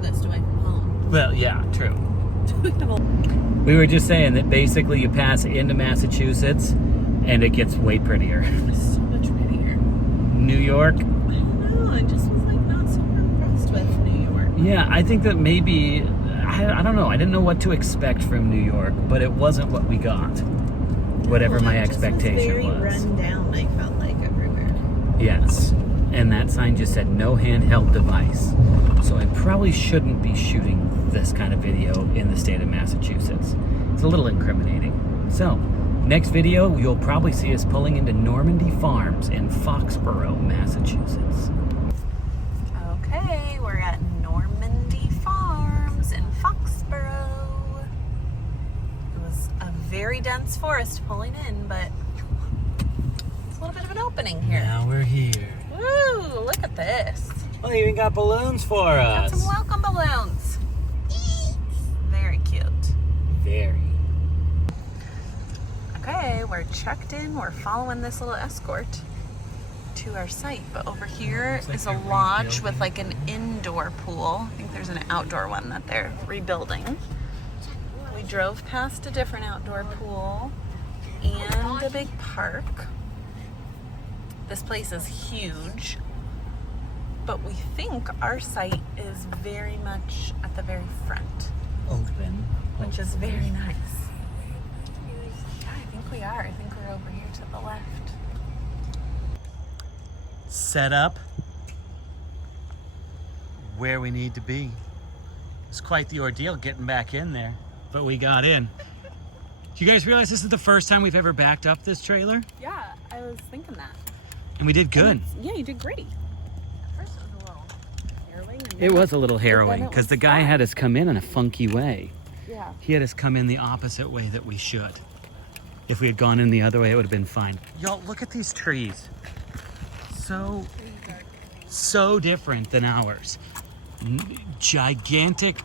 furthest away from home. Well, yeah, true. We were just saying that basically you pass into Massachusetts and it gets way prettier. It's so much prettier. New York? I don't know. I just was like not super impressed with New York. Yeah, I think that maybe, I don't know. I didn't know what to expect from New York, but it wasn't what we got. Whatever my expectation was. It was very run down, I felt like, everywhere. Yes. And that sign just said no handheld device. So I probably shouldn't be shooting this kind of video in the state of Massachusetts. It's a little incriminating. So, next video, you'll probably see us pulling into Normandy Farms in Foxborough, Massachusetts. Okay, we're at Normandy Farms in Foxborough. It was a very dense forest pulling in, but it's a little bit of an opening here. Now we're here. Woo, look at this. Well, they even got balloons for us. Got some welcome balloons. Very cute. Very. Okay, we're checked in. We're following this little escort to our site. But over here is a lodge with like an indoor pool. I think there's an outdoor one that they're rebuilding. We drove past a different outdoor pool and a big park. This place is huge, but we think our site is very much at the very front. Open. Which is very nice. Yeah, I think we are. I think we're over here to the left. Set up where we need to be. It's quite the ordeal getting back in there, but we got in. Do you guys realize this is the first time we've ever backed up this trailer? Yeah, I was thinking that. And we did good. Yeah, you did great. At first it was a little harrowing. It was a little harrowing because the guy had us come in a funky way. Yeah. He had us come in the opposite way that we should. If we had gone in the other way, it would have been fine. Y'all, look at these trees. So different than ours. Gigantic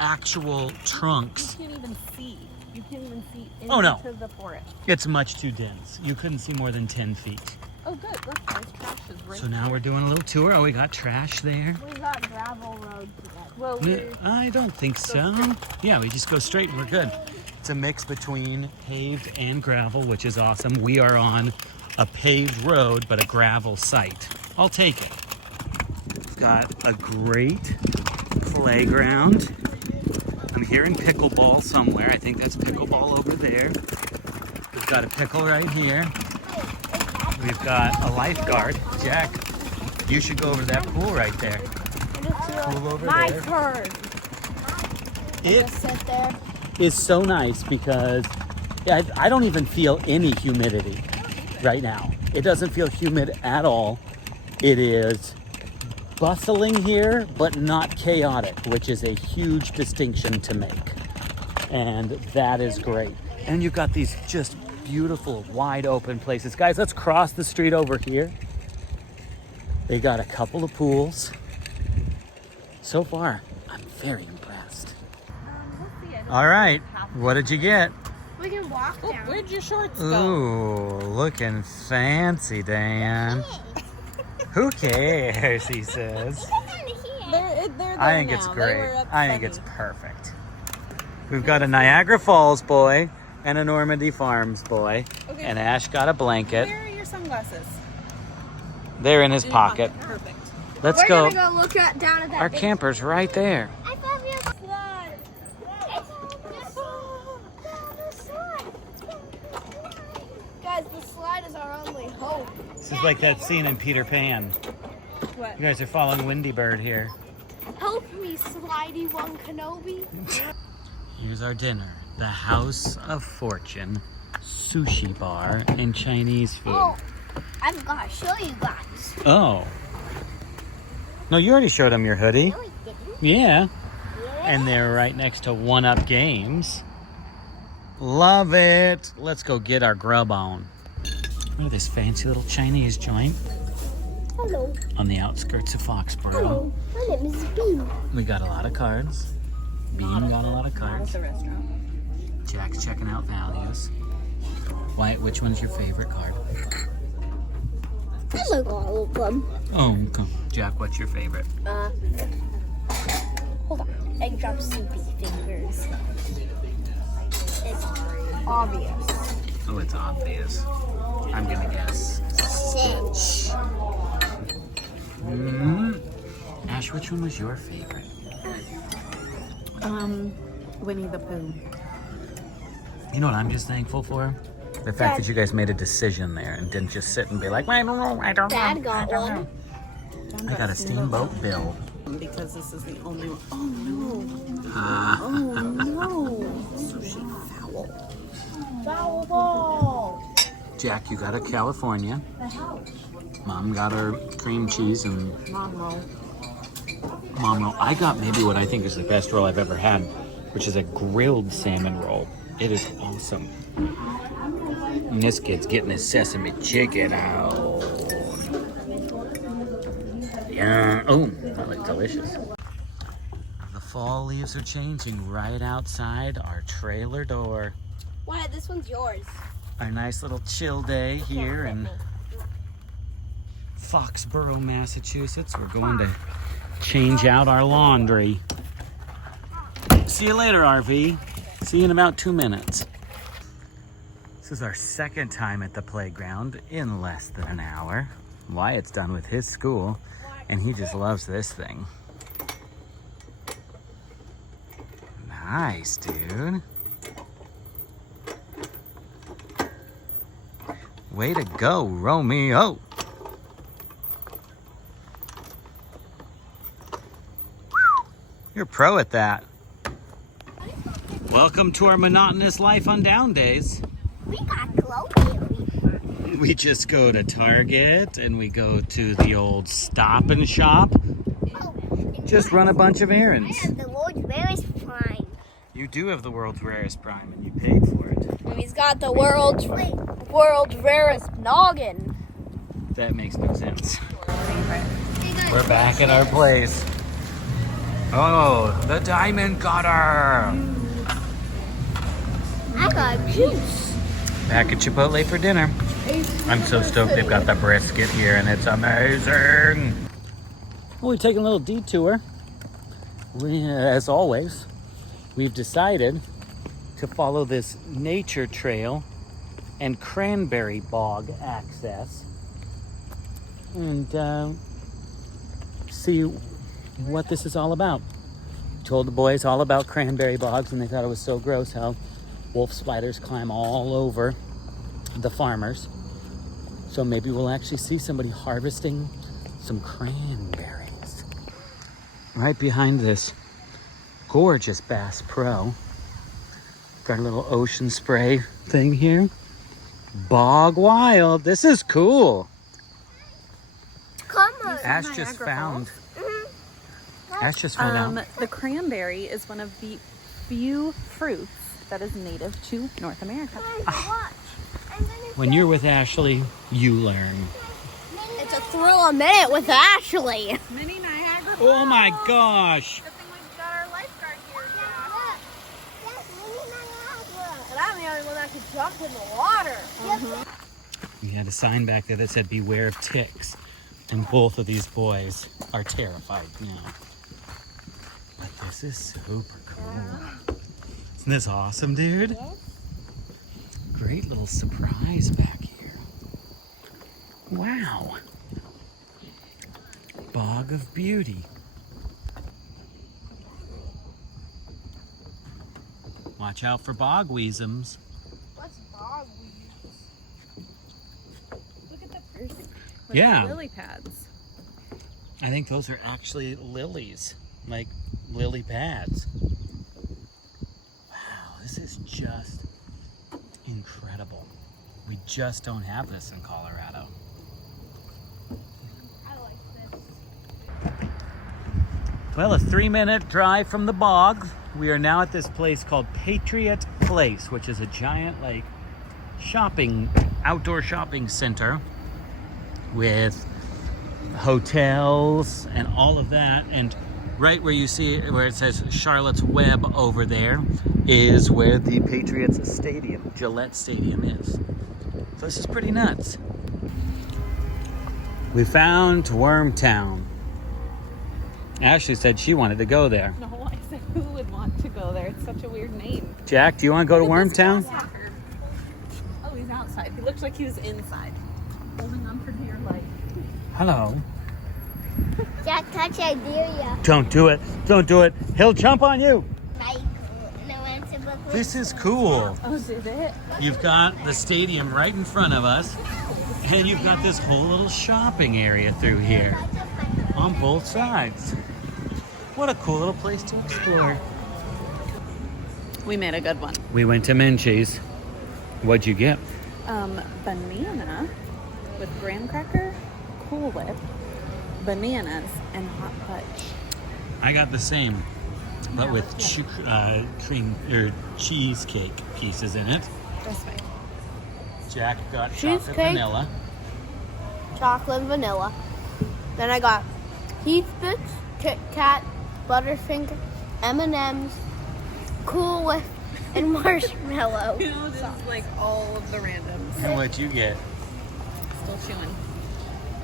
actual trunks. You can't even see. You can't even see into the forest. It's much too dense. You couldn't see more than 10 feet. Oh, good. Look, there's trash is right So now we're doing a little tour. Oh, we got trash there. We got gravel road today. Well, I don't think so. Yeah, we just go straight and we're good. It's a mix between paved and gravel, which is awesome. We are on a paved road, but a gravel site. I'll take it. We've got a great playground. I'm hearing pickleball somewhere. I think that's pickleball over there. We've got a pickle right here. We've got a lifeguard. Jack, you should go over to that pool right there. Pool over My there. turn. It Just sit there. is so nice because I don't even feel any humidity right now. It doesn't feel humid at all. It is bustling here, but not chaotic, which is a huge distinction to make. And that is great. And you've got these just beautiful, wide open places. Guys, let's cross the street over here. They got a couple of pools. So far, I'm very impressed. All right, what did you get? We can walk oh, down. where'd your shorts go? Ooh, looking fancy, Dan. Who cares, he says. They're there I think now. it's They great. were up I think sunny. it's perfect. We've got a Niagara Falls boy and a Normandy Farms boy. Okay. And Ash got a blanket. Where are your sunglasses? They're in his In your pocket. Perfect. Let's We're go. gonna go look down at that. Our big camper's right there. I thought we had a slide. Guys, the slide is our only hope. This is like that scene in Peter Pan. What? You guys are following Windy Bird here. Help me, Slidey One Kenobi. Here's our dinner. The House of Fortune sushi bar and Chinese food. Oh, I've got to show you guys. Oh. No, you already showed them your hoodie. No, we didn't. Yeah. And they're right next to One Up Games. Love it. Let's go get our grub on. Look at this fancy little Chinese joint Hello. on the outskirts of Foxborough. Hello. My name is Bean. We got a lot of cards. Bean got a lot of cards. The restaurant. Jack's checking out values. Wyatt, which one's your favorite card? I like all of them. Oh, okay. Jack, what's your favorite? I dropped Soupy fingers. It's obvious. Oh, it's obvious. I'm gonna guess Stitch. Ash, which one was your favorite? Winnie the Pooh. You know what I'm just thankful for? The fact that you guys made a decision there and didn't just sit and be like, I don't know, I don't know. Dad got one. I got a Steamboat Bill. Because this is the only one. Oh no. Oh no. Sushi foul. Foul ball. Jack, you got a California. Mom got her cream cheese and Mom roll. mom roll. I got maybe what I think is the best roll I've ever had, which is a grilled salmon roll. It is awesome. And this kid's getting his sesame chicken out. Yeah. Oh, that looks delicious. The fall leaves are changing right outside our trailer door. Why, this one's yours. Our nice little chill day here in Foxborough, Massachusetts. We're going to change out our laundry. See you later, RV. See you in about 2 minutes. This is our second time at the playground in less than an hour. Wyatt's done with his school, and he just loves this thing. Nice, dude. Way to go, Romeo. You're a pro at that. Welcome to our monotonous life on down days. We got clothes. We just go to Target and we go to the old Stop and Shop. Just run a bunch of errands. I have the world's rarest prime. You do have the world's rarest prime and you paid for it. And he's got the world's rarest noggin. That makes no sense. We're back at our place. Oh, the diamond cutter. I got juice. Back at Chipotle for dinner. I'm so stoked they've got the brisket here and it's amazing. Well, we're taking a little detour. As always, we've decided to follow this nature trail and cranberry bog access and see what this is all about. Told the boys all about cranberry bogs and they thought it was so gross how wolf spiders climb all over the farmers. So maybe we'll actually see somebody harvesting some cranberries. Right behind this gorgeous Bass Pro. Got a little ocean spray thing here. Bog Wild. This is cool. Come on. Ash just found. Ash just found out. The cranberry is one of the few fruits that is native to North America. When you're with Ashley, you learn. It's a thrill a minute with Ashley. Mini Niagara. Oh my gosh. Good thing we've got our lifeguard here. And I'm the only one that can jump in the water. We had a sign back there that said beware of ticks. And both of these boys are terrified now. But this is super cool. Isn't this awesome, dude? Yes. Great little surprise back here. Wow. Bog of Beauty. Watch out for bogweisms. What's bogweed? Look at the person. Yeah. Lily pads. I think those are actually lilies, like lily pads. Wow, this is just incredible. We just don't have this in Colorado. I like this. Well, a 3-minute drive from the bog. We are now at this place called Patriot Place, which is a giant, like, outdoor shopping center with hotels and all of that. And right where you see it, where it says Charlotte's Web over there, is where the Patriots Stadium, Gillette Stadium, is. So this is pretty nuts. We found Wormtown. Ashley said she wanted to go there. No, I said Who would want to go there? It's such a weird name. Jack, do you want to go to Wormtown? Oh, he's outside. He looks like he was inside. Holding on for dear life. Hello. Jack, touch Iberia. Don't do it. Don't do it. He'll jump on you. No, This is cool. Oh, did it? You've got the stadium right in front of us, and you've got this whole little shopping area through here on both sides. What a cool little place to explore. We made a good one. We went to Menchie's. What'd you get? Banana with graham cracker, Cool Whip, bananas, and hot fudge. I got the same, but with cream or cheesecake pieces in it. This way. Jack got Cheesecake. chocolate vanilla. chocolate vanilla. Then I got Heath Bits, Kit Kat, Butterfinger, M&M's, Cool Whip, and marshmallow. You know, just like all of the randoms. And what'd you get? Still chewing.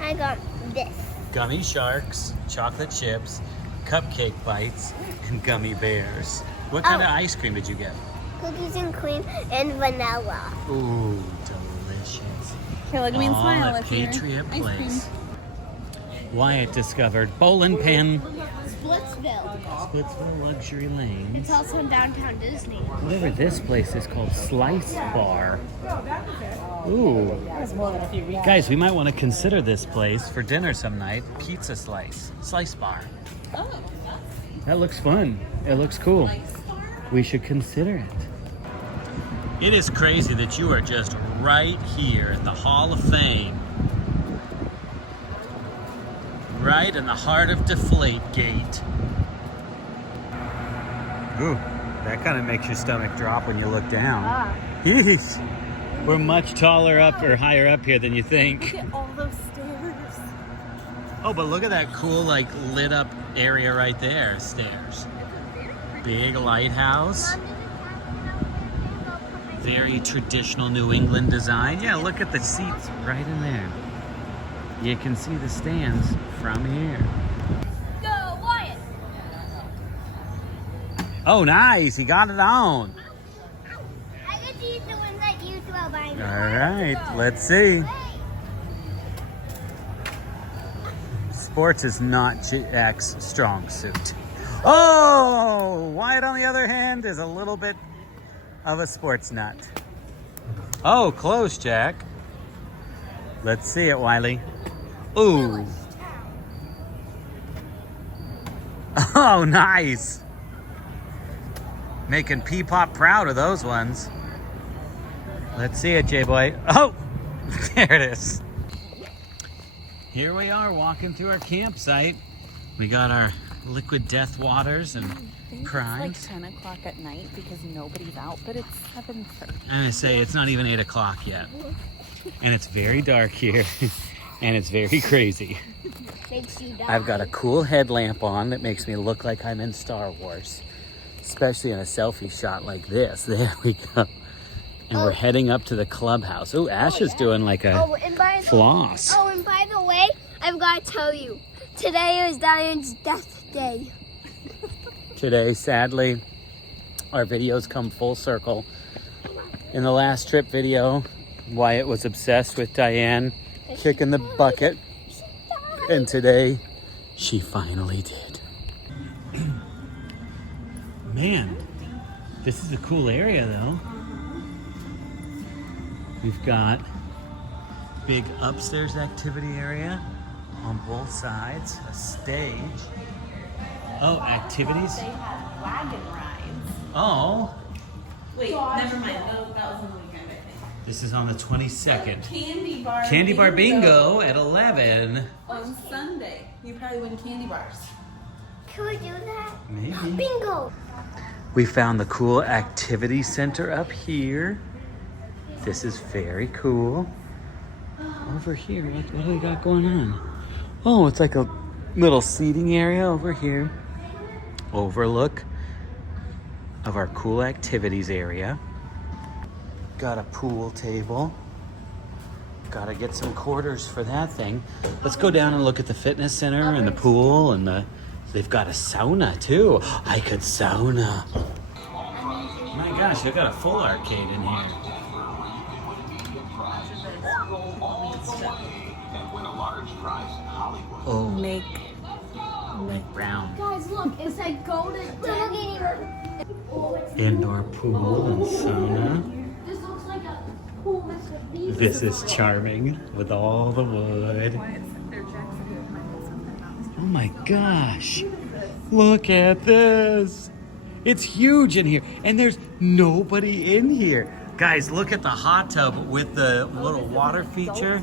I got this. Gummy sharks, chocolate chips, cupcake bites, and gummy bears. What kind of ice cream did you get? Cookies and cream and vanilla. Ooh, delicious. Okay, look at me and smile. a If you're Patriot ice cream. place. Wyatt discovered bowling pin. Splitsville. Splitsville Luxury Lanes. It's also in downtown Disney. Whatever this place is called, Slice Bar. Ooh. Guys, we might want to consider this place for dinner some night. Pizza Slice Bar. Oh, That looks fun. It looks cool. We should consider it. It is crazy that you are just right here at the Hall of Fame. Right in the heart of Deflategate. Ooh, that kind of makes your stomach drop when you look down. Yeesh. We're much taller up or higher up here than you think. look at all those stairs. Oh, but look at that cool, like, lit up area right there. Stairs. Big lighthouse. Very traditional New England design. Yeah, look at the seats right in there. You can see the stands from here. Go, Wyatt! Oh, nice. He got it on. I get to use the ones that you throw by me. All right, let's see. Sports is not Jack's strong suit. Oh, Wyatt, on the other hand, is a little bit of a sports nut. Oh, close, Jack. Let's see it, Wiley. Ooh. Oh, nice. Making P-Pop proud of those ones. Let's see it, J-Boy. Oh, there it is. Here we are walking through our campsite. We got our liquid death waters and crimes. It's like 10 o'clock at night because nobody's out, but it's 7:30. I'm gonna say it's not even 8 o'clock yet. And it's very dark here. And it's very crazy. Makes you die. I've got a cool headlamp on that makes me look like I'm in Star Wars. Especially in a selfie shot like this. There we go. And we're heading up to the clubhouse. Ooh, Ash is doing like a floss. And by the way, I've got to tell you, today is Diane's death day. Today, sadly, our videos come full circle. In the last trip video, Wyatt was obsessed with Diane kicking the bucket. And today, she finally did. Man, this is a cool area though. We've got big upstairs activity area on both sides, a stage. Oh, activities? They had wagon rides. Oh, Wait, never mind. That was on the weekend, I think. this is on the 22nd. Candy bar. Candy bar bingo at 11. on Sunday. You probably win candy bars. Can we do that? Maybe. Bingo! We found the cool activity center up here. This is very cool. Over here, what do we got going on? Oh, it's like a little seating area over here. Overlook of our cool activities area. Got a pool table. Gotta get some quarters for that thing. Let's go down and look at the fitness center and the pool and the They've got a sauna too. I could sauna. My gosh, they've got a full arcade in here. Oh, Make brown. Guys, look, it's like golden. Indoor pool and sauna. This looks like a pool with these. This is charming with all the wood. Oh my gosh. Look at this. It's huge in here. And there's nobody in here. Guys, look at the hot tub with the little water feature.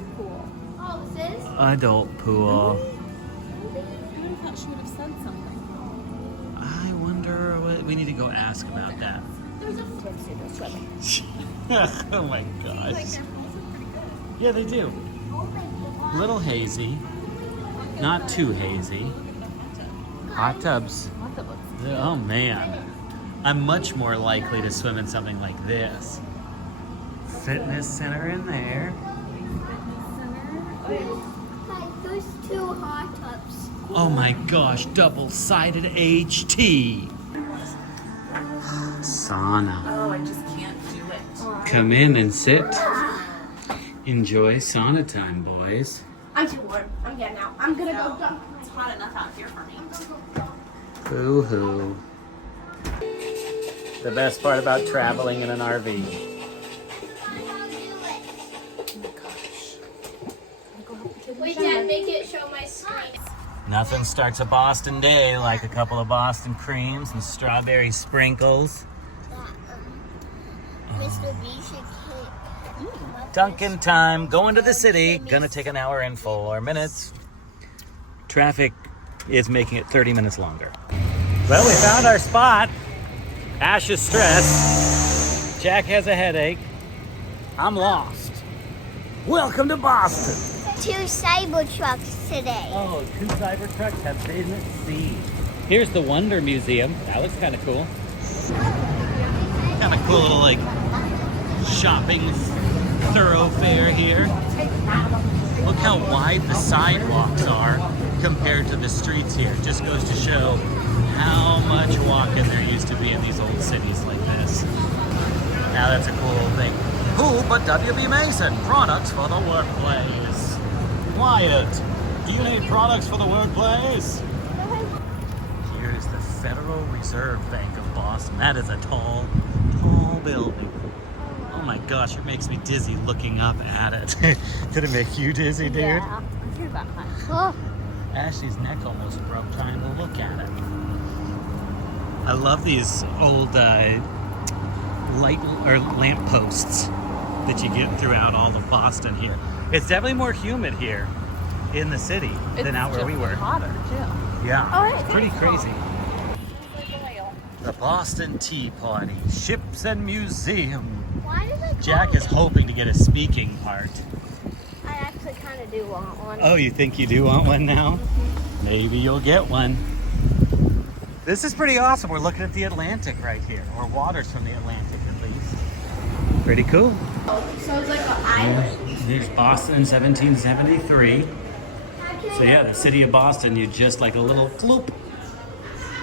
Oh, this is? Adult pool. I thought she would have said something. I wonder what we need to go ask about that. There's a swimming. Oh my gosh. Yeah, they do. Little hazy. Not too hazy. Hot tubs. Oh man. I'm much more likely to swim in something like this. Fitness center in there. There's 2 hot tubs. Oh my gosh, double-sided HT. Sauna. Oh, I just can't do it. Come in and sit. Enjoy sauna time, boys. I'm too warm. I'm getting out. I'm gonna go dunk. It's hot enough out here for me. Boo-hoo. The best part about traveling in an RV. Wait, Dad, make it show my screen. Nothing starts a Boston day like a couple of Boston creams and strawberry sprinkles. Mr. Beast cake. Dunkin' time, going to the city. Gonna take an hour and 4 minutes. Traffic is making it 30 minutes longer. Well, we found our spot. Ash is stressed. Jack has a headache. I'm lost. Welcome to Boston. 2 Cybertrucks today. Oh, 2 Cybertrucks have been seen. Here's the Wonder Museum. That looks kind of cool. Kind of cool little like shopping thoroughfare here. Look how wide the sidewalks are compared to the streets here. Just goes to show how much walking there used to be in these old cities like this. Now that's a cool old thing. Who but W.B. Mason? Products for the workplace. Wyatt, do you need products for the workplace? Here's the Federal Reserve Bank of Boston. That is a tall, tall building. Oh my gosh, it makes me dizzy looking up at it. Did it make you dizzy, dude? Yeah, I hear that much. Oh, Ashley's neck almost broke trying to look at it. I love these old light or lamp posts that you get throughout all of Boston here. It's definitely more humid here in the city than out where we were. Hotter too. Yeah, Oh, hey, it's pretty thanks. crazy. The Boston Tea Party, Ships and Museum. why does it Jack is hoping to get a speaking part. I actually kind of do want one. Oh, you think you do want one now? Maybe you'll get one. This is pretty awesome. We're looking at the Atlantic right here, or waters from the Atlantic at least. Pretty cool. So it's like an island. There's Boston in 1773. So yeah, the city of Boston, you just like a little floop.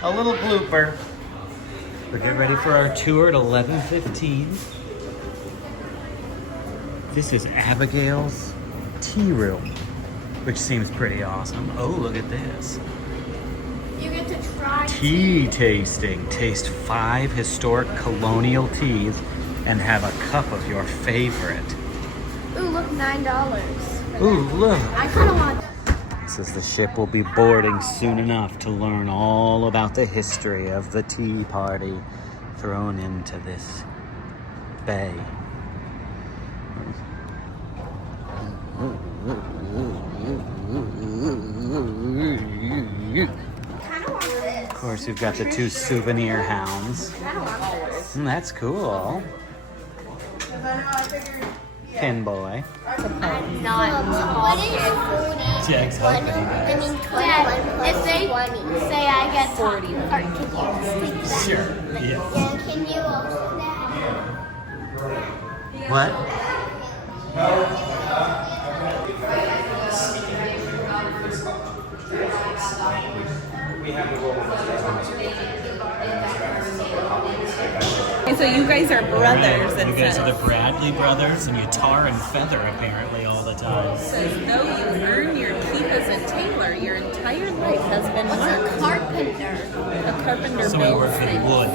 A little blooper. We're getting ready for our tour at 11:15. This is Abigail's tea room, which seems pretty awesome. Oh, look at this. You get to try Tea tasting. Taste 5 historic colonial teas and have a cup of your favorite. Ooh, look, $9. Ooh, look. I kind of want. Says the ship will be boarding soon enough to learn all about the history of the tea party thrown into this bay. Of course, we've got the 2 souvenir hounds. That's cool. Pin boy. I'm not. What is 40? Jack's hoping. I mean, 21 plus If they 20. say I get 40. Or can you stick that? Sure. Yeah. Yeah, can you also that? What? We have the So you guys are brothers. You guys are the Bradley brothers, and you tar and feather apparently all the time. Says, though you earn your keep as a tailor, your entire life has been work. A carpenter. A carpenter So we work with wood.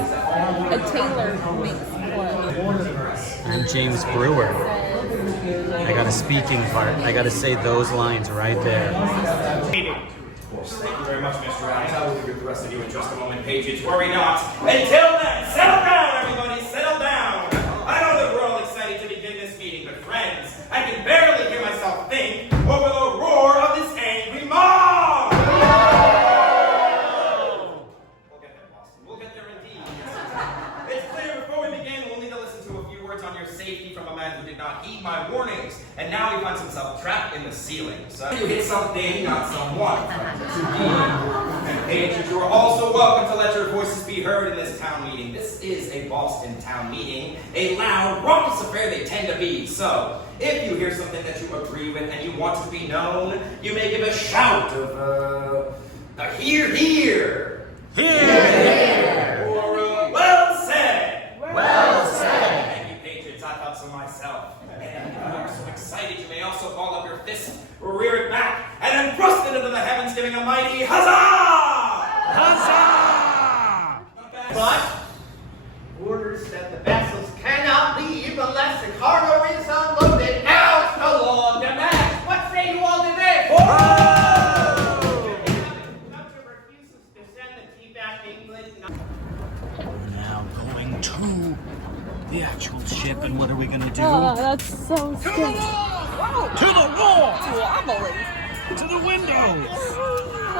A tailor makes clothes. I'm James Brewer. I got a speaking part. I got to say those lines right there. Thank you very much, Mr. Ryan. I will be with the rest of you in just a moment, Patriots. Worry not. Until then, settle down, everybody. Settle down. I know that we're all excited to begin this meeting, but friends, I can barely hear myself think over the roar of this angry mob. We'll get there, Boston. We'll get there indeed. It's clear before we begin, we'll need to listen to a few words on your safety from a man who did not heed my warnings, and now he finds himself trapped in the ceiling. So you hit something, not someone. And patrons, you are also welcome to let your voices be heard in this town meeting. This is a Boston town meeting, a loud, raucous affair they tend to be. So, if you hear something that you agree with and you want to be known, you may give a shout of, a hear, hear. Hear. Or well said. Well said. Thank you, patrons. I thought so myself. And I'm so excited you may also ball up your fist, rear it back, and then thrust it into the heavens, giving a mighty huzzah! Huzzah! But orders that the vessels cannot leave unless the cargo is unloaded. Out the law demands. What say you all to this? Doctor refuses to send the tea back to England. We're now going to the actual ship, and what are we going to do? Oh, that's so scary. To the wall! It's wobbly. To the windows!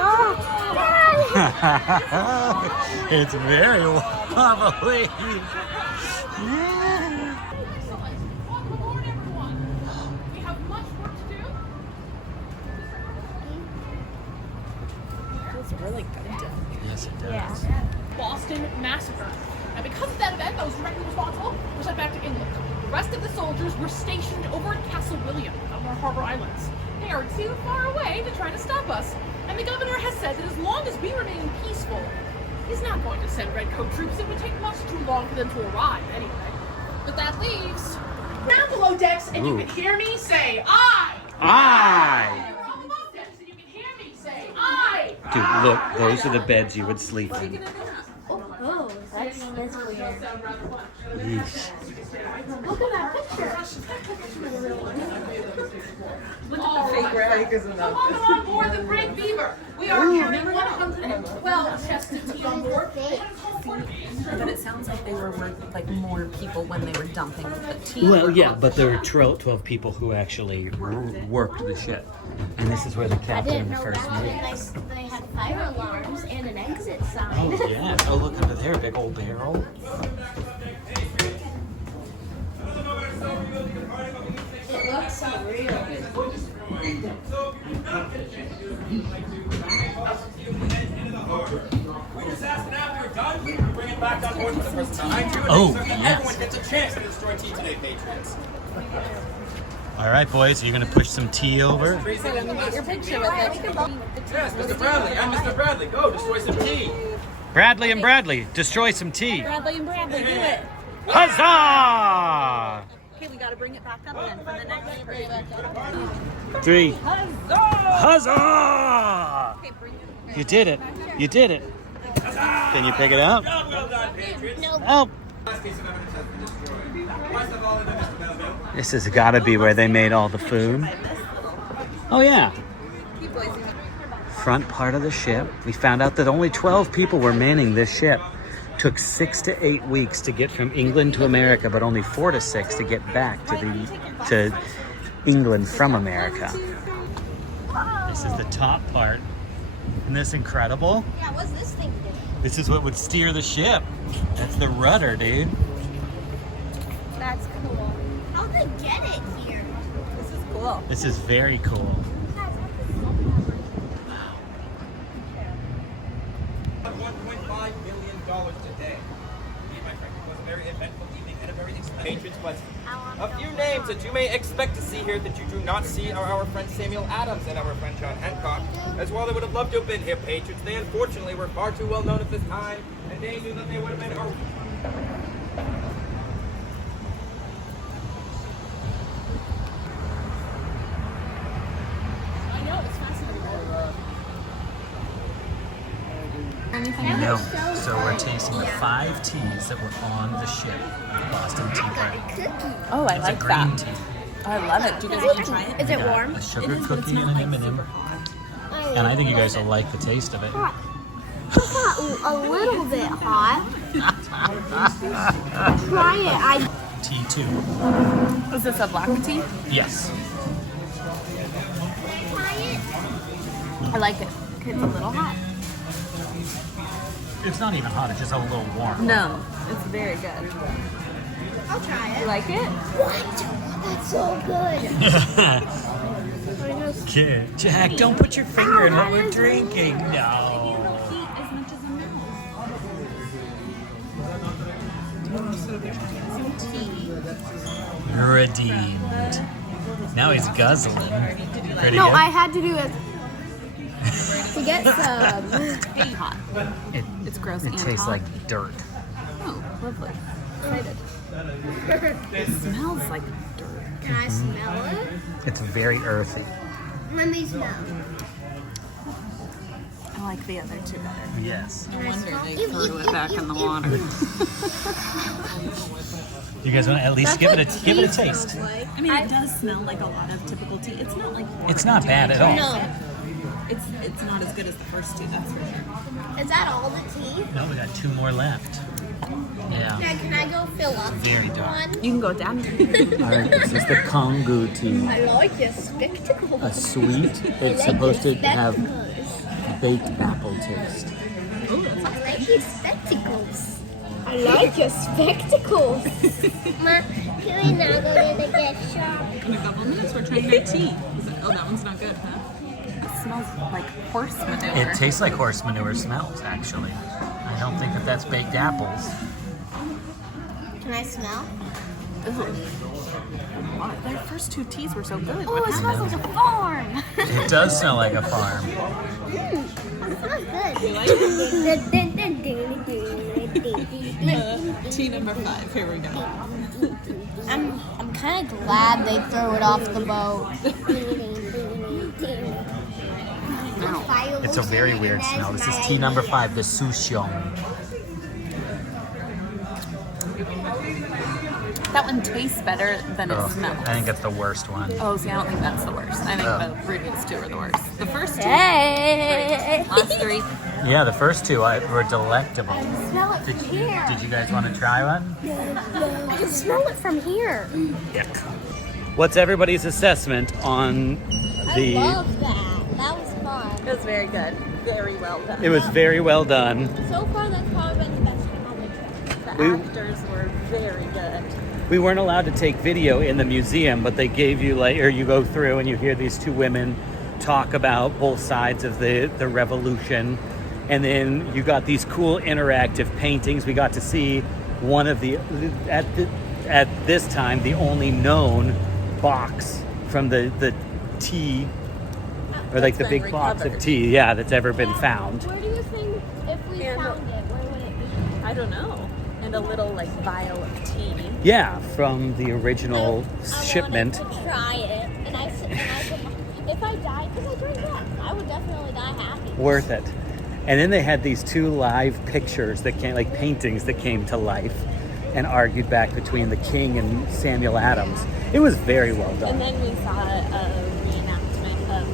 Oh, It's very wobbly. it's really good. Yes, it does. Boston Massacre. And because of that event, those directly responsible were sent back to England. The rest of the soldiers were stationed over at Castle William on our Harbor Islands. They are too far away to try to stop us, and the governor has said that as long as we remain peaceful, he's not going to send redcoat troops. It would take much too long for them to arrive anyway. But that leaves down below decks, and you can hear me say, "I." Aye! Down below decks, and you can hear me say, "I." Dude, look, those are the beds you would sleep in. Oh, that's weird. Yeesh. Look at that picture. Come on board the Great Beaver. We are carrying 112 chests of tea on board. But it sounds like they were worth like more people when they were dumping the tea. Well, yeah, but there were 12 people who actually worked the ship. And this is where the I captain didn't know first that. moved. They had fire alarms and an exit sign. Oh, yeah. Oh, look under there, big old barrel. It looks so real. We just asked and after you're done, we bring it back on board for the first time. Oh, so that yes. everyone gets a chance to destroy tea today, Patriots. All right, boys, are you going to push some tea over? Let me get your picture with it. Yes, Mr. Bradley, I'm Mr. Bradley. Go, destroy some tea. Bradley and Bradley, destroy some tea. Bradley and Bradley, do it. Huzzah! Okay, we gotta bring it back up then for the next person. 3. Huzzah! Huzzah! Okay, bring it. You did it. You did it. Can you pick it up? Job well done, Patriots. Oh. Last piece of evidence has been destroyed. Why is that all in there, Mr. Melville? This has got to be where they made all the food. Oh, yeah. Keep boys. Front part of the ship. We found out that only 12 people were manning this ship. Took 6 to 8 weeks to get from England to America, but only 4 to 6 to get back to England from America. This is the top part. Isn't this incredible? Yeah, what's this thing doing? This is what would steer the ship. That's the rudder, dude. That's cool. How'd they get it here? This is cool. This is very cool. $1.5 million today. Me and my friend, it was a very eventful evening and a very exciting patrons, but a few names that you may expect to see here that you do not see are our friend Samuel Adams and our friend John Hancock. As well, they would have loved to have been here, patrons. They unfortunately were far too well known at this time, and they knew that they would have been I know, it's fascinating. No. So we're tasting the 5 teas that were on the ship, Boston Tea Party. Oh, I It's like a green that. tea. Oh, I love it. Do you guys want to try it? Is it warm? A sugar It is, but it's cookie not and like an M&M. super hot. And I think you guys will like the taste of it. A little bit hot. Try it. T2. Is this a black tea? Yes. I like it. Okay, it's a little hot. It's not even hot, it's just a little warm. No, it's very good. I'll try it. You like it? What? That's so good. Kid. Jack, don't put your finger in what we're drinking. No. Heat as much as a nose. Redeemed. Now he's guzzling. Pretty No, good? I had to do it to get some. It's hot. It's gross and It tastes hot. like dirt. Oh, lovely. Excited. It smells like dirt. Can I smell it? It's very earthy. Let me smell. I like the other two better. Yes. No wonder they threw it back in the water. You guys want to at least give it a taste? I mean, it does smell like a lot of typical tea. It's not like It's not bad at all. No. it's not as good as the first two. That's for sure. Is that all the tea? No, we got 2 more left. Yeah. Can I go fill up Very dark. one? You can go down. Alright, this is the Kongu tea. I like your spectacles. A sweet. It's supposed to have baked apple taste. I like your spectacles. I like your spectacles. Ma, can we now go to the gift shop? In a couple minutes, we're trying their tea. Oh, that one's not good, huh? It smells like horse manure. It tastes like horse manure smells, actually. I don't think that that's baked apples. Can I smell? Wow, their first two teas were so good. Oh, it smells like a farm. It does smell like a farm. It smells good. Tea number 5. Here we go. I'm kind of glad they threw it off the boat. It's a very weird smell. This is tea number 5, the Souchong. That one tastes better than it Oh, smells. I think it's the worst one. Oh, see, I don't think that's the worst. I think Oh. the previous two are the worst. The first two, Hey! last 3. Yeah, the first 2 were delectable. Smell it Did from here. you guys want to try one? I can smell it from here. Yuck. What's everybody's assessment on I love that. That was fun. It was very good. Very well done. It was very well done. So far, that's probably been the best thing on the trip. The We- actors were very good. We weren't allowed to take video in the museum, but they gave you or you go through and you hear these 2 women talk about both sides of the revolution. And then you got these cool interactive paintings. We got to see one of at this time, the only known box from the tea, or like the That's big been box of recovered. tea, yeah, that's ever been found. Where do you think, if we found it, where would it be? I don't know. And a little like vial of tea. Yeah, from the original I shipment. wanted to try it, and I said, if I died, because I drink that, I would definitely die happy. Worth it. And then they had these 2 live pictures that came, like paintings that came to life and argued back between the king and Samuel Adams. It was very well And done. then we saw a reenactment of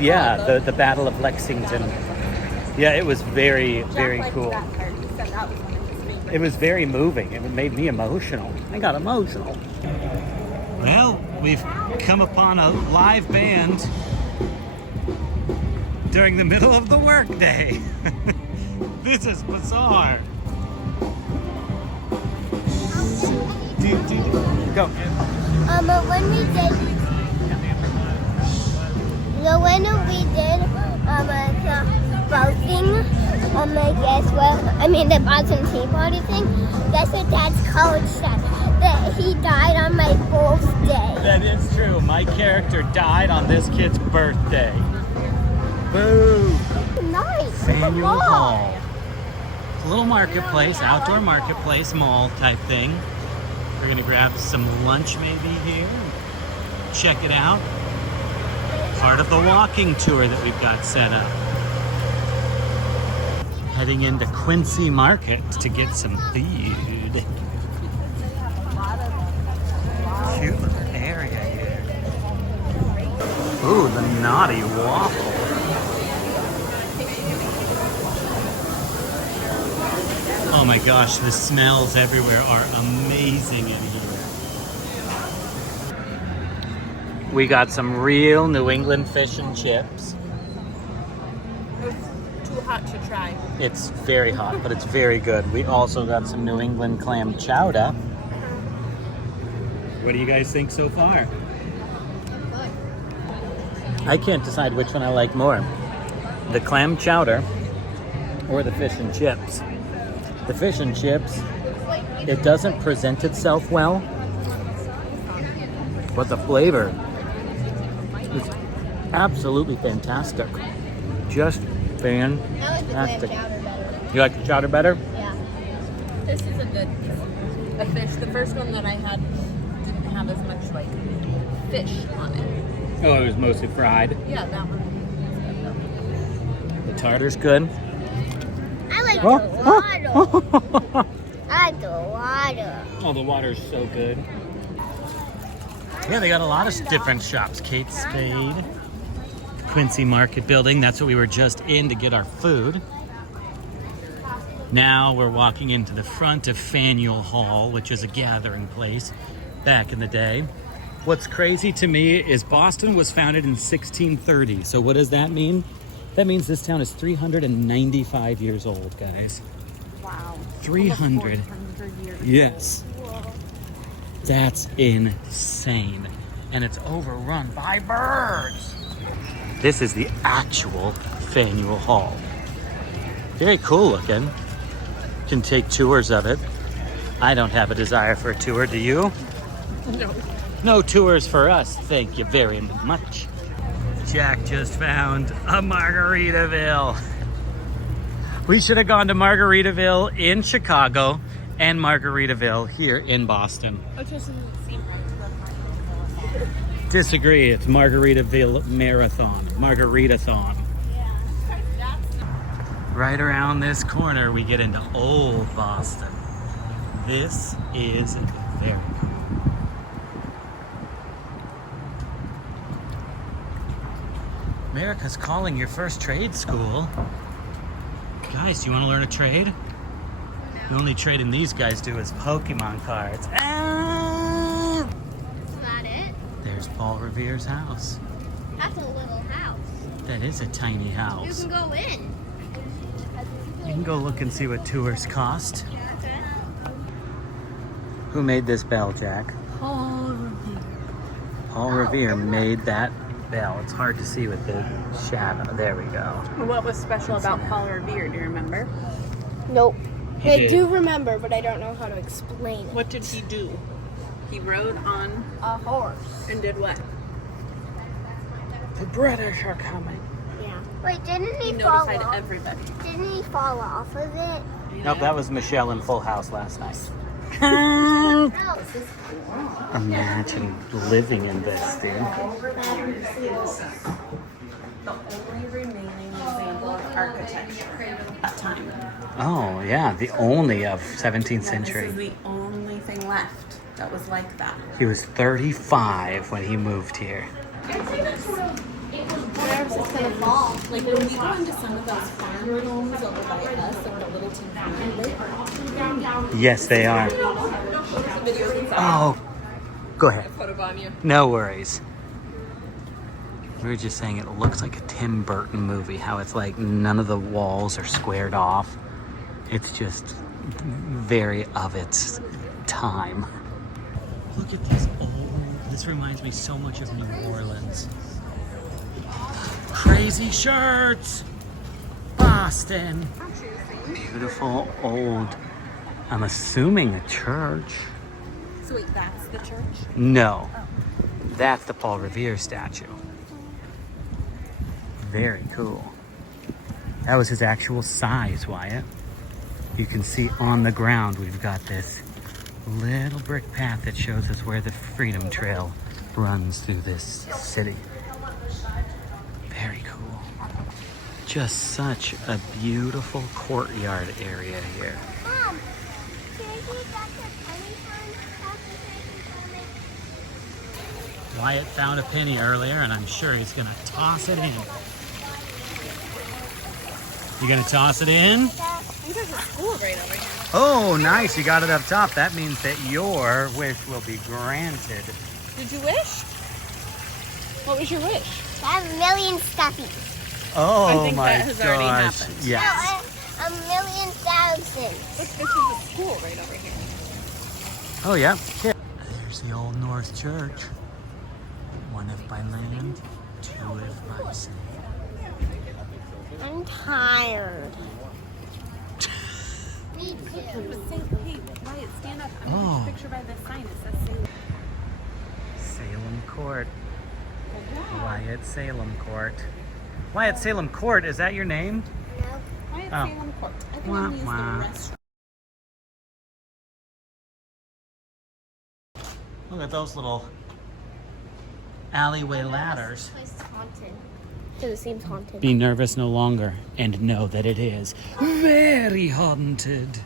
Lexington. The Battle of Lexington. Yeah, it was very, very Jack liked cool. that part. He said that was one of his favorites. It was very moving. It made me emotional. I got emotional. Well, we've come upon a live band during the middle of the workday. This is bizarre. Go. When we did the Boston Tea Party thing, guess what Dad's college said? That he died on my birthday. That is true. My character died on this kid's birthday. Boo! Nice. Samuel Why? Hall. little marketplace, outdoor marketplace, mall type thing. We're gonna grab some lunch maybe here. Check it out. Part of the walking tour that we've got set up. Heading into Quincy Market to get some food. Cute little area here. Ooh, the naughty waffle. Oh my gosh, the smells everywhere are amazing in here. We got some real New England fish and chips. Too hot to try. It's very hot, but it's very good. We also got some New England clam chowder. What do you guys think so far? I can't decide which one I like more. The clam chowder or the fish and chips. The fish and chips, it doesn't present itself well, but the flavor is absolutely fantastic. Just fantastic. You like the chowder better? Yeah. This is a good fish. The first one that I had didn't have as much like fish on it. Oh, it was mostly fried. Yeah, that one. The tartar's good. I like the water. I like the water. Oh, the water's so good. Yeah, they got a lot of different shops. Kate Spade, Quincy Market Building. That's what we were just in to get our food. Now we're walking into the front of Faneuil Hall, which is a gathering place back in the day. What's crazy to me is Boston was founded in 1630. So what does that mean? That means this town is 395 years old, guys. Wow. 300. 400 years. Yes. That's insane. And it's overrun by birds. This is the actual Faneuil Hall. Very cool looking. Can take tours of it. I don't have a desire for a tour, do you? No. No tours for us, thank you very much. Jack just found a Margaritaville. We should have gone to Margaritaville in Chicago and Margaritaville here in Boston. Oh, just in Seaport. Disagree, it's Margaritaville Marathon, Margaritathon. Right around this corner, we get into Old Boston. This is very cool. America's calling your first trade school. Guys, do you want to learn a trade? The only trading these guys do is Pokemon cards. Ah! That's about it. There's Paul Revere's house. That's a little house. That is a tiny You house. can go in. You can go look and see what tours cost. Okay. Who made this bell, Jack? Paul Revere. Paul Revere made that bell. It's hard to see with the shadow. There we go. What was special about Paul Revere? Do you remember? Nope. He I did. do remember, but I don't know how to explain it. What did he do? He rode on A horse. and did what? The British are coming. Yeah. Wait, didn't He he fall notified off? everybody. Didn't he fall off of it? Nope, that was Michelle in Full House last night. No. Imagine living in this, dude. The only remaining example of architecture at that time. Oh, yeah, the only of 17th century. This is the only thing left that was like that. He was 35 when he moved here. Where's it gonna fall? Like when we go into some of those farm homes over by us that are a little too farm, they are awesome. Yes, they are. Oh, go ahead. Photobomb you. No worries. We were just saying it looks like a Tim Burton movie, how it's like none of the walls are squared off. It's just very of its time. Look at this this reminds me so much of New Orleans. Crazy shirts! Boston! Beautiful old, I'm assuming a church. So wait, that's the church? No, that's the Paul Revere statue. Very cool. That was his actual size, Wyatt. You can see on the ground we've got this little brick path that shows us where the Freedom Trail runs through this city. Very cool. Just such a beautiful courtyard area here. Mom, can you got the penny for me? Wyatt found a penny earlier, and I'm sure he's gonna toss it in. You gonna toss it in? I think there's a school right over here. Oh, nice. You got it up top. That means that your wish will be granted. Did you wish? What was your wish? I have a million stuffies. Oh I think my that has already gosh. happened. Yes. No, a million thousand. Look, this is a school right over here. Oh yeah. There's the Old North Church. One if by land, two if by sea. I'm tired. Me too. Hey, Wyatt, stand up. I'm Oh. gonna picture by this sign. It says Salem. Salem Court. Wyatt Salem Court. Wyatt Salem Court, is that your name? No. Wyatt Oh. Salem Court. I think Wah, I'm gonna use wah. the restaurant. Look at those little alleyway ladders. This place is haunted. Because it seems haunted. Be nervous no longer and know that it is very haunted.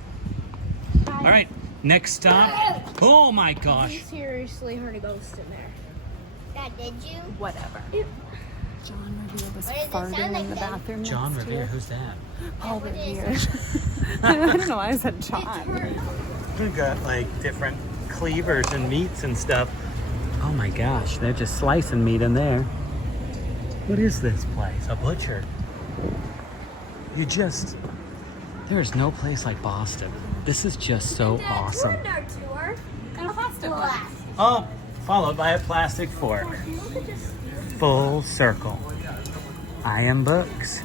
All right, next stop. Oh my gosh. Seriously heard a ghost in there. Dad, did you? Whatever. John Revere was What does it farting sound like in the then? bathroom. John next to Revere, us. who's that? Paul What is Revere. I don't know why I said John. We've got like different cleavers and meats and stuff. Oh my gosh, they're just slicing meat in there. What is this place? A butcher. There's no place like Boston. This is just so awesome. Our tour. And a plastic one. Glass. Oh, followed by a plastic fork. Full circle. I am books.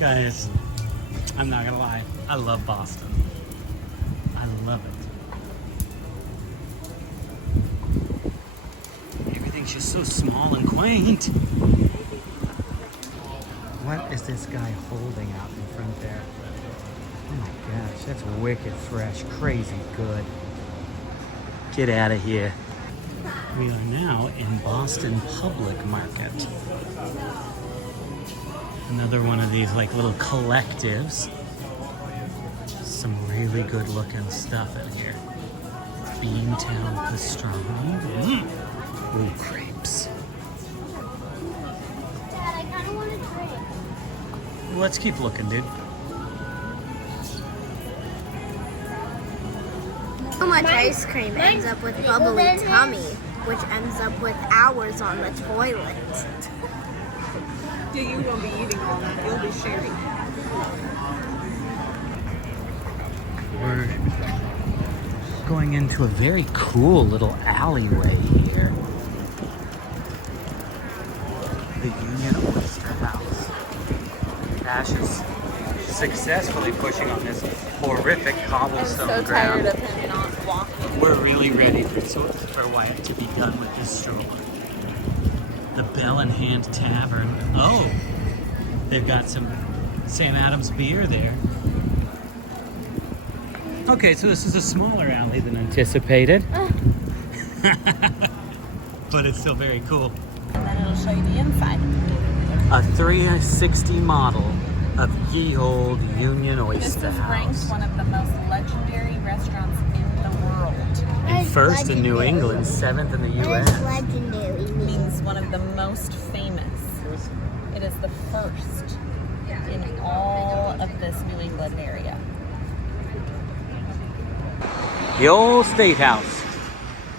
Guys, I'm not gonna lie. I love Boston. I love it. Everything's just so small and quaint. What is this guy holding out in front there? Oh my gosh, that's wicked fresh, crazy good. Get out of here. We are now in Boston Public Market. Another one of these like little collectives. Some really good looking stuff in here. Beantown pastrami. Ooh, crepes. Dad, I kind of want to drink. Let's keep looking, dude. So much ice cream ends up with bubbly tummy, which ends up with hours on the toilet. Yeah, you won't be eating all that. You'll be sharing. We're going into a very cool little alleyway here. The Union Oyster House. Ash is successfully pushing on this horrific cobblestone I'm so ground. tired of him not walking. We're really ready for Wyatt to be done with this stroller. The Bell in Hand Tavern. Oh, they've got some Sam Adams beer there. Okay, so this is a smaller alley than anticipated. But it's still very cool. And then it'll show you the inside. A 360 model of ye olde Union This Oyster is House. ranked one of the most legendary restaurants in the world. And first in New England, 7th in the What U.S. does legendary mean? Means one of the most famous. It is the first in all of this New England area. The Old State House.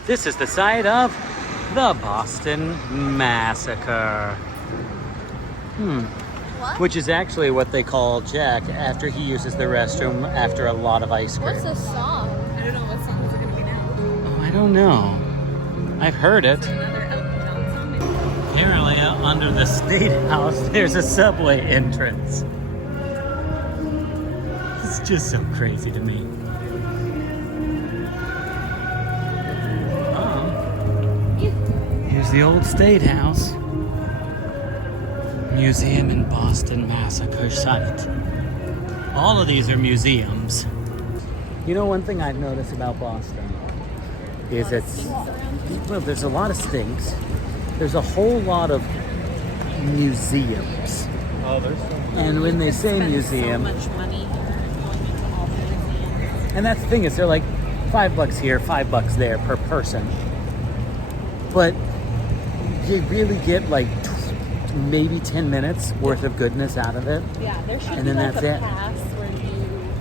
This is the site of the Boston Massacre. Which is actually what they call Jack after he uses the restroom after a lot of ice cream. What's the song? I don't know what songs are going to be now. Oh, I don't know. I've heard it. Another Elton John song. Apparently, under the State House, there's a subway entrance. It's just so crazy to me. Here's the Old State House. Museum in Boston Massacre Site. All of these are museums. You know, one thing I've noticed about Boston is well, there's a lot of stinks. There's a whole lot of museums. Oh, there's some. And when they say museum, So much money going to all the museums. and that's the thing is they're like $5 here, $5 there per person. But you really get like maybe 10 minutes worth of goodness out of it. Yeah, there should And be then like that's a it. pass where you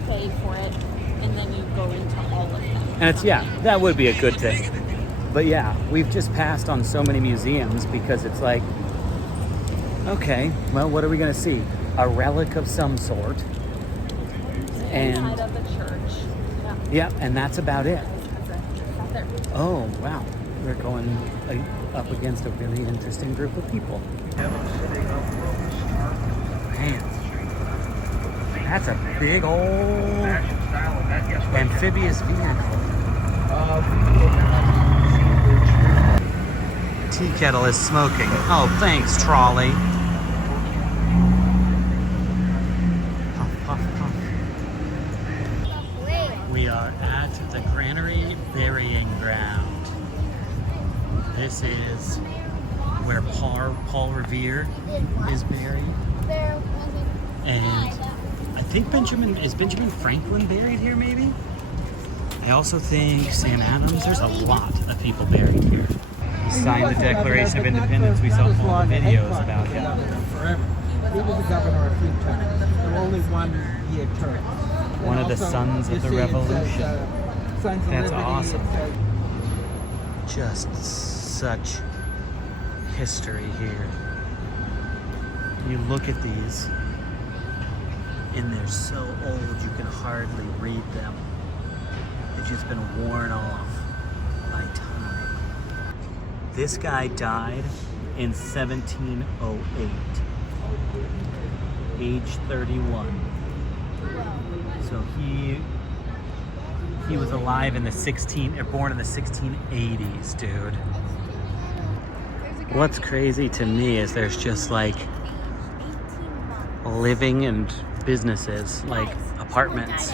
pay for it and then you go into all of them. And it's, yeah, that would be a good thing. But yeah, we've just passed on so many museums because it's like, okay, well, what are we going to see? A relic of some sort. And Inside of the church. yeah, and that's about it. That's it. Oh, wow. We're going up against a really interesting group of people. Man, that's a big old amphibious vehicle. Tea kettle is smoking. Oh, thanks, trolley. Puff, puff, puff. We are at the Granary Burying Ground. This is where Paul Revere is buried. And I think Benjamin Franklin buried here, maybe? I also think Sam Adams. There's a lot of people buried here. He signed the Declaration of Independence. We saw all the videos about him. Forever. He was the governor a few times. There were only 1 year term. One of the sons of the revolution. That's awesome. Just such history here. You look at these, and they're so old you can hardly read them. They've just been worn off by time. This guy died in 1708, age 31. So he was alive in the born in the 1680s, dude. What's crazy to me is there's just like living and businesses, like apartments.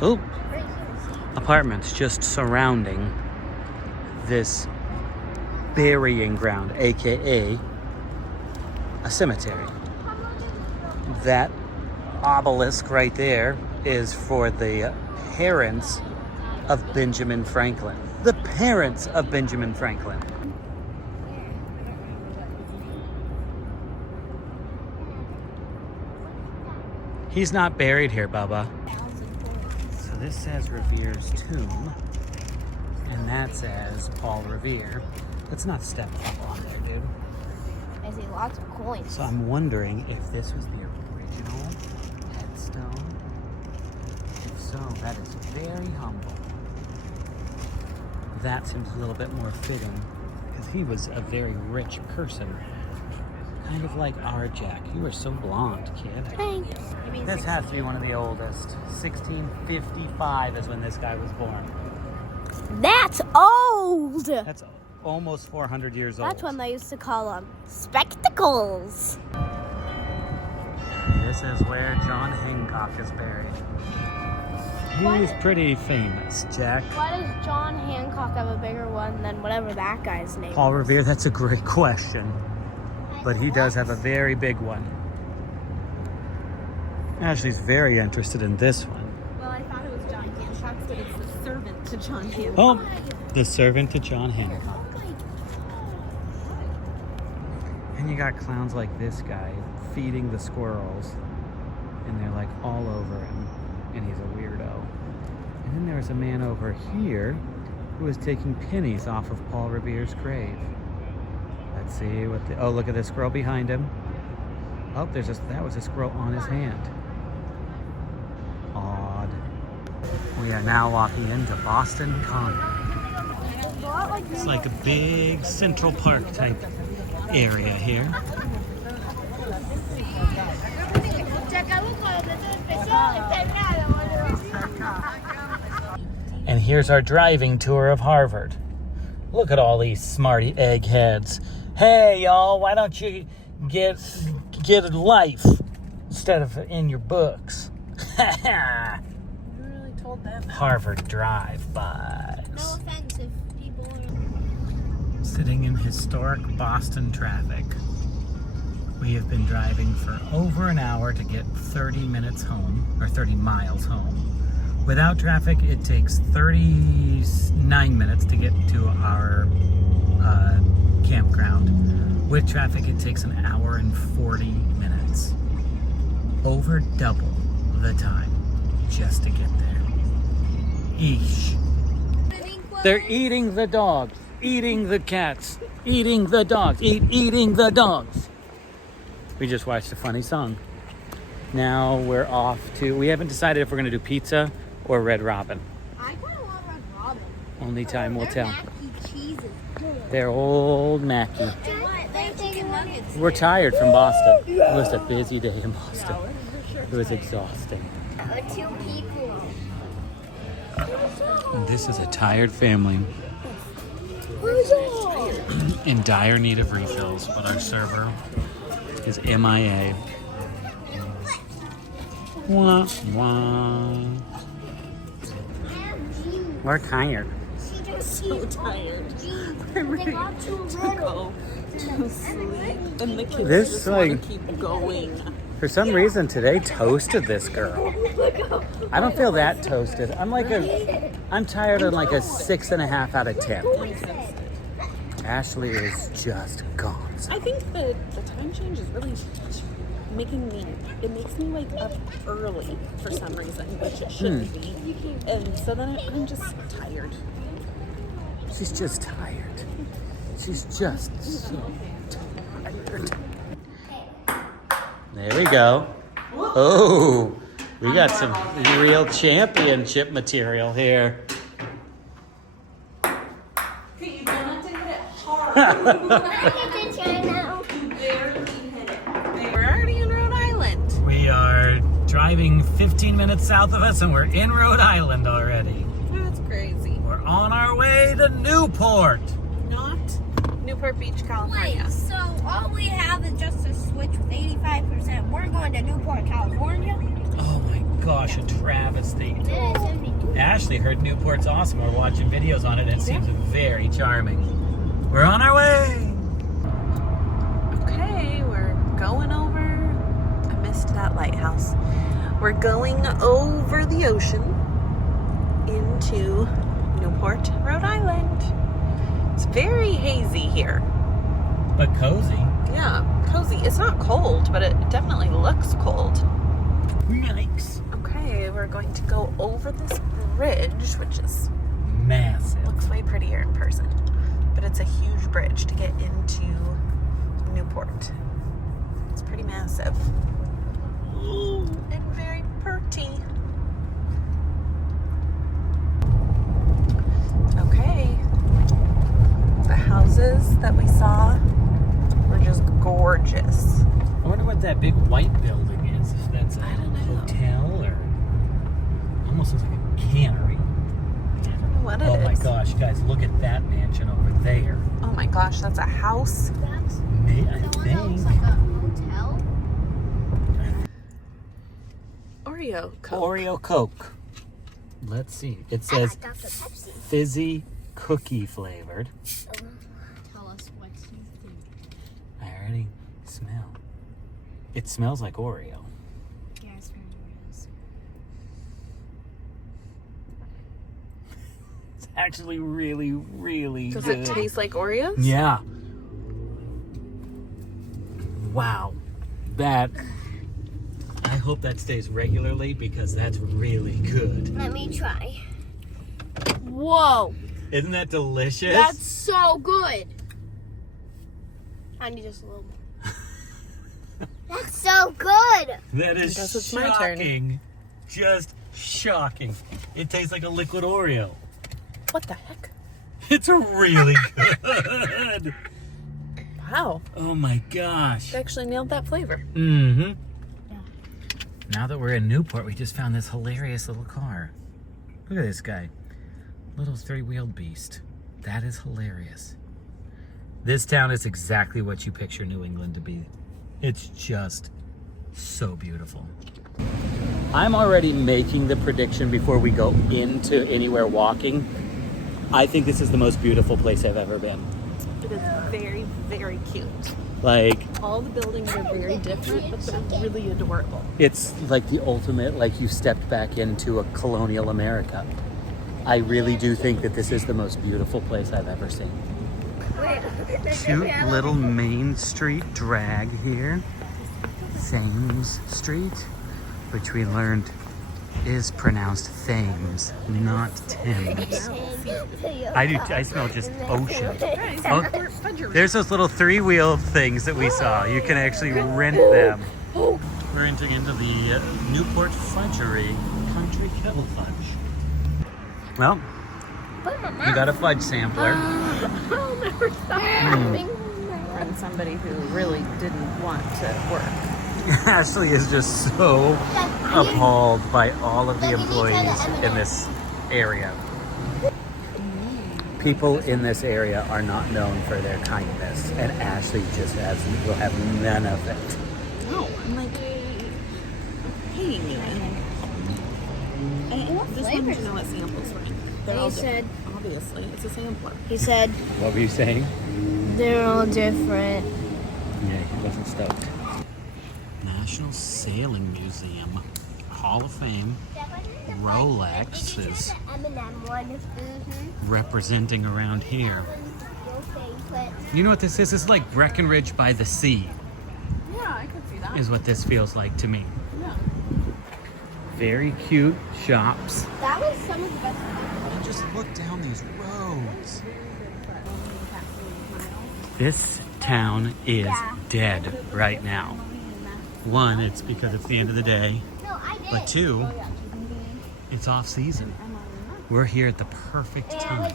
Oh, apartments just surrounding this burying ground, aka a cemetery. That obelisk right there is for the parents of Benjamin Franklin. The parents of Benjamin Franklin. He's not buried here, Bubba. So this says Revere's tomb, and that says Paul Revere. Let's not step up on there, dude. I see lots of coins. So I'm wondering if this was the original headstone. If so, that is very humble. That seems a little bit more fitting, because he was a very rich person. Kind of like our Jack. You were so blonde, kid. Thanks. This has to be one of the oldest. 1655 is when this guy was born. That's old! That's almost 400 years old. That's when they used to call them spectacles. This is where John Hancock is buried. He was pretty famous, Jack. Why does John Hancock have a bigger one than whatever that guy's name Paul is? Revere, that's a great question. But he does have a very big one. Ashley's very interested in this one. Well, I thought it was John Hancock's, but it's the servant to John Hancock. Oh, the servant to John Hancock. And you got clowns like this guy feeding the squirrels, and they're like all over him, and he's a weirdo. And then there's a man over here who is taking pennies off of Paul Revere's grave. Let's see what the, oh, look at this squirrel behind him. Oh, that was a squirrel on his hand. Odd. We are now walking into Boston Common. It's like a big Central Park type area here. And here's our driving tour of Harvard. Look at all these smarty eggheads. Hey, y'all, why don't you get a life instead of in your books. You really told them. Harvard drive-bys. No offense if people are... Sitting in historic Boston traffic. We have been driving for over an hour to get 30 minutes home, or 30 miles home. Without traffic, it takes 39 minutes to get to our campground. With traffic, it takes an hour and 40 minutes. Over double the time just to get there. Eesh. They're eating the dogs, eating the cats, eating the dogs, eating the dogs. We just watched a funny song. Now we're off to, we haven't decided if we're gonna do pizza or Red Robin. I kind of want Red Robin. Only time will Their tell. mac and cheese is good. They're old Mackie. And what? They're chicken nuggets. We're tired from Boston. It was a busy day in Boston. It was exhausting. Or 2 people. This is a tired family in dire need of refills, but our server is MIA. Wah, wah. We're tired. So tired. I'm ready to go to sleep. And the kids This, just like- want to keep going. For some reason today toasted this girl. I don't feel that toasted. I'm tired of like a 6.5 out of 10. Ashley is just gone. I think the time change is really it makes me wake up early for some reason, which it shouldn't be. And so then I'm just tired. She's just tired. She's just so tired. There we go. Oh, we got some real championship material here. Okay, you don't have to hit it hard. I get to try now. You barely hit it. We're already in Rhode Island. We are driving 15 minutes south of us and we're in Rhode Island already. That's crazy. We're on our way to Newport. Not Newport Beach, California. Wait, so all we have is just a switch with 85%. We're going to Newport, California. Oh my gosh, a travesty. This would be Ashley heard Newport's awesome. We're watching videos on it and it seems very charming. We're on our way. Okay, we're going over. I missed that lighthouse. We're going over the ocean into Newport, Rhode Island. It's very hazy here. But cozy. Yeah, cozy. It's not cold, but it definitely looks cold. Yikes. Okay, we're going to go over this bridge, which is Massive. looks way prettier in person. But it's a huge bridge to get into Newport. It's pretty massive. And very pretty. Okay. The houses that we saw were just gorgeous. I wonder what that big white building is. If that's a I don't know. hotel or almost looks like a cannery. I don't know what it is. Oh my gosh, guys, look at that mansion over there. Oh my gosh, that's a house. that's Me, I the one that think. looks like a hotel. Oreo Coke. Oreo Coke. Let's see. It says I got the Pepsi. fizzy cookie flavored. Tell us what's your food. I already smell. It smells like Oreo. Yeah, it's very Oreos. It's actually really, really Does good. it taste like Oreos? Yeah. Wow. That. I hope that stays regularly because that's really good. Let me try. Whoa, Isn't that delicious? that's so good. I need just a little more. That's so good. That is guess it's my turn. shocking. Just shocking. It tastes like a liquid Oreo. What the heck? It's really good. Wow. Oh my gosh. They actually nailed that flavor. Mm-hmm. Now that we're in Newport, we just found this hilarious little car. Look at this guy. Little 3-wheeled beast. That is hilarious. This town is exactly what you picture New England to be. It's just so beautiful. I'm already making the prediction before we go into anywhere walking. I think this is the most beautiful place I've ever been. It is very, very cute. Like, All the buildings are very different, but they're really adorable. it's like the ultimate, like you stepped back into a colonial America. I really do think that this is the most beautiful place I've ever seen. Cute little Main Street drag here. Thames Street, which we learned is pronounced Thames, not Thames. I smell just ocean. Oh, there's those little three-wheeled things that we saw. You can actually rent them. We're entering into the Newport Fudgery Country Kettle Fudge. Well, you got a fudge sampler. From somebody who really didn't want to work. Ashley is just so appalled by all of the employees in this area. People in this area are not known for their kindness, and Ashley just will have none of it. No, I'm like hating you. And just wanted to know what samples were in. They're all different. Obviously, it's a sampler. He said What were you saying? they're all different. Yeah, he wasn't stoked. National Sailing Museum, Hall of Fame. Rolex is representing around here. You know what this is? This is like Breckenridge by the sea, Yeah, I could see that. is what this feels like to me. Yeah. Very cute shops. That was some of the best. And just look down these roads. This town is dead right now. One, it's because it's the end of the day. But two, it's off season. We're here at the perfect time.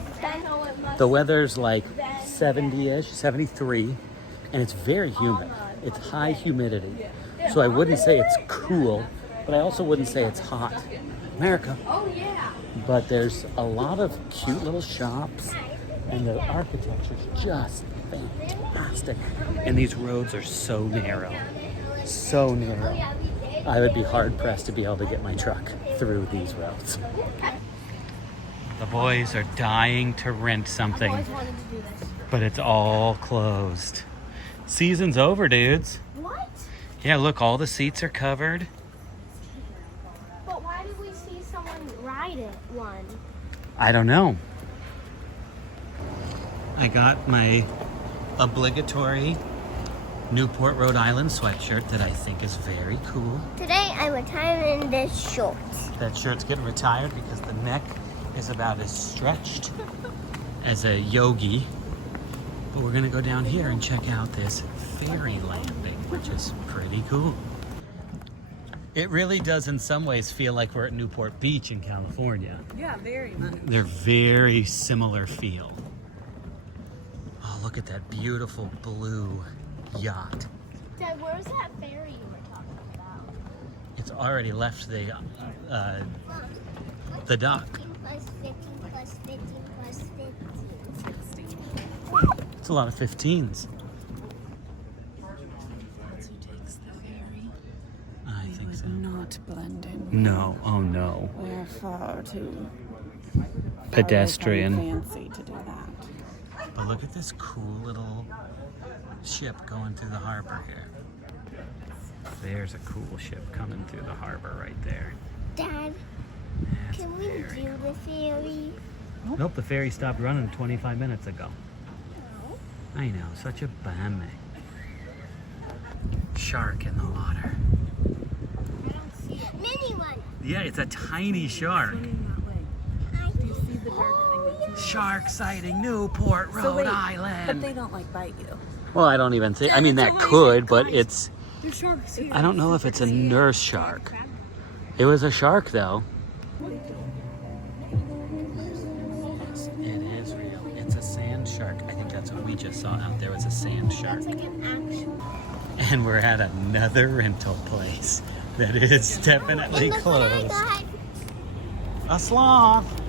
The weather's like 70-ish, 73, and it's very humid. It's high humidity. So I wouldn't say it's cool, but I also wouldn't say it's hot. America. But there's a lot of cute little shops, and the architecture's just fantastic. And these roads are so narrow. So narrow. I would be hard pressed to be able to get my truck through these roads. The boys are dying to rent something, but it's all closed. Season's over, dudes. What? Yeah, look, all the seats are covered. But why did we see someone ride it one? I don't know. I got my obligatory Newport, Rhode Island sweatshirt that I think is very cool. Today I'm retiring this short. That shirt's getting retired because the neck is about as stretched as a yogi. But we're gonna go down here and check out this ferry landing, which is pretty cool. It really does in some ways feel like we're at Newport Beach in California. Yeah, very much. They're very similar feel. Oh, look at that beautiful blue yacht. Dad, where's that ferry you were talking about? It's already left the dock. 15 plus 15 plus 15 plus 15. It's a lot of 15s. That's who takes the ferry. I think so. Not blend in. No, oh no. We're far too Pedestrian. fancy to do that. But look at this cool little ship going through the harbor here. There's a cool ship coming through the harbor right there. Dad, That's can we very do the ferry? Nope, the ferry stopped running 25 minutes ago. I know, such a bummer. Shark in the water. I don't see it. Mini one. Yeah, it's a tiny shark. I do see the Shark sighting, Newport, Rhode But Island. they don't like bite you. Well, I don't even think, I mean, that could, but it's, There's sharks here. I don't know if it's a nurse shark. It was a shark, though. Yes, it is real. It's a sand shark. I think that's what we just saw out there, was a sand shark. It's like an actual. And we're at another rental place that is definitely Look what I closed. got. A sloth.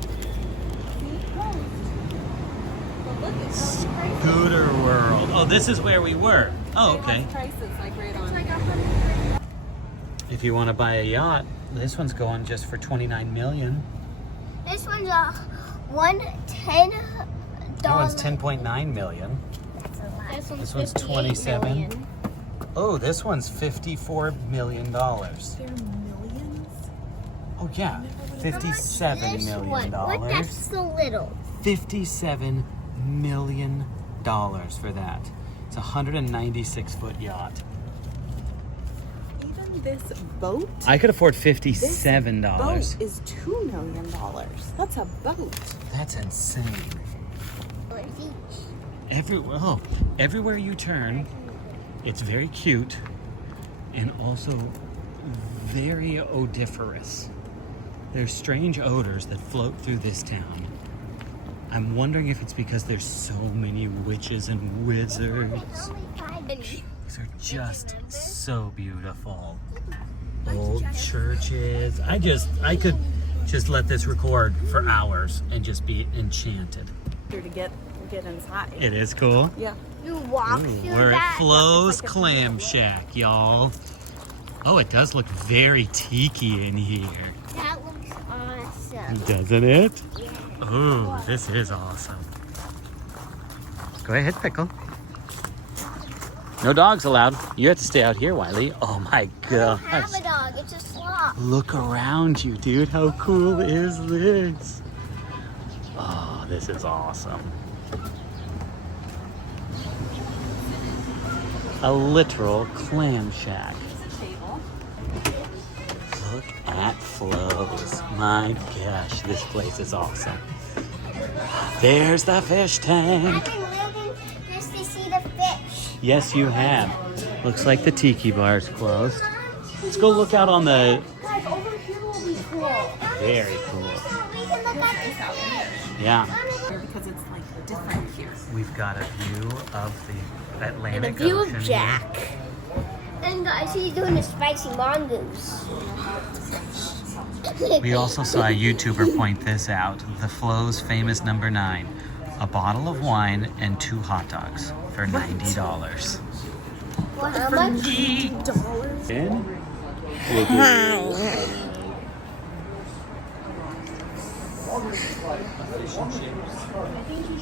Scooter World. Oh, this is where we were. Oh, okay. Prices like right on If you want to buy a yacht, this one's going just for 29 million. This one's a $110. That one's 10.9 million. This one's 27. Million. Oh, this one's $54 million. There are millions? Oh yeah, $57 This million. one. What? That's the little. $57 million for that. It's a 196-foot yacht. Even this boat? I could afford $57. Boat is $2 million. That's a boat. That's insane. Or each. Everywhere you turn, it's very cute and also very odoriferous. There's strange odors that float through this town. I'm wondering if it's because there's so many witches and wizards. These are just so beautiful. Old churches. I could just let this record for hours and just be enchanted. Here to get inside. It is cool. Yeah. You walk through We're that. at Flo's Clam Shack, y'all. Oh, it does look very tiki in here. That looks awesome. Doesn't it? Oh, this is awesome. Go ahead, Pickle. No dogs allowed. You have to stay out here, Wiley. Oh my I don't have gosh. a dog. It's a sloth. Look around you, dude. How cool is this? Oh, this is awesome. A literal clam shack. Look at Flo's. My gosh, this place is awesome. There's the fish tank. I've been living just to see the fish. Yes, you have. Looks like the tiki bar's closed. Let's go look out on the... Guys, over here will be cool. Very cool. We can look at the fish. Yeah. Because it's like different here. We've got a view of the Atlantic The view Ocean of here. Jack. And guys, he's doing a spicy mongoose. We also saw a YouTuber point this out. The Flo's famous number 9. A bottle of wine and 2 hot dogs for $90. How much?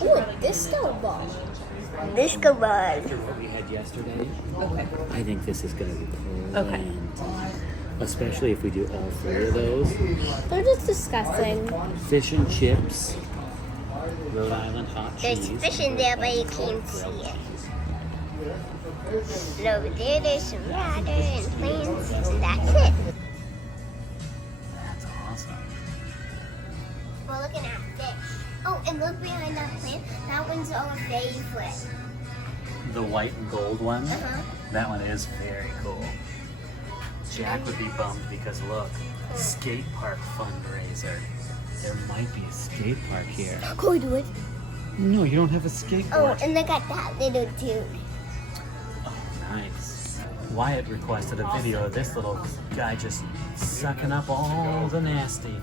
Ooh, a disco ball. Disco ball. After what we had yesterday, I think this is going to be cool. Okay. Especially if we do all 3 of those. They're just disgusting. Fish and chips. Rhode Island hot There's cheese. fish in there, but you can't see it. And over there's some water and plants, and that's it. That's awesome. We're looking at fish. Oh, and look behind that plant. That one's our favorite. The white and gold one. Uh-huh. That one is very cool. Jack would be bummed because look, skate park fundraiser. There might be a skate park here. Can we do it? No, you don't have a skateboard. Oh, and look at that little dude. Oh, nice. Wyatt requested a video of this little guy just sucking up all the nasty.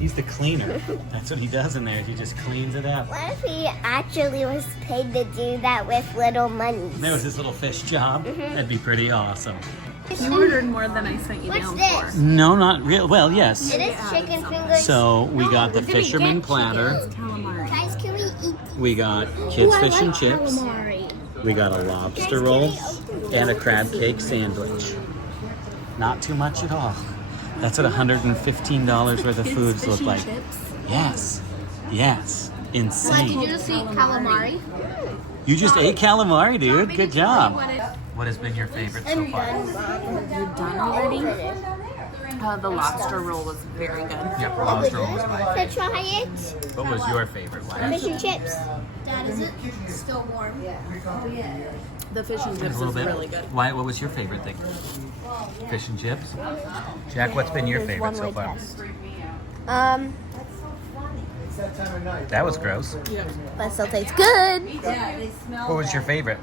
He's the cleaner. That's what he does in there. He just cleans it up. What if he actually was paid to do that with little money? That was his little fish job. That'd be pretty awesome. You ordered more than I sent you What's down this? for. No, not real. Well, yes. It is chicken fingers. So we got the fisherman platter. Guys, can we eat? We got kids fish and chips. We got a lobster roll and a crab cake sandwich. Not too much at all. That's what $115 worth of foods look like. Yes. Yes. Insane. just eat calamari? You just ate calamari, dude. Good job. What has been your favorite so far? You're done already? The lobster roll was very good. Yep, lobster roll was my To favorite. try it? What was your favorite one? Fish and chips. Dad, is it still warm? The fish and A chips little is bit. really good. Wyatt, what was your favorite thing? Fish and chips? Jack, what's been your favorite so far? That was gross. But still tastes good. What was your favorite?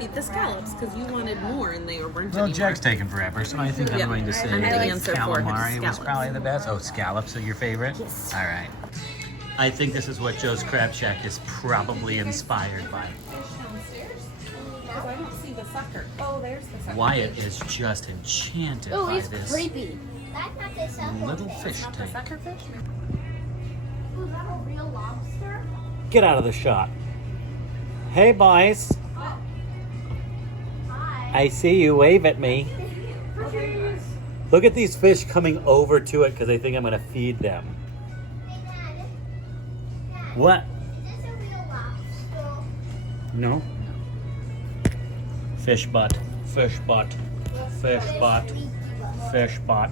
Eat the scallops because you wanted more and they weren't Well, anymore. Jack's taking forever, so I think I'm Yeah. going to say I'm gonna answer for him, calamari was scallops. probably the best. Oh, scallops are your favorite? Yes. All right. I think this is what Joe's Crab Shack is probably inspired by. I don't see the sucker. Oh, there Wyatt is just enchanted Oh, by it's this creepy. That's not the sucker. little fish tank. Ooh, is that a real lobster? Get out of the shot. Hey, boys. Hi. I see you. Wave at me. Look at these fish coming over to it because they think I'm going to feed them. Hey, Dad. Dad, What? is this a real lobster? No. Fish butt. Fish butt. Fish butt. Fish butt.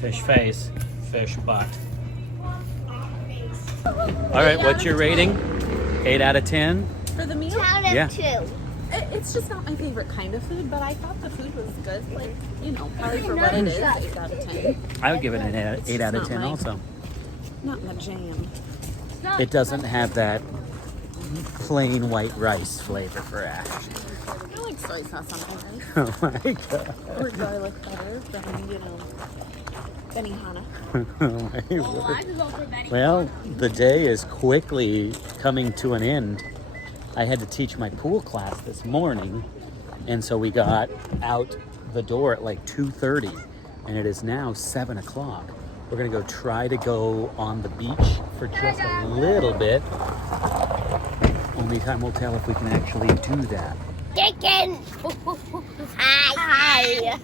Fish face. Fish butt. All right, what's your rating? 8 out of 10? For the meal? Out of Yeah. 2. It's just not my favorite kind of food, but I thought the food was good. Like, you know, probably for what it is, 8 out of 10. I would give it an 8 out of not 10 my- also. Not my jam. It doesn't have that plain white rice flavor for Ash. I like soy sauce on my rice. Oh my god. Or garlic butter from, you know, Benihana. Oh my word. Well, the day is quickly coming to an end. I had to teach my pool class this morning, and so we got out the door at like 2:30, and it is now 7 o'clock. We're gonna go try to go on the beach for just a little bit. Only time will tell if we can actually do that. Chicken! Hi!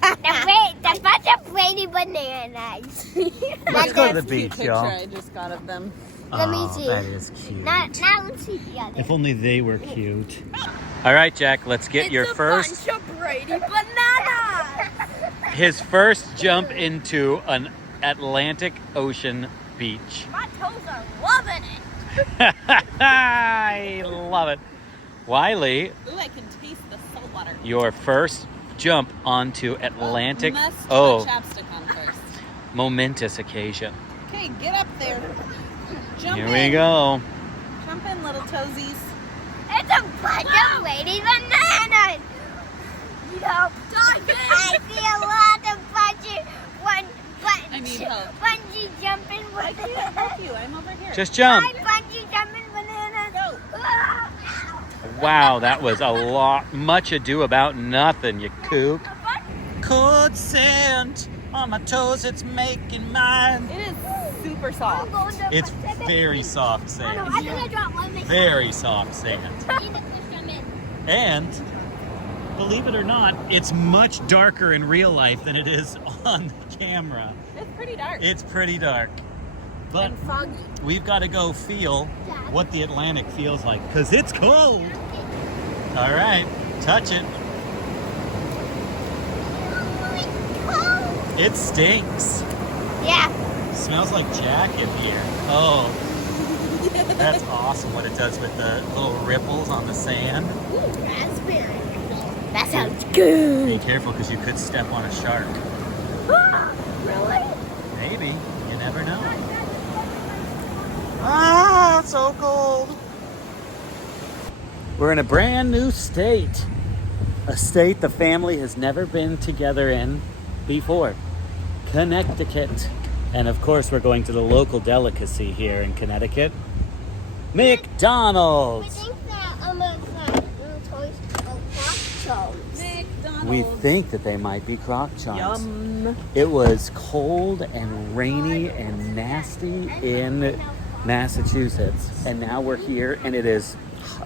The bunch of Brady bananas. Let's go to the beach, Picture y'all. I just got of them. Let me Oh, see. that is cute. Now let's see the other. If only they were cute. All right, Jack, let's get your first. Bunch of Brady bananas. His first jump into an Atlantic Ocean beach. My toes are loving it. I love it. Wiley, Ooh, I can taste the salt water. your first jump onto Atlantic. Must Oh, put chapstick on first. momentous occasion. Okay, get up there. Jump Here in. we go. Jump in, little toesies. It's a bunch of Brady bananas. Yup. I see a lot of I need help. bungee jumping I can't help you. I'm over here. Just jump. bungee jumping bananas. Go. Wow, that was a lot. Much ado about nothing, you kook. Cold sand on my toes, it's making mine. It is super soft. It's very soft Oh, sand. no, I think I dropped one. Very soft sand. Need to push them in. And believe it or not, it's much darker in real life than it is on the camera. It's pretty dark. It's pretty dark. But and foggy. we've got to go feel what the Atlantic feels like because it's cold. All right, touch it. It stinks. Yeah. Smells like Jack in here. Oh, that's awesome what it does with the little ripples on the sand. Ooh, raspberry. That sounds good. Be careful because you could step on a shark. Really? Maybe. You never know. Ah, it's so cold. We're in a brand new state. A state the family has never been together in before. Connecticut. And of course, we're going to the local delicacy here in Connecticut. I McDonald's. think that toys are McDonald's. We think that they might be Croc Charms. Yum. It was cold and rainy and nasty in Massachusetts, and now we're here, and it is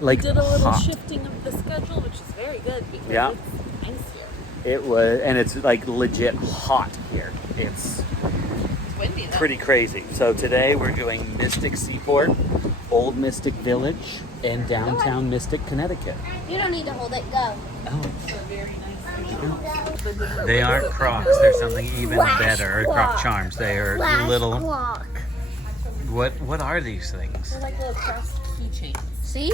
like Did a little hot. shifting of the schedule, which is very good because Yeah. it's nice here. It was, and it's like legit hot here. It's It's windy though. pretty crazy. So today we're doing Mystic Seaport, Old Mystic Village, and downtown Mystic, Connecticut. You don't need to hold it. Go. Oh, Very nice. they aren't Crocs. They're something even better. Croc Charms. They are little. Clock. What are these things? They're like little cross keychains. See?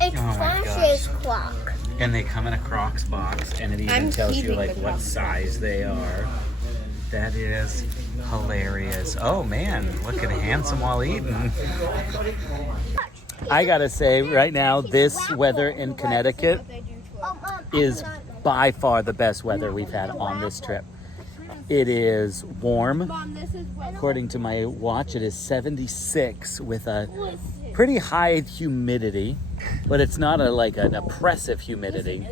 It Oh my flashes clock. And they come in a Crocs box, and it even tells you like what size they are. That is hilarious. Oh man, looking handsome while eating. I gotta say, right now, this weather in Connecticut is by far the best weather we've had on this trip. It is warm. According to my watch, it is 76 with a pretty high humidity, but it's not like an oppressive humidity.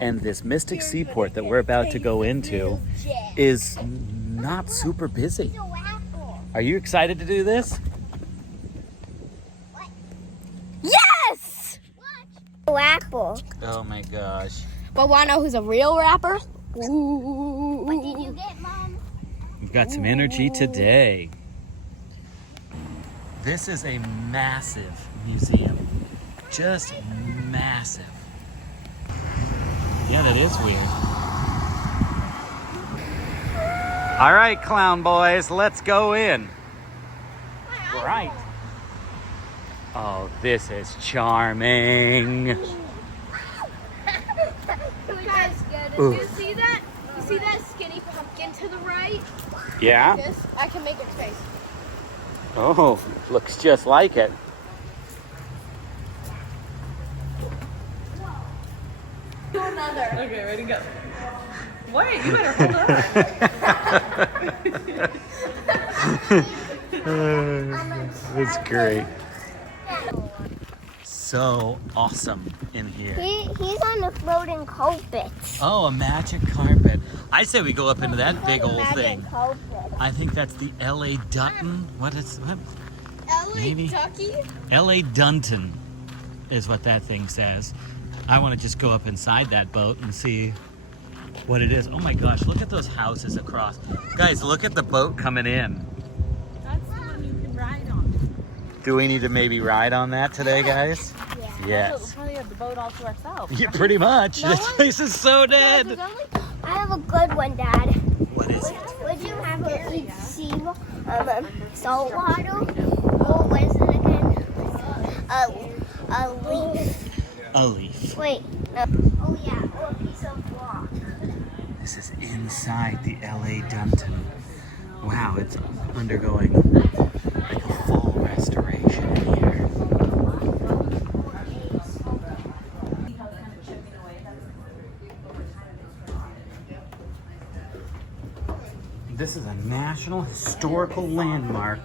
And this Mystic Seaport that we're about to go into is not super busy. Are you excited to do this? Yes! Apple. Oh my gosh. But wanna know who's a real rapper? Ooh. What did you get, Mom? We've got some energy today. This is a massive museum. Just massive. Yeah, that is weird. All right, clown boys, let's go in. Right. Oh, this is charming. Do you see that? You see that skinny pumpkin to the right? Yeah? This? I can make its face. Oh, looks just like it. Do another. Okay, ready, go. Wait, you better hold on. That's great. So awesome in here. He's on the floating carpet. Oh, a magic carpet. I say we go up into that big old thing. Carpet. I think that's the L.A. Dutton. What? Maybe? Ducky? L.A. Dunton is what that thing says. I want to just go up inside that boat and see what it is. Oh my gosh, look at those houses across. Guys, look at the boat coming in. That's the one you can ride on. Do we need to maybe ride on that today, guys? Yeah. Yes. We'll probably have the boat all to ourselves. Yeah, pretty much. This place is so dead. I have a good one, Dad. What is it? Would you have to eat salt water? Or what is it again? A leaf. A leaf. Wait. No. Oh yeah, or a piece of rock. This is inside the L.A. Dunton. Wow, it's undergoing like a full restoration in here. This is a National Historical Landmark.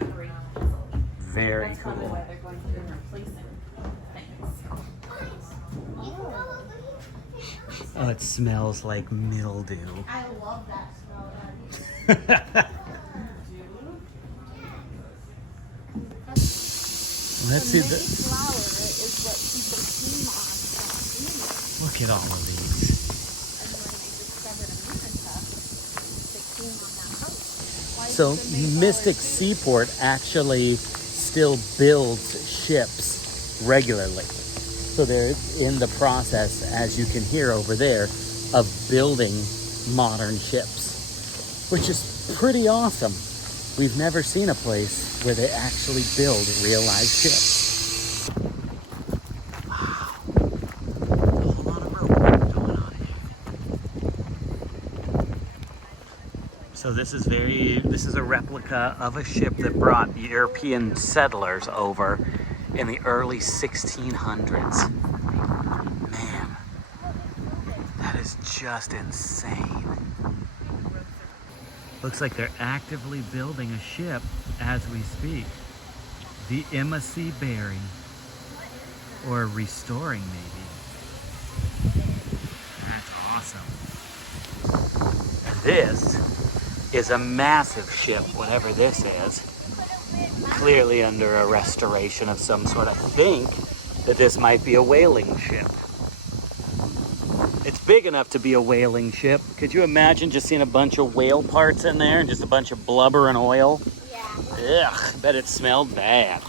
Very cool. Oh, it smells like mildew. I love that smell. Let's see the. Flower is what people came on. Look at all of these. So Mystic Seaport actually still builds ships regularly. So they're in the process, as you can hear over there, of building modern ships, which is pretty awesome. We've never seen a place where they actually build real live ships. Wow. A whole lot of rope going on here. So this is a replica of a ship that brought European settlers over in the early 1600s. Man, that is just insane. Looks like they're actively building a ship as we speak. The Embassy Bearing, or restoring maybe. That's awesome. And this is a massive ship, whatever this is. Clearly under a restoration of some sort. I think that this might be a whaling ship. It's big enough to be a whaling ship. Could you imagine just seeing a bunch of whale parts in there and just a bunch of blubber and oil? Yeah. Ugh, bet it smelled bad.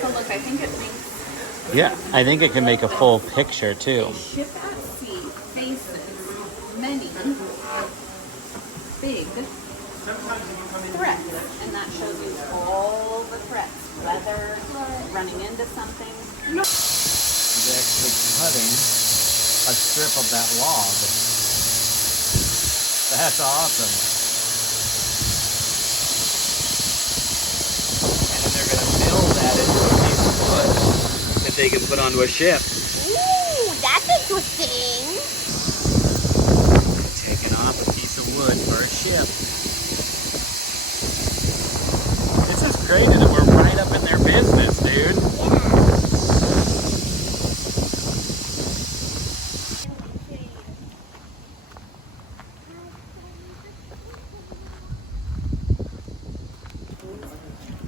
So look, I think it makes Yeah, I think it can make a full picture too. a ship at sea faces many big threats, and that shows you all the threats. Weather, running into something. He's actually cutting a strip of that log. That's awesome. they can put onto a ship. Ooh, that's interesting. Taking off a piece of wood for a ship. This is crazy that we're right up in their business, dude.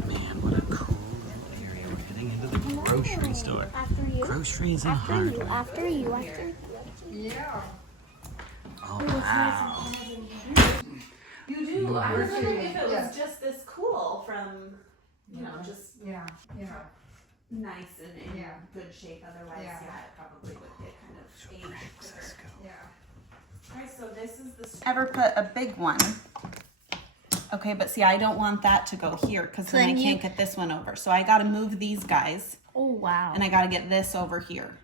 Man, what a cool area. We're heading into the grocery store. After you. Groceries and hardware. After you. Oh, wow. You do. I was wondering if it was just this cool from, you know, just nice and in good shape. Otherwise, it probably would get kind of aged. Okay, so this is the. Ever put a big one? Okay, but see, I don't want that to go here because then I can't get this one over. So I got to move these guys. Oh, wow. And I got to get this over here.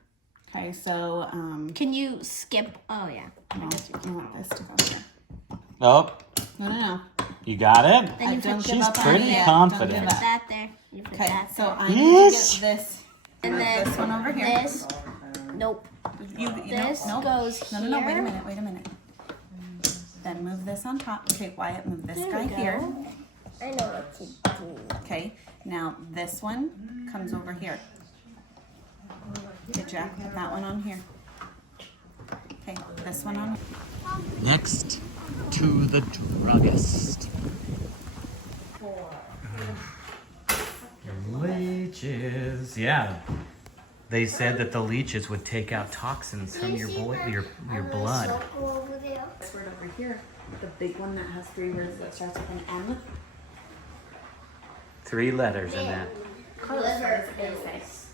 Okay, so Can you skip? Oh, yeah. I want this to go here. Nope. No. You got it? Then you put She's up on pretty it. confident. Don't give up. that there. You put Okay, that so there. I need to get this. And then this one over here. This. Nope. You This no, goes No, here. wait a minute. Then move this on top. Okay, Wyatt, move this There guy we go. here. I know what to do. Okay, now this one comes over here. Okay, Jack, put that one on here. Okay, this one on. Next to the druggist. Leeches. Yeah. They said that the leeches would take out toxins from your blood. This word over here, the big one that has 3 words that starts with an M. 3 letters in that. Basics.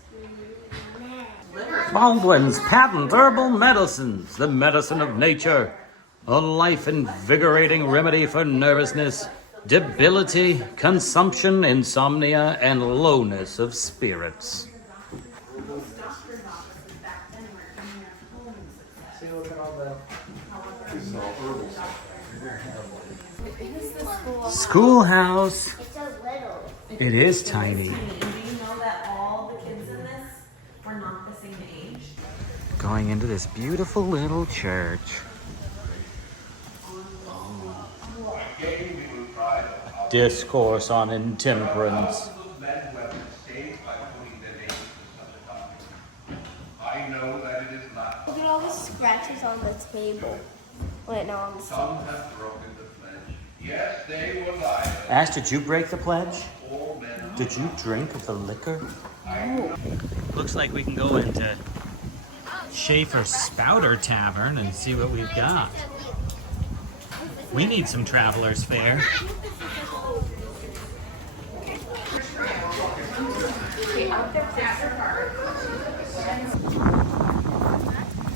Baldwin's patent herbal medicines, the medicine of nature, a life-invigorating remedy for nervousness, debility, consumption, insomnia, and lowness of spirits. Schoolhouse. It's a little. It is tiny. And do you know that all the kids in this were not the same age? Going into this beautiful little church. Discourse on intemperance. I know that it is not. Look at all the scratches on the table. Wait, no, on the Some have broken the pledge. Yes, they were liars. Ash, did you break the pledge? All men Did you drink of the liquor? No. Looks like we can go into Schaefer's Spouter Tavern and see what we've got. We need some traveler's fare.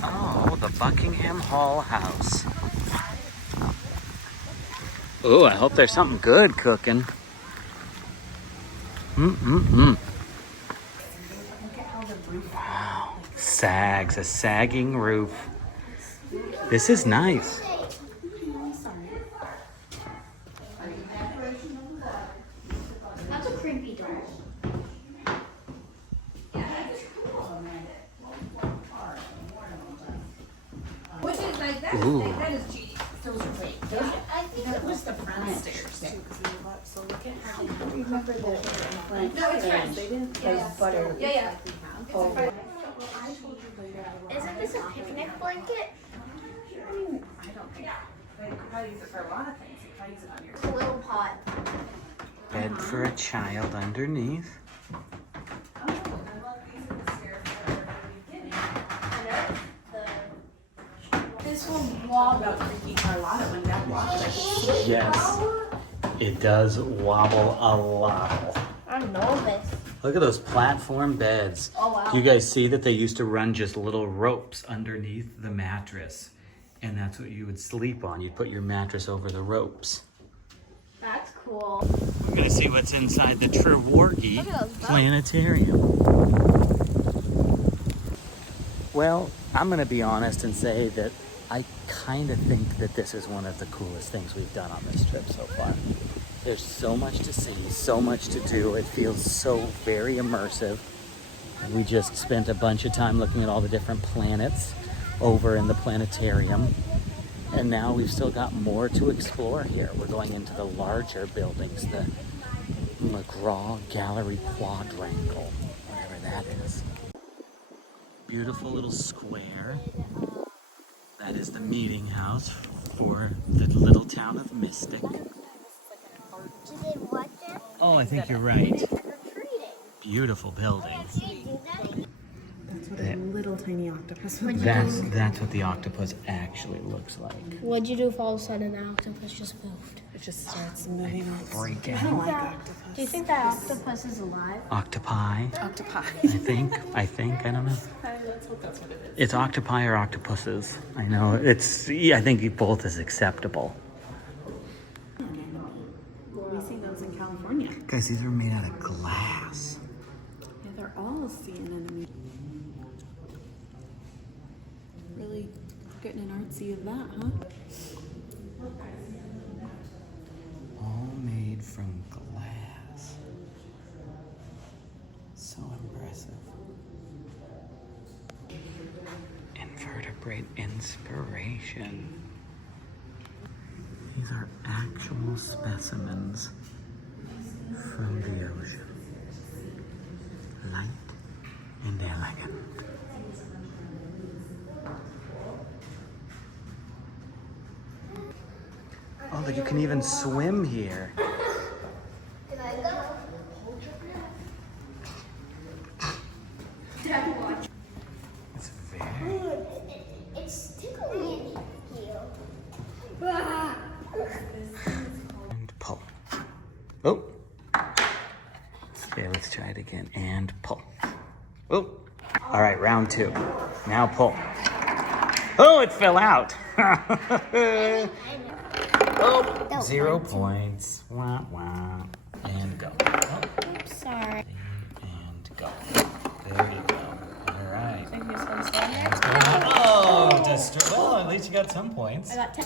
Oh, the Buckingham Hall House. Oh, I hope there's something good cooking. Wow. Sags, a sagging roof. This is nice. That's a creepy door. Ooh. I think it was The front stairs too. So look at how they remember the butter. Yeah. Isn't this a picnic blanket? I don't think. They could probably use it for a lot of things. You could probably use it on your. It's a little pot. Bed for a child underneath. Oh, I love these in the stairs that are at the beginning. This will wobble. Freaky Carlotta when Dad walked it. Yes, it does wobble a lot. I know this. Look at those platform beds. Oh, wow. Do you guys see that they used to run just little ropes underneath the mattress? And that's what you would sleep on. You'd put your mattress over the ropes. That's cool. We're gonna see what's inside the Trevorgy Look at those boats. Planetarium. Well, I'm gonna be honest and say that I kind of think that this is one of the coolest things we've done on this trip so far. There's so much to see, so much to do. It feels so very immersive. We just spent a bunch of time looking at all the different planets over in the planetarium. And now we've still got more to explore here. We're going into the larger buildings, the McGraw Gallery Quadrangle, whatever that is. Beautiful little square. That is the meeting house for the little town of Mystic. Oh, I think you're right. Beautiful building. That's what a little tiny octopus would That's what the octopus actually looks like. What'd you do if all of a sudden the octopus just moved? It just starts moving on. Freak I out. don't like octopus. Do you think that octopus is alive? Octopi. Octopi. I think, I don't know. Let's hope that's what it is. It's octopi or octopuses. I know, I think both is acceptable. We see those in California. Guys, these are made out of glass. Yeah, they're all sea anemones. Really getting an artsy of that, huh? All made from glass. So impressive. Invertebrate inspiration. These are actual specimens from the ocean. Light and elegant. Oh, look, you can even swim here. It's very... It's tickling me here. And pull. Oh. Okay, let's try it again. And pull. Oh. All right, round 2. Now pull. Oh, it fell out. Oh, 0 points. Wah, wah. And go. Oh. Oops, sorry. And go. There you go. All right. So here's one standard. Oh, well, at least you got some points. I got 10.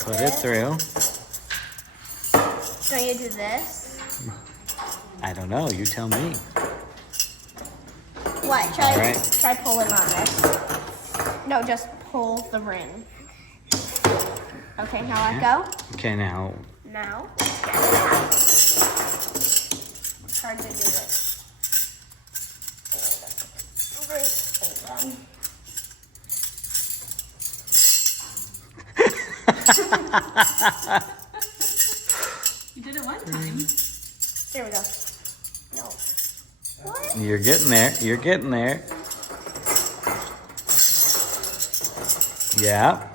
Put it through. Don't you do this? I don't know. You tell me. What? All right. Try pulling on this. No, just pull the ring. Okay, now let go. Okay, now. Now. It's hard to do this. You did it one time. There we go. No. What? You're getting there. You're getting there. Yeah.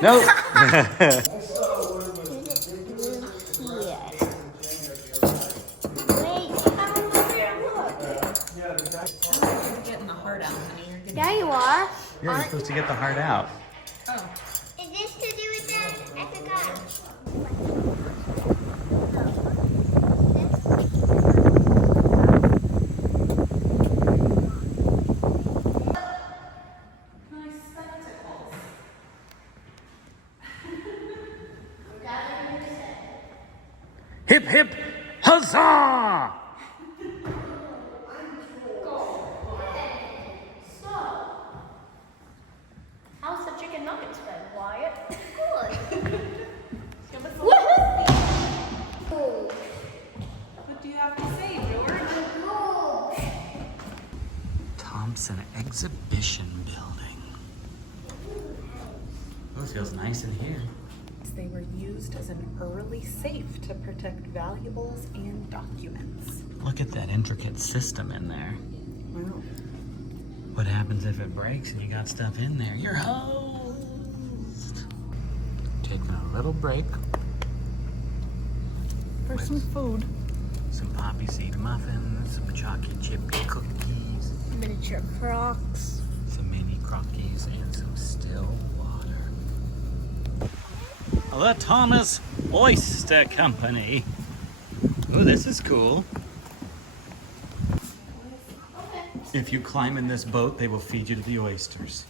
Nope. Getting the heart out, honey. You're getting... There you are. You're supposed to get the heart out. Oh. Is this to do with that? I forgot. Hip, hip, huzzah! How's the chicken nuggets been, Wyatt? What do you have to say, George? Thompson Exhibition Building. Oh, it feels nice in here. They were used as an early safe to protect valuables and documents. Look at that intricate system in there. Wow. What happens if it breaks and you got stuff in there? You're hosed. Taking a little break. For some food. Some poppy seed muffins, some chocolate chip cookies, Miniature Crocs. some mini crockies, and some still water. The Thomas Oyster Company. Ooh, this is cool. If you climb in this boat, they will feed you to the oysters.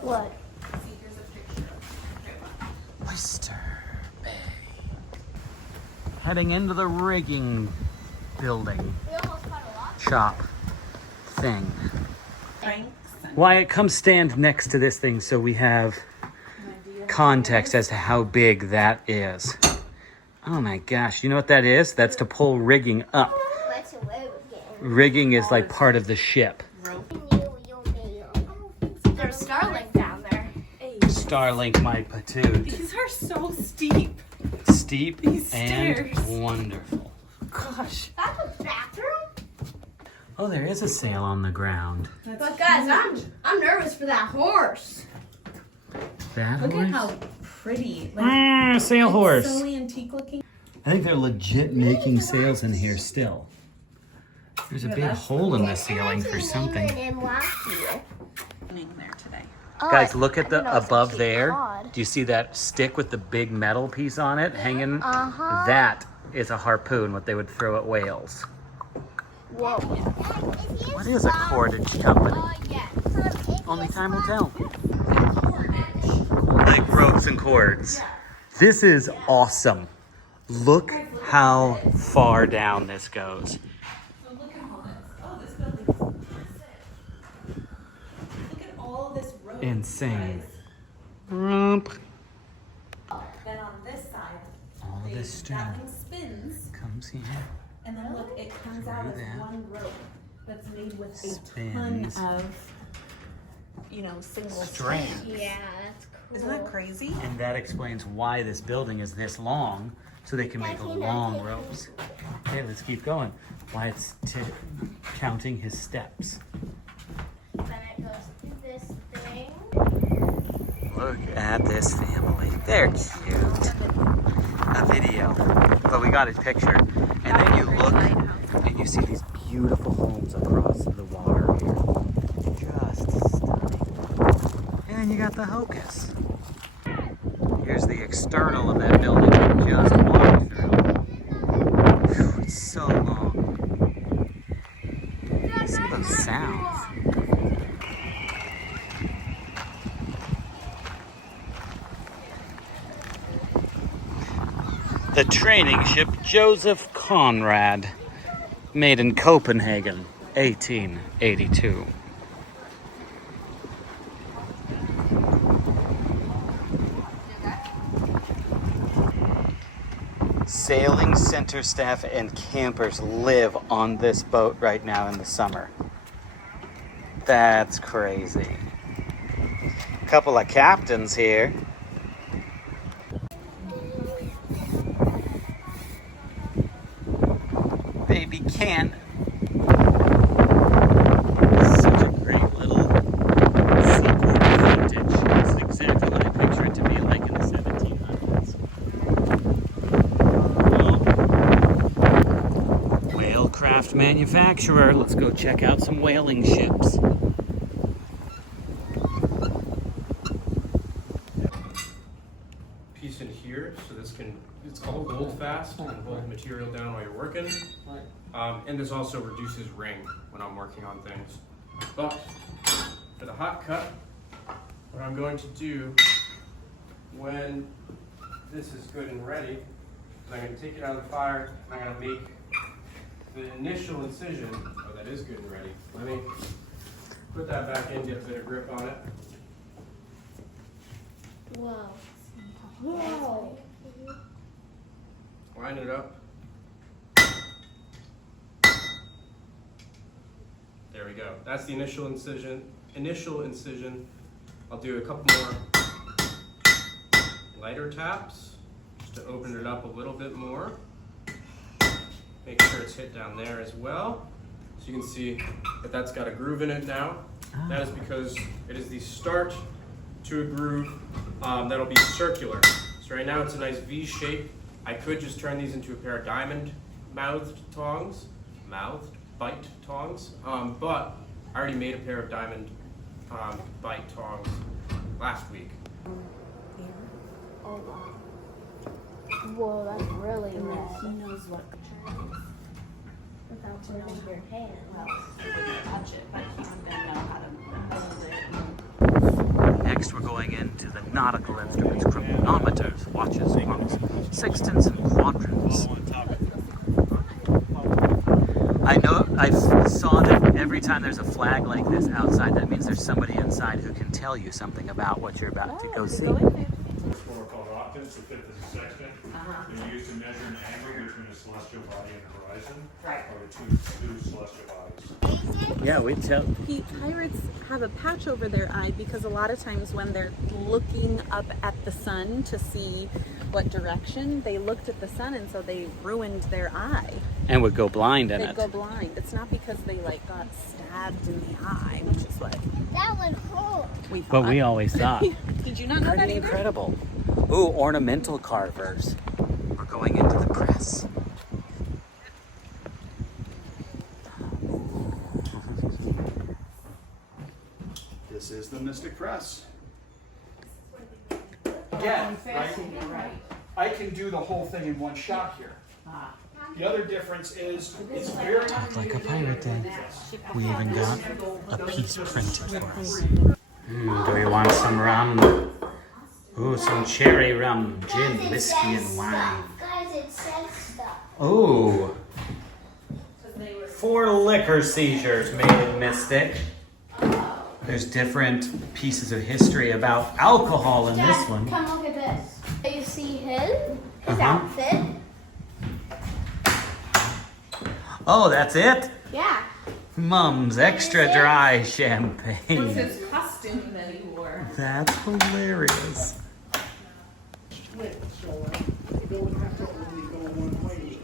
What? heading into the rigging building shop thing. Wyatt, come stand next to this thing so we have context as to how big that is. Oh my gosh, you know what that is? That's to pull rigging up. What's a rigging? Rigging is like part of the ship. There's Starlink down there. Starlink, my patoot. These are so steep. Steep These and stairs. wonderful. Gosh. That's a bathroom? Oh, there is a sail on the ground. But guys, I'm nervous for that horse. That Look horse? at how pretty. Like, sail horse. so antique looking. I think they're legit making sails in here still. There's a big hole in the ceiling for something. There today. Guys, look at the above there. Do you see that stick with the big metal piece on it hanging? That is a harpoon, what they would throw at whales. Whoa. What is a cordage company? Only time will tell. Like ropes and cords. This is awesome. Look how far down this goes. So look at all this. Oh, this building is massive. Look at all this road. Insane. Rump. Then on this side, All this string that thing spins, comes here. and then look, it comes out as that. one rope that's made with Spins. a ton of, single Strands. strands. Yeah, that's cool. Isn't that crazy? And that explains why this building is this long, so they can make long ropes. Okay, let's keep going. Why it's counting his steps. Then it goes through this thing. Look at this family. They're cute. A video. But we got his picture. And then you look and you see these beautiful homes across the water here. Just stunning. And then you got the Hocus. Here's the external of that building we just walked through. Whew, it's so long. Listen to those sounds. The training ship Joseph Conrad, made in Copenhagen, 1882. Sailing center staff and campers live on this boat right now in the summer. That's crazy. Couple of captains here. Baby Ken. Such a great little Seaport vintage. It's exactly what I picture it to be like in the 1700s. Well, whalecraft manufacturer. Let's go check out some whaling ships. Piece in here, so this can, it's called hold fast, and hold material down while you're working. And this also reduces ring when I'm working on things. But for the hot cut, what I'm going to do when this is good and ready, is I'm going to take it out of the fire and I'm going to make the initial incision. Oh, that is good and ready. Let me put that back in, get a bit of grip on it. Whoa. Whoa. Line it up. There we go. That's the initial incision. I'll do a couple more lighter taps just to open it up a little bit more. Make sure it's hit down there as well. So you can see that that's got a groove in it now. That is because it is the start to a groove that'll be circular. So right now it's a nice V shape. I could just turn these into a pair of diamond bite tongs, but I already made a pair of diamond bite tongs last week. Oh wow. Whoa, that's really red. He knows what Without moving your hand. he wouldn't touch it, but he's gonna know how to build it. Next, we're going into the nautical instruments, chronometers, watches, clocks, sextants, and quadrants. I know, I saw that every time there's a flag like this outside, that means there's somebody inside who can tell you something about what you're about to go see. Four called octants, the fifth is a sextant. They're used to measure an angle between a celestial body and the horizon, or two celestial bodies. Yeah, we tell. Pirates have a patch over their eye because a lot of times when they're looking up at the sun to see what direction, they looked at the sun and so they ruined their eye. And would go blind in They'd it. go blind. It's not because they like got stabbed in the eye, which is what That would hurt. we thought. But we always thought. Did you not know that Pretty either? incredible. Ooh, ornamental carvers. We're going into the press. This is the Mystic Press. Again, right? I can do the whole thing in one shot here. The other difference is it's very Like a pirate day. We even got a piece printed for us. Do you want some rum? Ooh, some cherry rum, gin, whiskey, and wine. Guys, it says stuff. Ooh. 4 liquor seizures made in Mystic. There's different pieces of history about alcohol in this one. Come look at this. You see his Uh-huh. outfit? Oh, that's it? Yeah. Mum's extra dry champagne. His costume that he wore. That's hilarious. So you don't have to only go one way.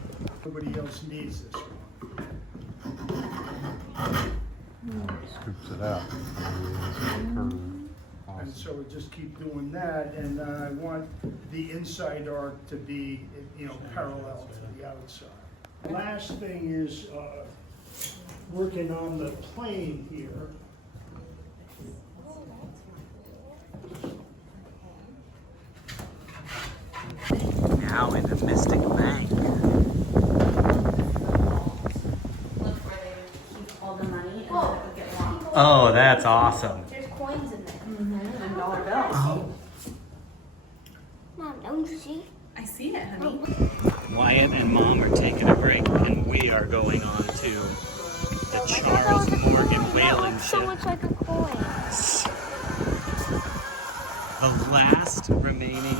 Nobody else needs this one. Scoops it out. And so we just keep doing that, and I want the inside arc to be, parallel to the outside. Last thing is working on the plane here. Now into Mystic Bank. Look where they would keep all the money and then it would get locked. Oh, that's awesome. There's coins in there. And dollar bills. Oh. Mom, don't you see? I see it, honey. Wyatt and Mom are taking a break, and we are going on to the Charles Morgan whaling So ship. much like a coin. The last remaining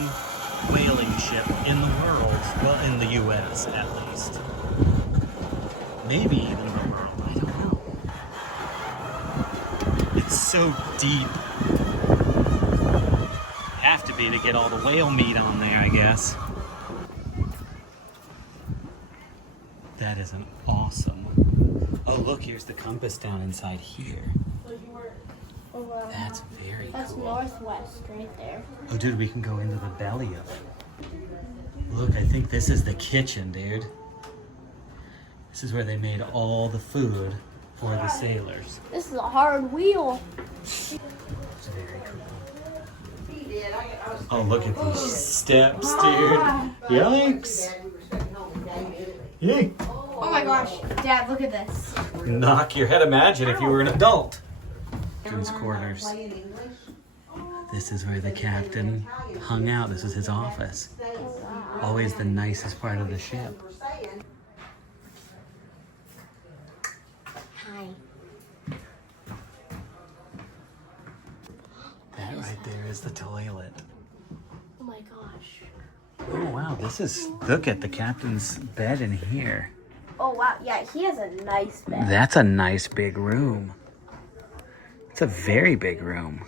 whaling ship in the world. Well, in the U.S. at least. Maybe even the world. I don't know. It's so deep. Have to be to get all the whale meat on there, I guess. That is an awesome. Oh, look, here's the compass down inside here. That's very That's cool. northwest right there. Oh, dude, we can go into the belly of it. Look, I think this is the kitchen, dude. This is where they made all the food for the sailors. This is a hard wheel. It's very cool. Oh, look at these steps, dude. Yikes. Yay. Oh my gosh. Dad, look at this. Knock your head. Imagine if you were an adult. Captain's quarters. This is where the captain hung out. This was his office. Always the nicest part of the ship. Hi. That right there is the toilet. Oh my gosh. Oh wow, this is, look at the captain's bed in here. Oh wow, yeah, he has a nice bed. That's a nice big room. It's a very big room.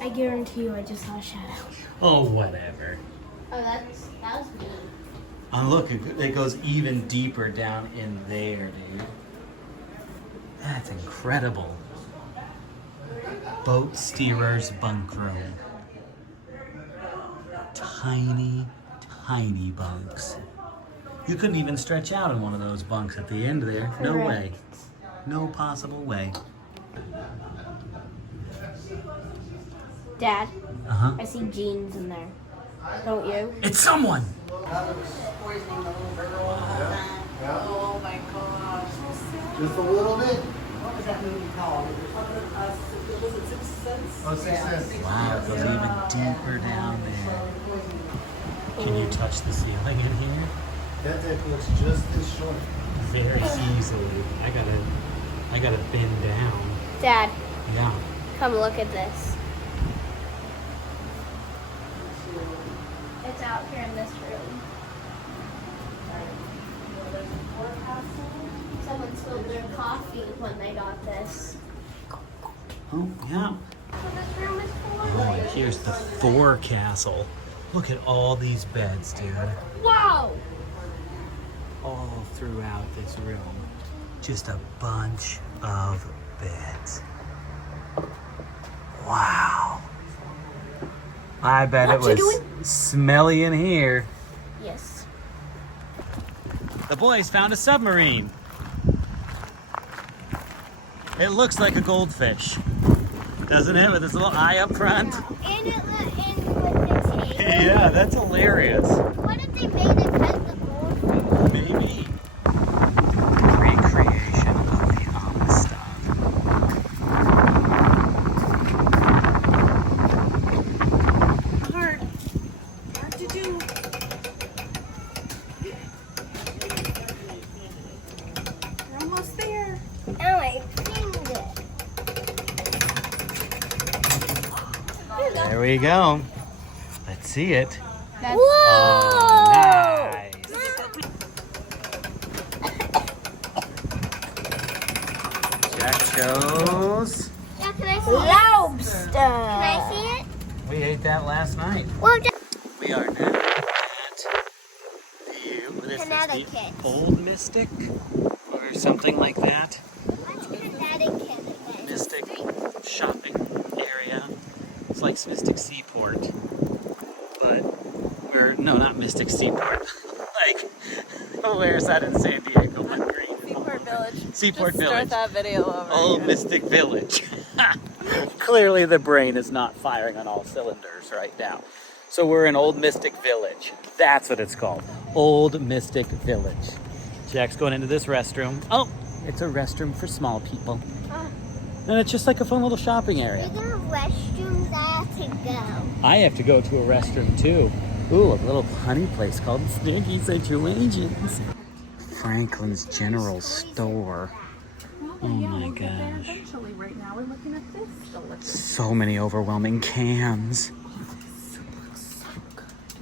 I guarantee you I just saw a shadow. Oh, whatever. Oh, that was me. Oh, look, it goes even deeper down in there, dude. That's incredible. Boat steerer's bunk room. Tiny, tiny bunks. You couldn't even stretch out in one of those bunks at the end there. No way. No possible way. Dad, Uh-huh. I see jeans in there. Don't you? It's someone! Just a little bit. Wow, it goes even deeper down there. Can you touch the ceiling in here? That deck looks just as short. Very easily. I gotta bend down. Dad, Yeah. come look at this. It's out here in this room. Someone spilled their coffee when they got this. Oh, yeah. So this room is for? Oh, and here's the Thor castle. Look at all these beds, dude. Wow! All throughout this room. Just a bunch of beds. Wow. I bet it was smelly in here. Yes. The boys found a submarine. It looks like a goldfish, doesn't it? With its little eye up front. And it with the tail. Yeah, that's hilarious. What if they made it as the goldfish? Maybe. Recreation of the stuff. Hard to do. We're almost there. Oh, my finger. There we go. Let's see it. Whoa! Oh, nice. Jack chose. Yeah, can I see Lobster! it? Can I see it? We ate that last night. Well, We are now at what is this, the Connecticut. Old Mystic or something like that. What's Connecticut? Mystic shopping area. It's like Mystic Seaport, but no, not Mystic Seaport. Like, where's that in San Diego? Seaport Village. Seaport Just Village. Start that video over. Old again. Mystic Village. Clearly the brain is not firing on all cylinders right now. So we're in Old Mystic Village. That's what it's called. Old Mystic Village. Jack's going into this restroom. Oh, it's a restroom for small people. And it's just like a fun little shopping area. There are restrooms I have to go. I have to go to a restroom too. Ooh, a little honey place called Sticky Situations. Franklin's General Store. Oh my gosh. Eventually, right now we're looking at this. So many overwhelming cans.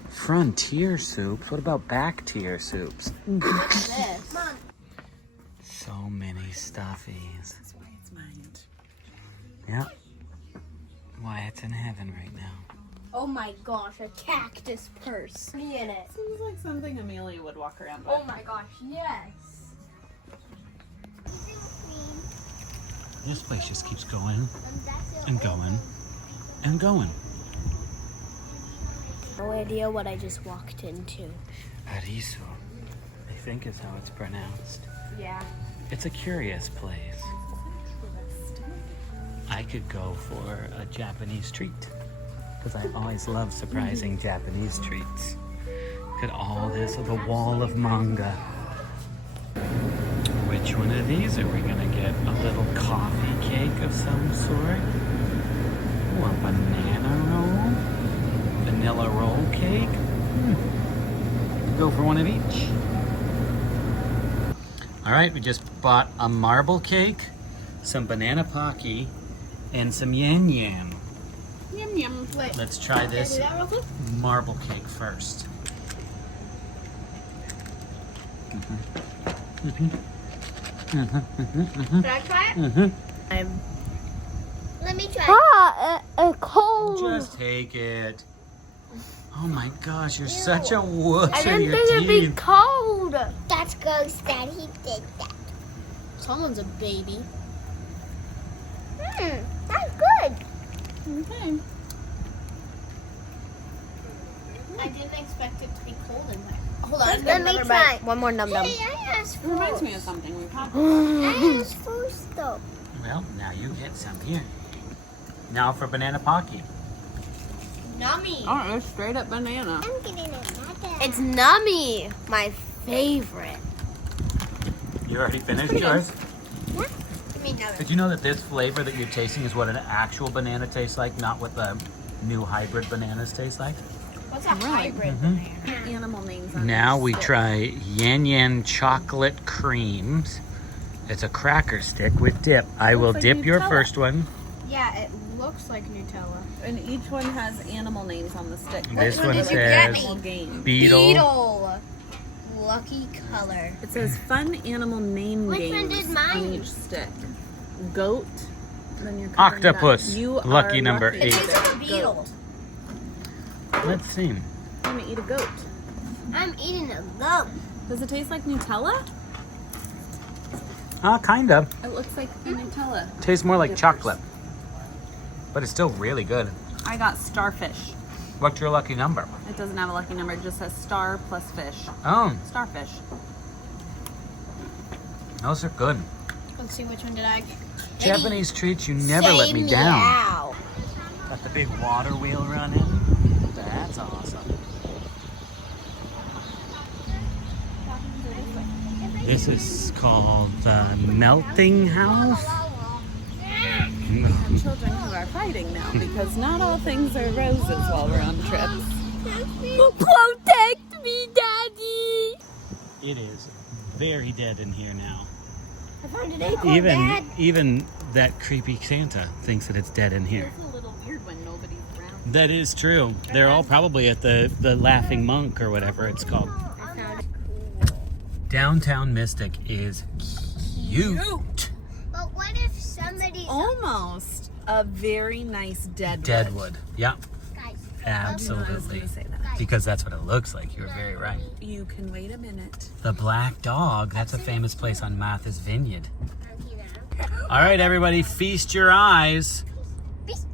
Frontier soups? What about back tier soups? This. So many stuffies. That's why it's mined. Yep. Wyatt's in heaven right now. Oh my gosh, a cactus purse. Me in it. Seems like something Amelia would walk around with. Oh my gosh, yes. This place just keeps going and going and going. No idea what I just walked into. Arizo, I think is how it's pronounced. Yeah. It's a curious place. I could go for a Japanese treat because I always love surprising Japanese treats. Look at all this with a wall of manga. Which one of these are we gonna get? A little coffee cake of some sort? Ooh, a banana roll? Vanilla roll cake? Go for one of each. All right, we just bought a marble cake, some banana pocky, and some yan yan. Yum yum. Wait. Let's try this Can I do that real quick? marble cake first. Can I try it? Let me try. Cold. Just take it. Oh my gosh, you're such a wuss I in didn't your think it'd be teeth. cold. That's gross that he did that. Someone's a baby. That's good. Okay. I didn't expect it to be cold in there. Hold on, Let me try. One more num num. Hey, I asked It reminds first. me of something we've had. I asked first though. Well, now you get some here. Now for banana pocky. Nummy. Oh, it's straight up banana. I'm getting it. It's nummy. My favorite. You already finished yours? Yeah. Me neither. Did you know that this flavor that you're tasting is what an actual banana tastes like, not what the new hybrid bananas taste like? What's a hybrid Animal names on Now this we stick. try Yan Yan chocolate creams. It's a cracker stick with dip. I will like dip your Nutella. first one. Yeah, it looks like Nutella. And each one has animal names on the stick. This one one did you get says me? Game. beetle. Lucky color. It says fun animal name Which games one did on mine? each stick. Goat. Then you're covering that. Octopus. You Lucky are number lucky. It 8. tastes like a beetle. Let's see. I'm gonna eat a goat. I'm eating a goat. Does it taste like Nutella? Kind of. It looks like Nutella. Tastes more like chocolate. But it's still really good. I got starfish. What's your lucky number? It doesn't have a lucky number. It just says star plus fish. Oh, Starfish. those are good. Let's see, which one did I get? Japanese treats, you never let me down. Meow. Got the big water wheel running. That's awesome. This is called the Melting House. have children who are fighting now because not all things are roses while we're on trips. Protect me, Daddy! It is very dead in here now. I found an acorn, Dad. Even that creepy Santa thinks that it's dead in here. It's a little weird when nobody's around. That is true. They're all probably at the Laughing Monk or whatever it's called. Downtown Mystic is cute. But what if somebody's Almost a very nice deadwood. Deadwood. Yeah, guys? absolutely. Say that. Because that's what it looks like. You're very right. You can wait a minute. The Black Dog. That's a famous place on Martha's Vineyard. I'm here now. All right, everybody, feast your eyes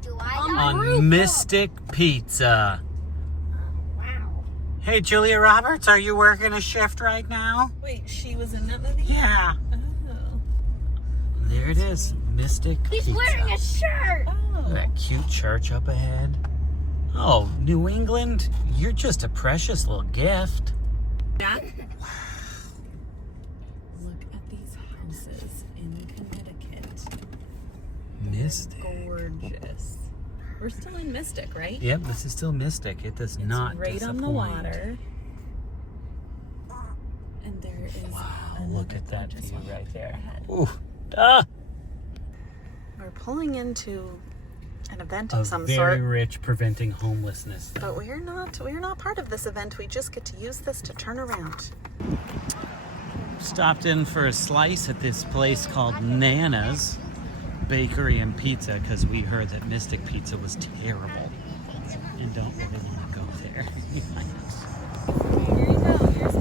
Do I on Mystic Pizza. Wow. Hey, Julia Roberts, are you working a shift right now? Wait, she was in that movie? Yeah. Oh. There it is, Mystic He's Pizza. wearing a shirt. Look at that cute church up ahead. Oh, New England, you're just a precious little gift. That? Look at these houses in Connecticut. Mystic. Gorgeous. We're still in Mystic, right? Yep, this is still Mystic. It does not right disappoint. on the water. And there is Wow, another look at that gorgeous view one right there. ahead. Ooh, ah! We're pulling into an event A of some very sort, rich preventing homelessness. but we're not part of this event. We just get to use this to turn around. Stopped in for a slice at this place called Nana's Bakery and Pizza because we heard that Mystic Pizza was terrible and don't really want to go there.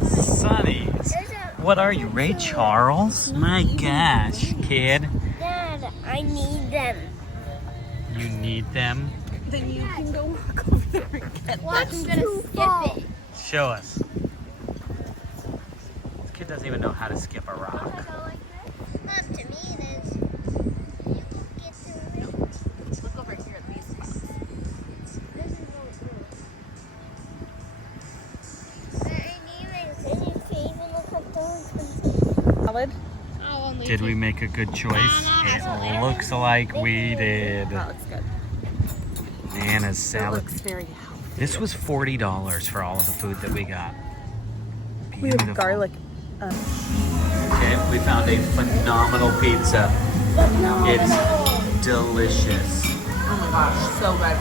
Sonny's. What are you, Ray Charles? My gosh, kid. Dad, I need them. You need them? Then you can go walk over there and get Watch them. them skip it. Show us. This kid doesn't even know how to skip a rock. Not to me, it is. You get to it. Let's look over here at these spots. This is really cool. But I need my city even look at those. Salad? Did we make a good choice? It looks like we did. That looks good. Nana's It salad. looks very healthy. This was $40 for all of the food that we got. We Beautiful. have garlic. Okay, we found a phenomenal pizza. It's delicious. Oh my gosh, so good.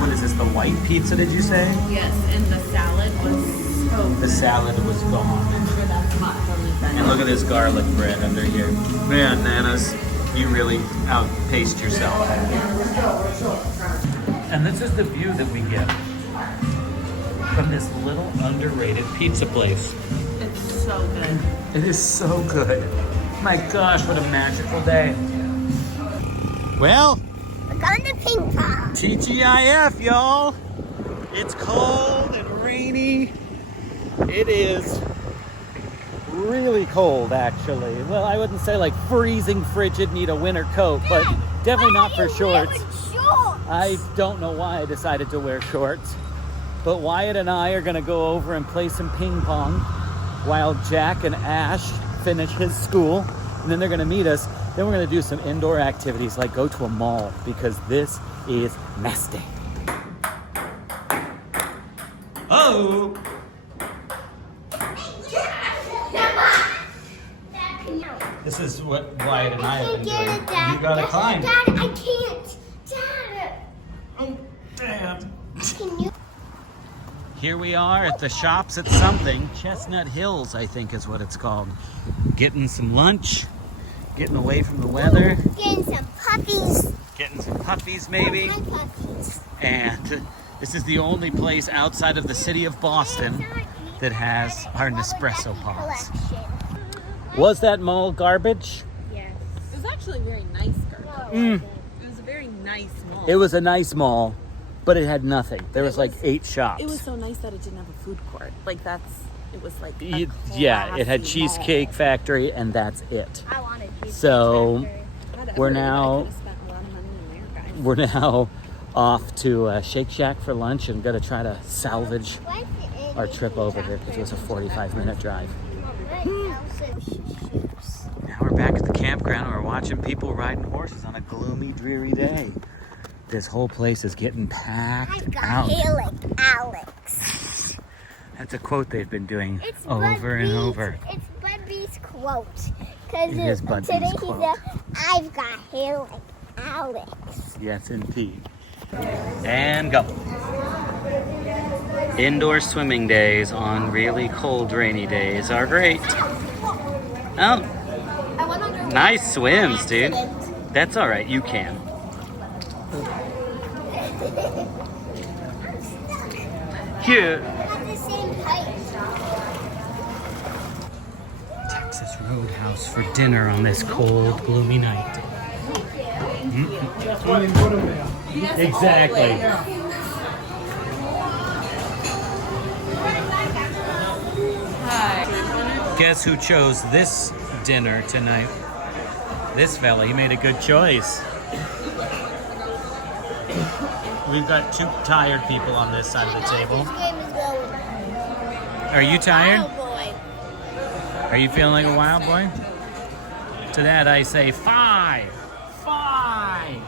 What is this, the white pizza, did you say? Yes, and the salad was so The salad was gone. I'm sure that's not only And look at this garlic bread under here. Man, Nana's, you really outpaced yourself. And this is the view that we get from this little underrated pizza place. It's so good. It is so good. My gosh, what a magical day. Well, We're going to ping pong. TGIF, y'all. It's cold and rainy. It is really cold, actually. Well, I wouldn't say like freezing frigid, need a winter coat, but definitely not for shorts. I don't know why I decided to wear shorts, but Wyatt and I are gonna go over and play some ping pong while Jack and Ash finish his school, and then they're gonna meet us Then we're gonna do some indoor activities like go to a mall because this is nasty. Oh! This is what Wyatt and I have been doing. You gotta climb. Dad, I can't. Dad. Oh, damn. Can you? Here we are at the shops at something. Chestnut Hills, I think is what it's called. Getting some lunch, getting away from the weather. Getting some puppies. Getting some puppies, maybe. Puppies. And this is the only place outside of the city of Boston that has our Nespresso pods. Was that mall garbage? Yes. It was actually very nice garbage. It was a very nice mall. It was a nice mall, but it had nothing. There was like 8 shops. It was so nice that it didn't have a food court. Like it was like yeah, it had Cheesecake Factory and that's it. I wanted Cheesecake So Factory. we're now off to Shake Shack for lunch and gonna try to salvage our trip over here because it was a 45-minute drive. Now we're back at the campground and we're watching people riding horses on a gloomy, dreary day. This whole place is getting packed out. Alex. That's a quote they've been doing over and over. It's Buddy's quote. Because It is Buddy's today he quote. said, I've got hair like Alex. Yes, indeed. And go. Indoor swimming days on really cold, rainy days are great. Oh, nice swims, dude. That's all right. You can. Cute. At the same height. Texas Roadhouse for dinner on this cold, gloomy night. Exactly. Guess who chose this dinner tonight? This fella. He made a good choice. We've got 2 tired people on this side of the table. Are you tired? Are you feeling like a wild boy? To that I say 5. 5.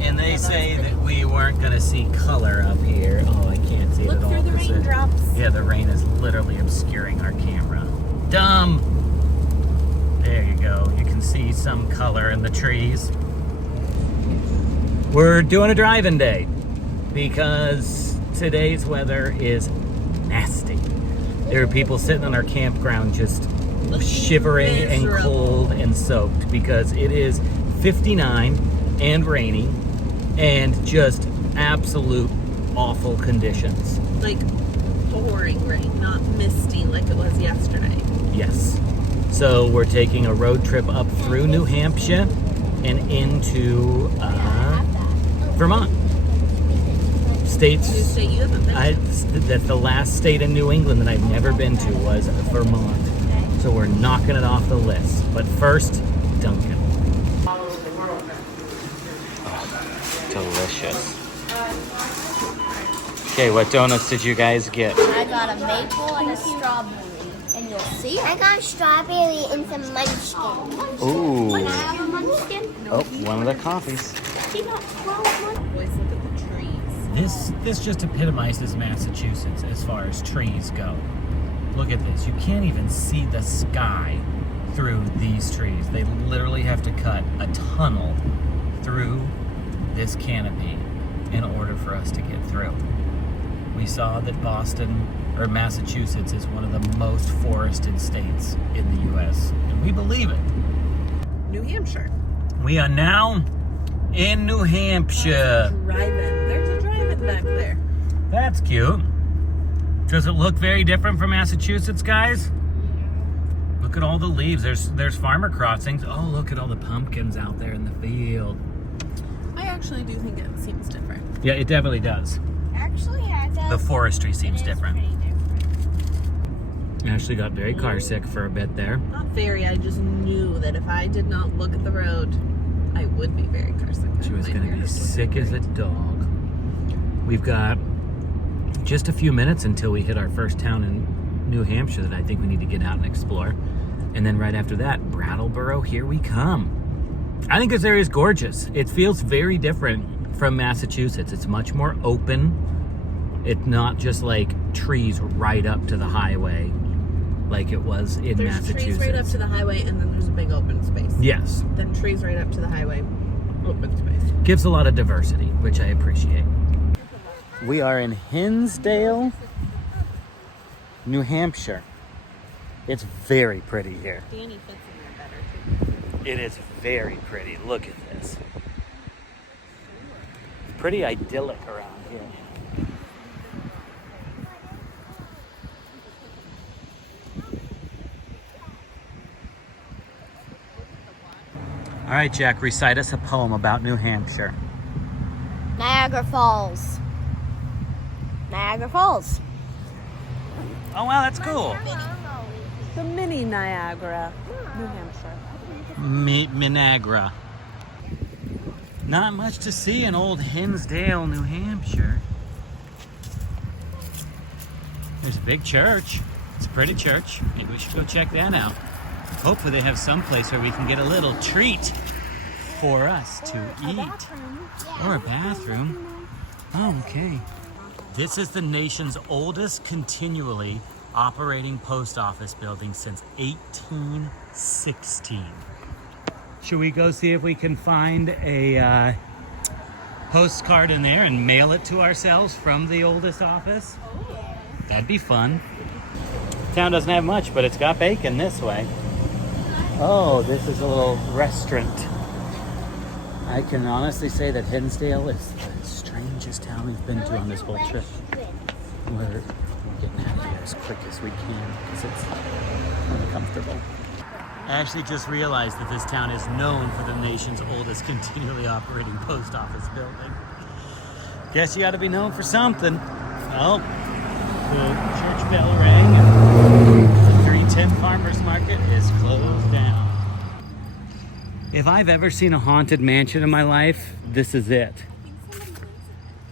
And they say that we weren't going to see color up here. Oh, I can't see it at all. Look through the raindrops. Yeah, the rain is literally obscuring our camera. Dumb! There you go. You can see some color in the trees. We're doing a drive-in day because today's weather is nasty. There are people sitting on our campground just shivering and cold and soaked because it is 59 and rainy and just absolute awful conditions. Like pouring rain, not misty like it was yesterday. Yes. So we're taking a road trip up through New Hampshire and into Vermont. States. New state you haven't been to. That's the last state in New England that I've never been to was Vermont. So we're knocking it off the list. But first, Dunkin'. Oh, delicious. Okay, what donuts did you guys get? I got a maple and a strawberry. And you'll see. I got strawberry and some munchkin. Ooh. Can I have a munchkin? Oh, one of the coffees. Boys, look at the trees. This just epitomizes Massachusetts as far as trees go. Look at this. You can't even see the sky through these trees. They literally have to cut a tunnel through this canopy in order for us to get through. We saw that Massachusetts is one of the most forested states in the U.S. And we believe it. New Hampshire. We are now in New Hampshire. Drive-in. There's a drive-in back there. That's cute. Does it look very different from Massachusetts, guys? Look at all the leaves. There's farmer crossings. Oh, look at all the pumpkins out there in the field. I actually do think it seems different. Yeah, it definitely does. Actually, it does. The forestry seems different. Pretty different. Ashley got very car sick for a bit there. Not very. I just knew that if I did not look at the road, I would be very car sick. She was going to be sick as a dog. We've got just a few minutes until we hit our first town in New Hampshire that I think we need to get out and explore. And then right after that, Brattleboro, here we come. I think this area is gorgeous. It feels very different from Massachusetts. It's much more open. It's not just like trees right up to the highway like it was in Massachusetts. There's trees right up to the highway, and then there's a big open space. Yes. Then trees right up to the highway, open space. Gives a lot of diversity, which I appreciate. We are in Hinsdale, New Hampshire. It's very pretty here. Danny fits in there better, too. It is very pretty. Look at this. It's pretty idyllic around here. All right, Jack, recite us a poem about New Hampshire. Niagara Falls. Niagara Falls. Oh, wow, that's cool. The mini Niagara, New Hampshire. Minagra. Not much to see in old Hinsdale, New Hampshire. There's a big church. It's a pretty church. Maybe we should go check that out. Hopefully they have some place where we can get a little treat for us to eat. Or a bathroom. Oh, okay. This is the nation's oldest continually operating post office building since 1816. Should we go see if we can find a postcard in there and mail it to ourselves from the oldest office? That'd be fun. Town doesn't have much, but it's got bacon this way. Oh, this is a little restaurant. I can honestly say that Hinsdale is the strangest town we've been to on this whole trip. We're getting out of here as quick as we can because it's uncomfortable. I actually just realized that this town is known for the nation's oldest continually operating post office building. Guess you gotta be known for something. Oh, the church bell rang and the 310 Farmers Market is closed down. If I've ever seen a haunted mansion in my life, this is it.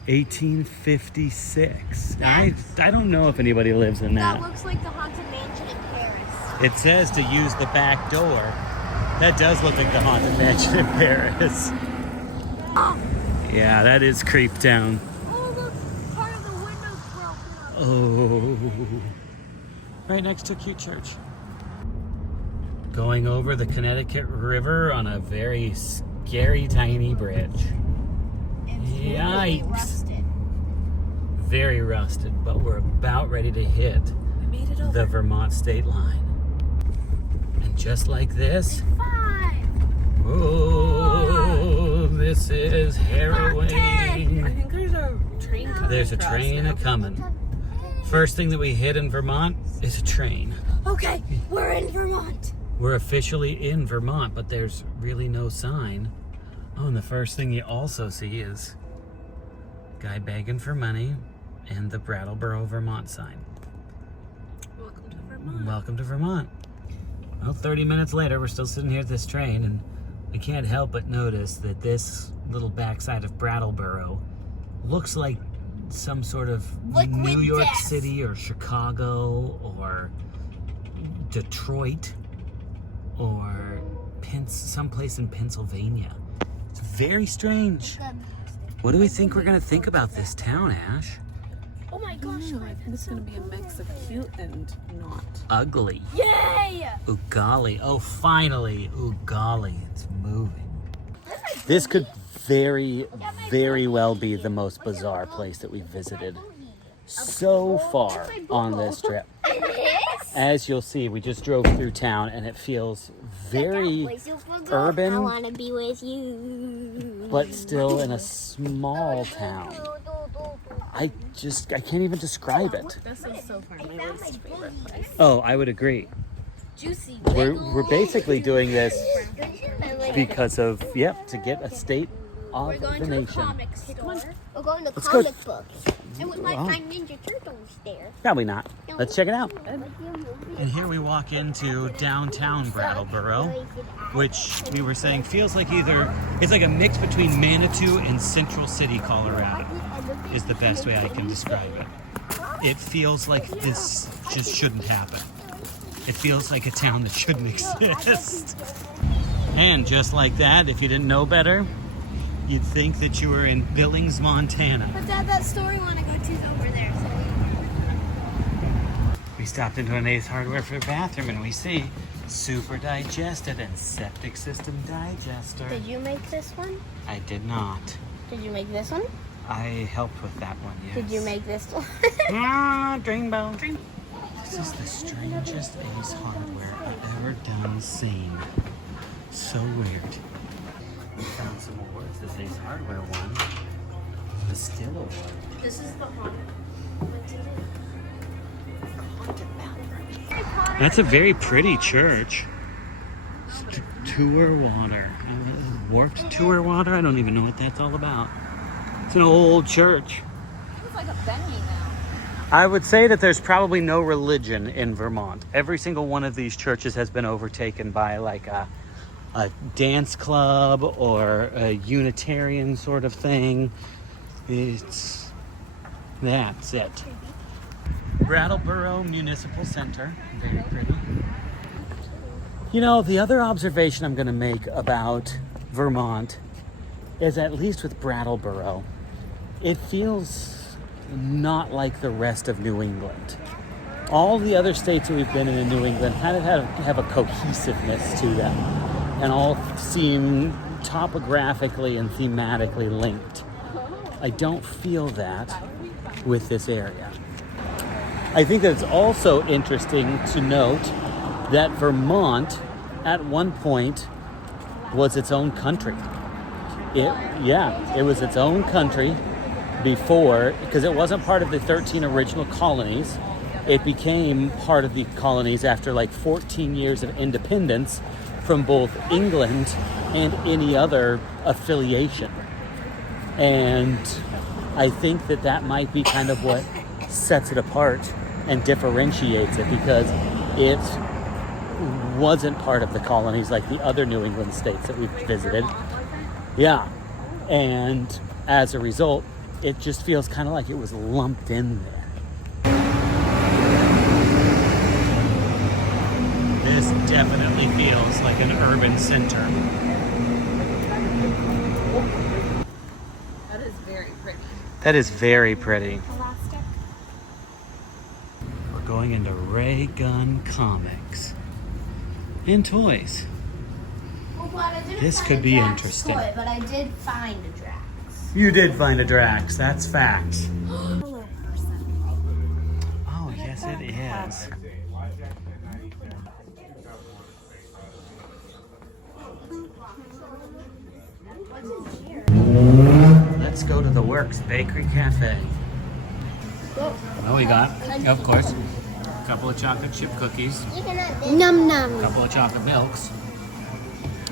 1856. I don't know if anybody lives in that. That looks like the haunted mansion in Paris. It says to use the back door. That does look like the haunted mansion in Paris. Yeah, that is Creep Town. Oh, look, part of the window's broken up. Oh. Right next to a cute church. Going over the Connecticut River on a very scary tiny bridge. Yikes. Really rusted. Very rusted, but we're about ready to hit the Vermont state line. And just like this, oh, this is harrowing. I think there's a train coming. There's a train a-coming. First thing that we hit in Vermont is a train. Okay, we're in Vermont. We're officially in Vermont, but there's really no sign. Oh, and the first thing you also see is guy begging for money and the Brattleboro, Vermont sign. Welcome to Vermont. Welcome to Vermont. Well, 30 minutes later, we're still sitting here at this train, and I can't help but notice that this little backside of Brattleboro looks like some sort of New York City or Chicago or Detroit or someplace in Pennsylvania. It's very strange. What do we think we're gonna think about this town, Ash? Oh my gosh. I think it's gonna be a mix of cute and not. Ugly. Yay! Ooh golly. Oh, finally. Ooh golly. It's moving. This could very, very well be the most bizarre place that we've visited so far on this trip. As you'll see, we just drove through town and it feels very urban. I want to be with you. But still in a small town. I can't even describe it. This is so far my least favorite place. Oh, I would agree. Juicy. We're basically doing this because of, to get a state of We're going the to a nation. comic store. We're going to Let's go. comic books. And we might find Ninja Turtles there. Probably not. Let's check it out. And here we walk into downtown Brattleboro, which we were saying feels like it's like a mix between Manitou and Central City, Colorado, is the best way I can describe it. It feels like this just shouldn't happen. It feels like a town that shouldn't exist. And just like that, if you didn't know better, you'd think that you were in Billings, Montana. But Dad, that store we want to go to is over there. So. We stopped into an Ace Hardware for a bathroom and we see super digested and septic system digester. Did you make this one? I did not. Did you make this one? I helped with that one, yes. Did you make this one? Dreamboat. This is the strangest Ace Hardware I've ever done seen. So weird. We found some awards. This Ace Hardware one. The Still Award. This is the haunted. That's a very pretty church. Tour water. Warped tour water? I don't even know what that's all about. It's an old church. It's like a venue now. I would say that there's probably no religion in Vermont. Every single one of these churches has been overtaken by like a dance club or a Unitarian sort of thing. That's it. Brattleboro Municipal Center. Very pretty. You know, the other observation I'm going to make about Vermont is, at least with Brattleboro, it feels not like the rest of New England. All the other states that we've been in New England kind of have a cohesiveness to them, and all seem topographically and thematically linked. I don't feel that with this area. I think that it's also interesting to note that Vermont, at one point, was its own country. It was its own country before, because it wasn't part of the 13 original colonies. It became part of the colonies after like 14 years of independence from both England and any other affiliation. And I think that that might be kind of what sets it apart and differentiates it, because it wasn't part of the colonies like the other New England states that we've visited. Yeah. And as a result, it just feels kind of like it was lumped in there. This definitely feels like an urban center. That is very pretty. That is very pretty. We're going into Ray Gun Comics and toys. This could be interesting. Toy, but I did find a Drax. You did find a Drax, that's facts. Oh, yes it is. Let's go to the Works Bakery Cafe. Well, we got, of course, a couple of chocolate chip cookies, Num num. a couple of chocolate milks,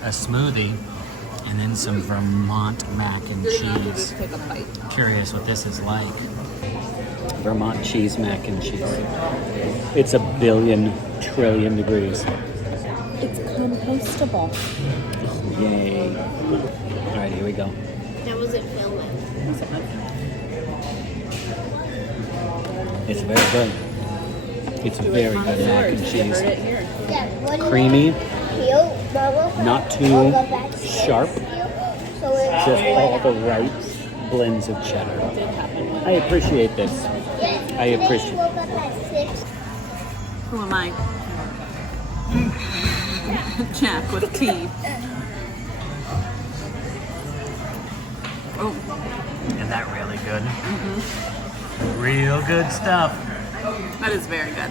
a smoothie, and then some Vermont mac and cheese. Curious what this is like. Vermont cheese mac and cheese. It's 1 billion trillion degrees. It's compostable. Yay. All right, here we go. That wasn't filming. It's very good. It's very good mac and cheese. Yeah, what do you Creamy, feel, Mama? not I'll too go back to sharp. So it's Just all the right blends of cheddar. I appreciate this. I appreciate. Woke up at 6. Who am I? Jack with tea. Oh. Isn't that really good? Real good stuff. That is very good.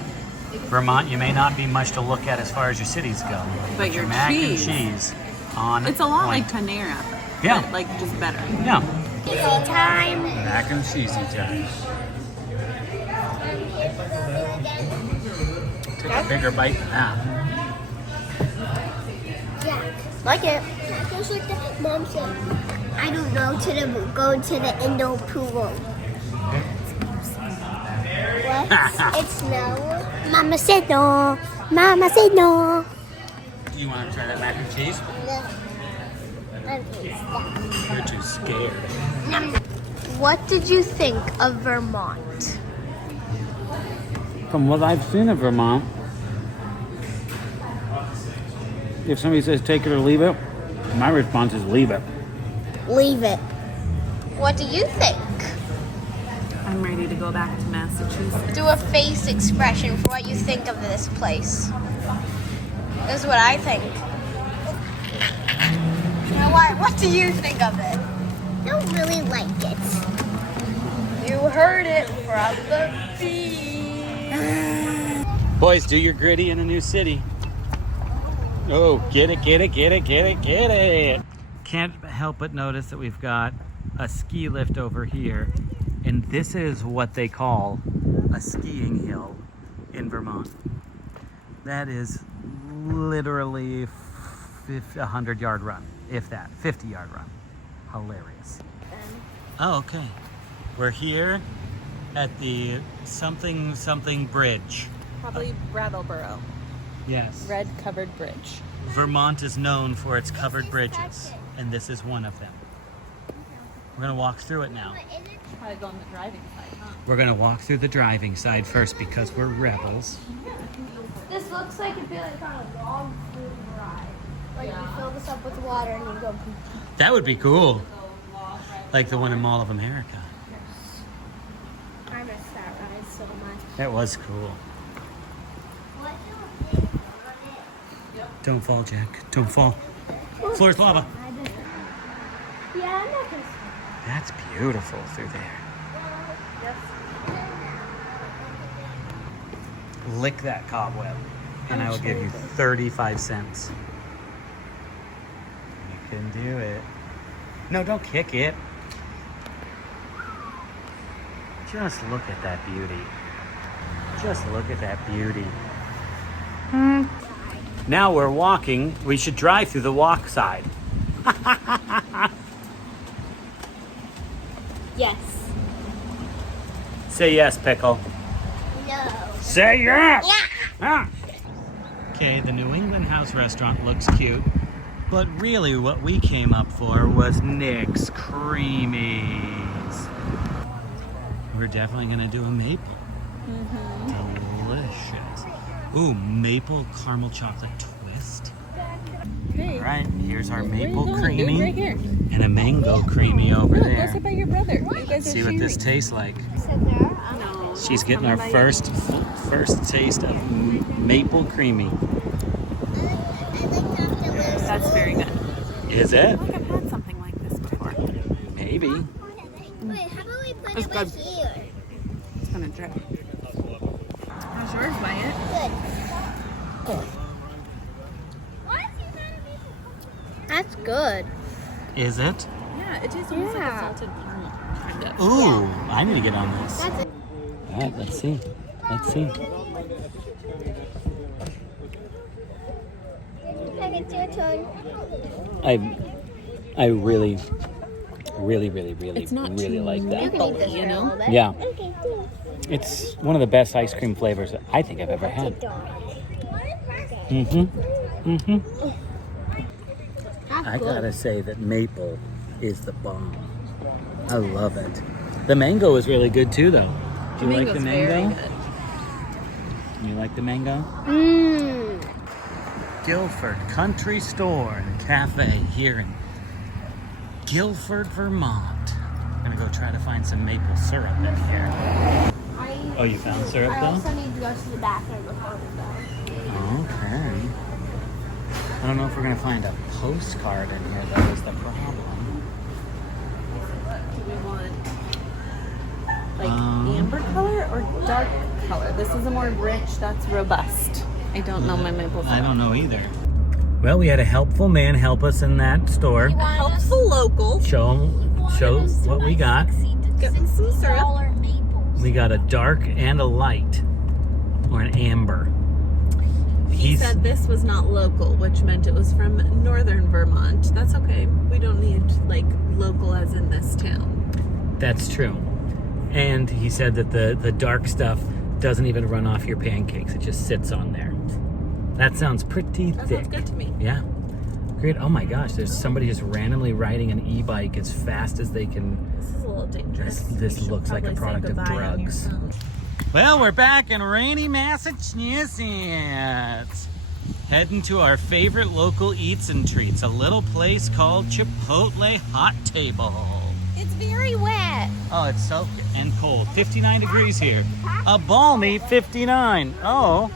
Vermont, you may not be much to look at as far as your cities go, But your mac cheese. and cheese on It's a lot point. like Panera. Yeah. But like just better. Yeah. Easy time. Mac and cheesy time. Take a bigger bite than that. Jack. Like it. Just like that. Mom said, I don't know go to the indoor pool. What? It's no. Mama said no. Mama said no. You want to try that mac and cheese? No. Okay, stop. You're too scared. What did you think of Vermont? From what I've seen of Vermont, if somebody says take it or leave it, my response is leave it. Leave it. What do you think? I'm ready to go back to Massachusetts. Do a face expression for what you think of this place. This is what I think. What do you think of it? I don't really like it. You heard it from the feed. Boys, do your gritty in a new city. Oh, get it, get it, get it, get it, get it. Can't help but notice that we've got a ski lift over here. And this is what they call a skiing hill in Vermont. That is literally a 100-yard run, if that, 50-yard run. Hilarious. Oh, okay. We're here at the something bridge. Probably Brattleboro. Yes. Red covered bridge. Vermont is known for its covered bridges, and this is one of them. We're gonna walk through it now. Probably go on the driving side, huh? We're gonna walk through the driving side first because we're rebels. This looks like it'd be like on a log food ride. Like you fill this up with water and you go. That would be cool. Like the one in Mall of America. I miss that ride so much. That was cool. Don't fall, Jack. Don't fall. Floor's lava. Yeah, I'm not gonna. That's beautiful through there. Lick that cobweb, and I will give you 35 cents. You can do it. No, don't kick it. Just look at that beauty. Just look at that beauty. Now we're walking. We should drive through the walk side. Yes. Say yes, Pickle. No. Say yes! Yeah. Ah. Okay, the New England House restaurant looks cute, but really what we came up for was Nick's Creamies. We're definitely gonna do a maple. Delicious. Ooh, maple caramel chocolate twist. Okay. All right, here's our maple Do it creamy right here. and a mango creamy over No, go there. sit by your brother. You guys are See what this sharing. tastes like. No. She's getting our first taste of maple creamy. That's very good. Is it? I think I've had something like this before. Maybe. Wait, how about we put It's it good. here? It's gonna drip. How's yours, Wyatt? Good. That's good. Is it? Yeah, it tastes almost like a salted caramel, kind of. Ooh, I need to get on this. That's it. All right, let's see. Let's see. It's your turn. I really It's not really too like that. maple-y, you know? Yeah, Okay, cool. it's one of the best ice cream flavors that I think I've ever had. I gotta say that maple is the bomb. I love it. The mango is really good too, though. Do you like the mango? Very good. You like the mango? Mmm. Guilford Country Store and Cafe here in Guilford, Vermont. I'm gonna go try to find some maple syrup in here. Oh, you found syrup I though? also need to go to the bathroom before we go. Okay. I don't know if we're gonna find a postcard in here though, is the problem. Do we want like amber color or dark color? This is a more rich, that's robust. I don't know my maple syrup. I don't know either. Well, we had a helpful man help us in that store. Helpful local. Show what we got. Get some syrup. We got a dark and a light, or an amber. He said this was not local, which meant it was from northern Vermont. That's okay. We don't need like local as in this town. That's true. And he said that the dark stuff doesn't even run off your pancakes. It just sits on there. That sounds pretty That thick. sounds good to me. Yeah. Great. Oh my gosh, there's somebody just randomly riding an e-bike as fast as they can. This is a little dangerous. This You should looks like a probably say product of goodbye on your drugs. phone. Well, we're back in rainy Massachusetts. Heading to our favorite local eats and treats, a little place called Chipotle Hot Table. It's very wet. Oh, it's so and cold. 59 degrees here. A balmy 59. Oh,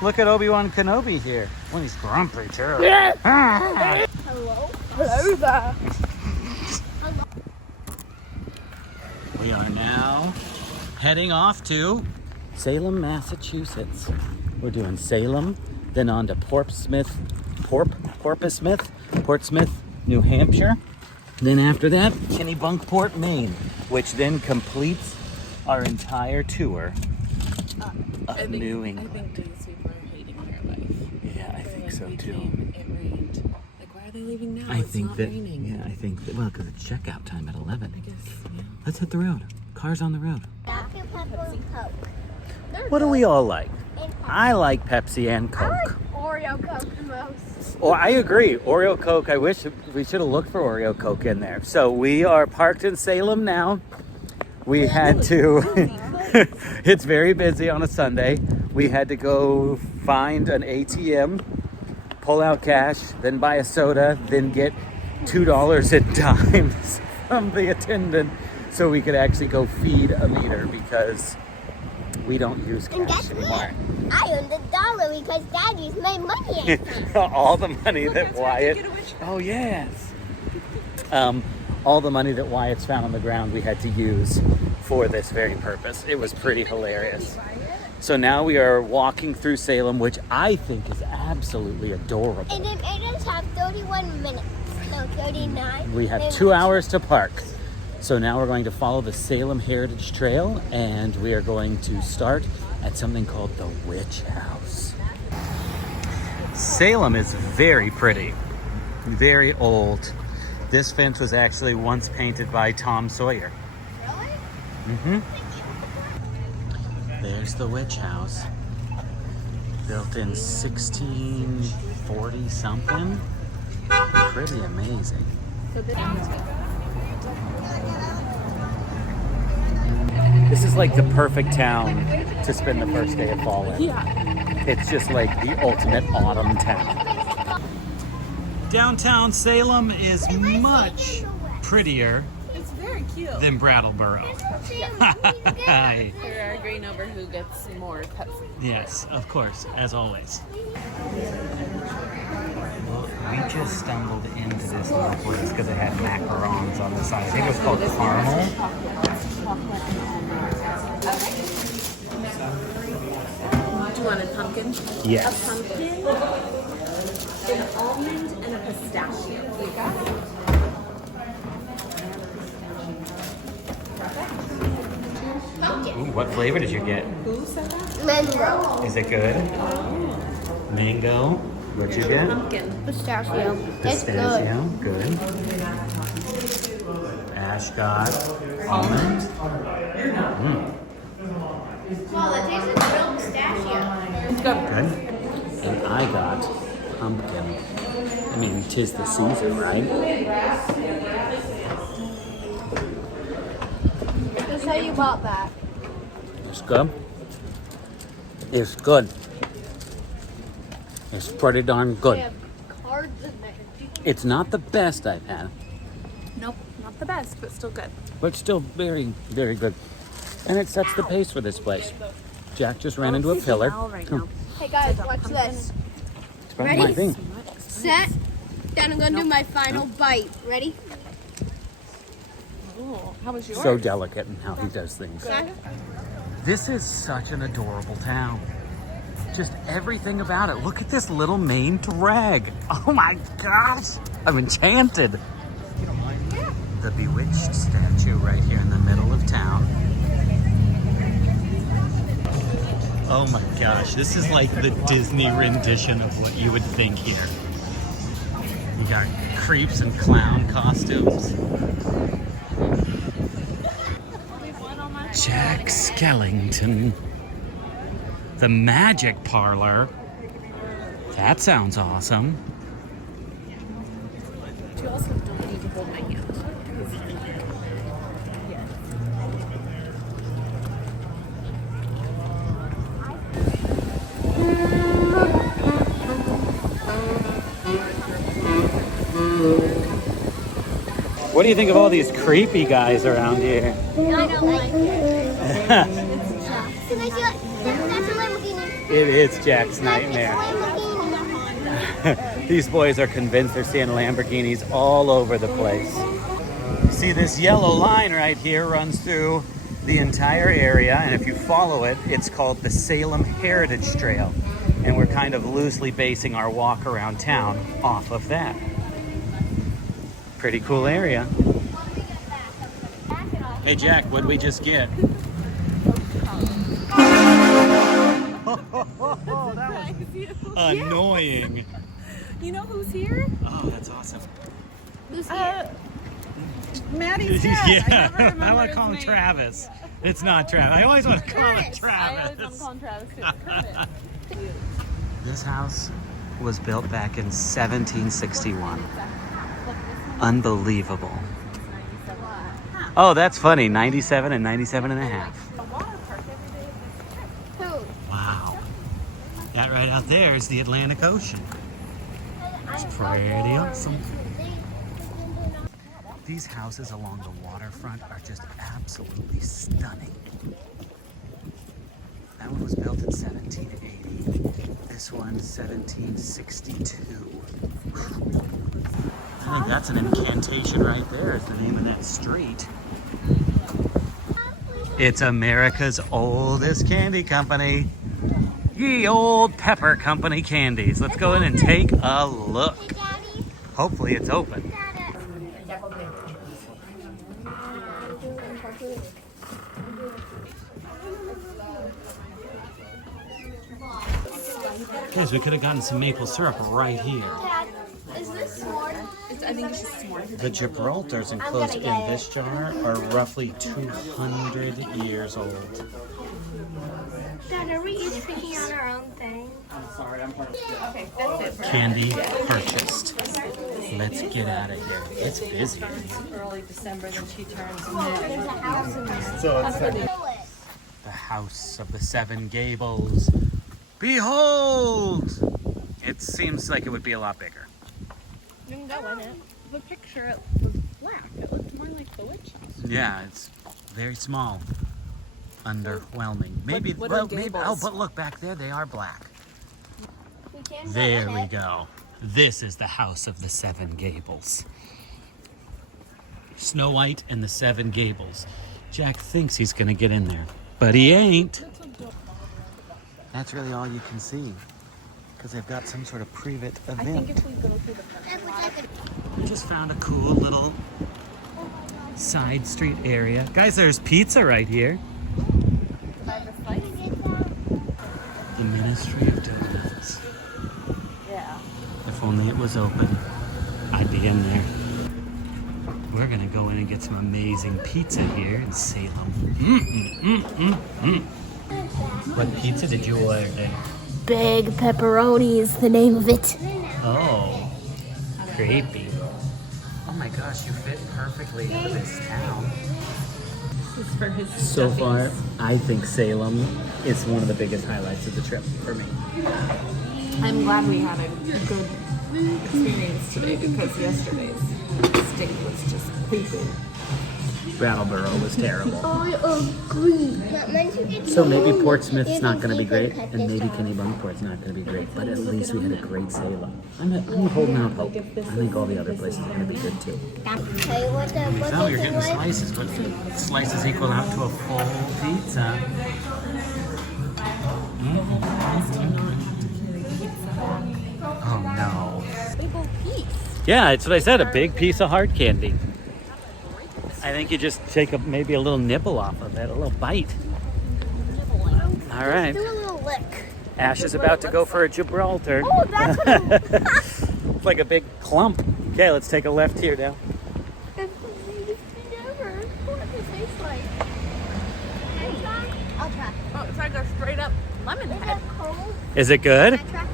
look at Obi-Wan Kenobi here. When he's grumpy too. Hello? Hello there. We are now heading off to Salem, Massachusetts. We're doing Salem, then on to Portsmouth, New Hampshire. Then after that, Kennebunkport, Maine, which then completes our entire tour of New England. I think these people are hating their life. Yeah, I think so too. It rained. Like, why are they leaving now? I It's think not that, raining. yeah, I think that, well, because it's checkout time at 11. I guess, yeah. Let's hit the road. Cars on the road. Dr. Pepper and Coke. What do we all like? I like Pepsi and Coke. I like Oreo Coke the most. Oh, I agree. Oreo Coke, I wish we should have looked for Oreo Coke in there. So we are parked in Salem now. We had to, it's very busy on a Sunday. We had to go find an ATM, pull out cash, then buy a soda, then get $2 in dimes from the attendant so we could actually go feed a meter because we don't use And cash guess anymore. what? I earned $1 because Daddy's made money. All the money that Wyatt. Oh yes. All the money that Wyatt's found on the ground we had to use for this very purpose. It was pretty hilarious. So now we are walking through Salem, which I think is absolutely adorable. And it made us have 31 minutes. No, 39. We have 2 hours to park. So now we're going to follow the Salem Heritage Trail, and we are going to start at something called the Witch House. Salem is very pretty, very old. This fence was actually once painted by Tom Sawyer. Really? There's the Witch House, built in 1640 something. Pretty amazing. This is like the perfect town to spend the first day of fall in. Yeah. It's just like the ultimate autumn town. Downtown Salem is much prettier It's very cute. than Brattleboro. Hi. We're arguing over who gets more Pepsi. Yes, of course, as always. Well, we just stumbled into this little place because it had macarons on the side. I think it was called Caramel. Do you want a pumpkin? Yes. A pumpkin, an almond, and a pistachio. Ooh, what flavor did you get? Who said that? Mango. Is it good? Mango. What'd you get? Pumpkin. Pistachio. It's good. Pistachio. Good. Ash got almond. Well, it tastes like real pistachio. It's good. Good. And I got pumpkin. I mean, 'tis the season, right? That's how you bought that. It's good. It's good. It's pretty darn They good. have cards in there. It's not the best I've had, Nope, not the best, but still good. but still very, very good. And it sets the pace for this place. Jack just ran into a pillar. Right now. Hey guys, watch this. It's probably my thing. Set. Then I'm gonna do my final bite. Ready? Ooh, how was yours? So delicate in how he does things. This is such an adorable town. Just everything about it. Look at this little Maine drag. Oh my gosh. I'm enchanted. The Bewitched statue right here in the middle of town. Oh my gosh. This is like the Disney rendition of what you would think here. You got creeps and clown costumes. Jack Skellington. The Magic Parlor. That sounds awesome. You also don't need to hold my hand. What do you think of all these creepy guys around here? I don't like it. That's a Lamborghini. It is Jack's nightmare. These boys are convinced they're seeing Lamborghinis all over the place. See, this yellow line right here runs through the entire area, and if you follow it, it's called the Salem Heritage Trail. And we're kind of loosely basing our walk around town off of that. Pretty cool area. Hey Jack, what did we just get? Oh, that was annoying. You know who's here? Oh, that's awesome. Who's here? Maddie's dad. Yeah, I want to call him Travis. It's not Travis. I always want to call him Travis. I always want to call him Travis too. Kermit. This house was built back in 1761. Unbelievable. Oh, that's funny. 97 and 97 and a half. Wow. That right out there is the Atlantic Ocean. It's pretty awesome. These houses along the waterfront are just absolutely stunning. That one was built in 1780. This one, 1762. I think that's an incantation right there, is the name of that street. It's America's oldest candy company. Ye Old Pepper Company candies. Let's go in and take a look. Hopefully it's open. Guys, we could have gotten some maple syrup right here. Dad, is this s'more? I think it's just s'more. The Gibraltars enclosed in this jar are roughly 200 years old. Dad, are we each picking out our own thing? Okay, that's it. Candy purchased. Let's get out of here. It's busy. Early December, then she turns. There's a house in there. So it's like, The House of the Seven Gables. Behold! It seems like it would be a lot bigger. You can go in it. The picture was black. It looked more like the witch house. Yeah, it's very small. Underwhelming. Maybe, what well, are maybe, oh, gables? but look back there, they are black. We can't go There in we it. go. This is the House of the Seven Gables. Snow White and the Seven Gables. Jack thinks he's gonna get in there, but he ain't. That's really all you can see, because they've got some sort of private I think event. if we go through the front. We just found a cool little side street area. Guys, there's pizza right here. By the slice? The Ministry of Donuts. Yeah. If only it was open, I'd be in there. We're gonna go in and get some amazing pizza here in Salem. What pizza did you order? Big pepperoni is the name of it. Oh, creepy. Oh my gosh, you fit perfectly into this town. It's for his So far, I think Salem is one of the biggest highlights of the trip for me. I'm glad we had a good experience today because yesterday's steak was just creepy. Brattleboro was terrible. I agree. So maybe Portsmouth's not going to be great, and maybe Kennebunkport's not going to be great, but at least we had a great Salem. I'm holding out hope. I think all the other places are going to be good too. Now you're getting slices, but slices equal out to a full pizza. Oh no. Big old piece. Yeah, that's what I said, a big piece of hard candy. I think you just take maybe a little nibble off of it, a little bite. All right. Do a little lick. Ash is about to go for a Gibraltar. Oh, that's what It's like a big clump. Okay, let's take a left here now. It's the weirdest thing ever. What does it taste like? I'll try. Oh, it's like a straight up lemon Is head. it cold? Is it good? Can I try?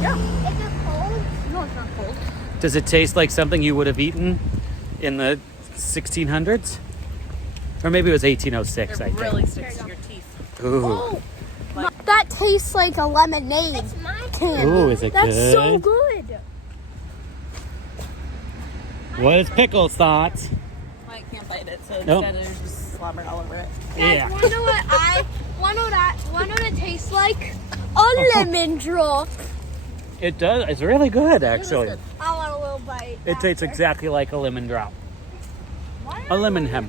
Yeah. Is it cold? No, it's not cold. Does it taste like something you would have eaten in the 1600s? Or maybe it was 1806, I It think. really sticks to your teeth. Ooh. Oh, that tastes like a lemonade. It's my Ooh, is it That's good? so good. What is Pickle's thoughts? Well, I can't bite it, so Nope. instead there's just slobber all over it. Yeah. Want to know what it tastes like? A lemon drop. It does. It's really good, actually. I want a little bite. It tastes exactly like a lemon drop. A lemon hem.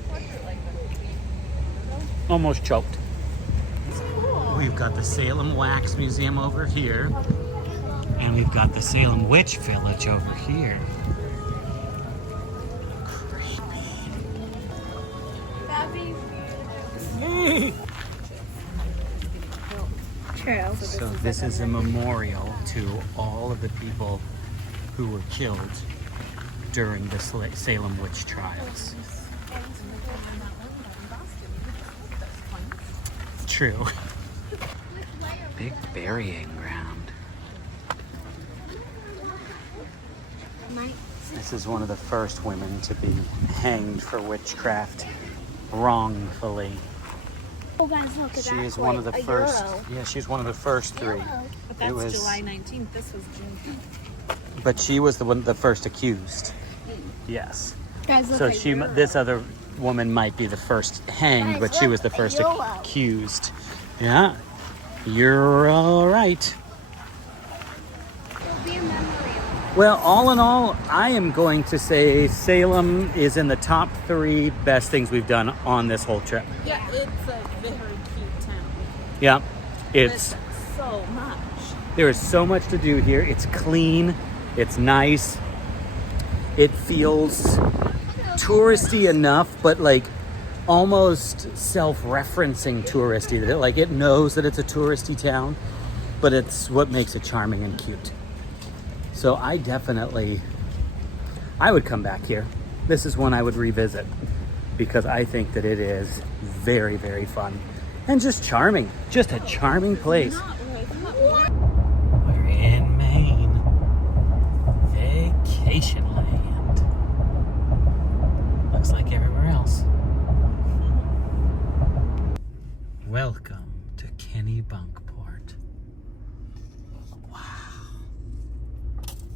Almost choked. We've got the Salem Wax Museum over here. And we've got the Salem Witch Village over here. True. So this is a memorial to all of the people who were killed during the Salem witch trials. True. Big burying ground. This is one of the first women to be hanged for witchcraft wrongfully. Oh guys, look at She that. is one of the first. Euro. Yeah, she's one of the first three. But that's July 19th. This was June. But she was the first accused. Yes. Guys, look So at she, Euro. this other woman might be the first hanged, Guys, but she look, was the a first Euro. accused. Yeah, you're all right. It'll be a memory. Well, all in all, I am going to say Salem is in the top 3 best things we've done on this whole trip. Yeah, it's a very cute town. Yeah, it's So much. there is so much to do here. It's clean, it's nice, it feels touristy enough, but like almost self-referencing touristy. That like it knows that it's a touristy town, but it's what makes it charming and cute. So I would come back here. This is one I would revisit because I think that it is very, very fun and just charming. Just a charming place. We're in Maine. Vacation land. Looks like everywhere else. Welcome to Kennebunkport. Wow.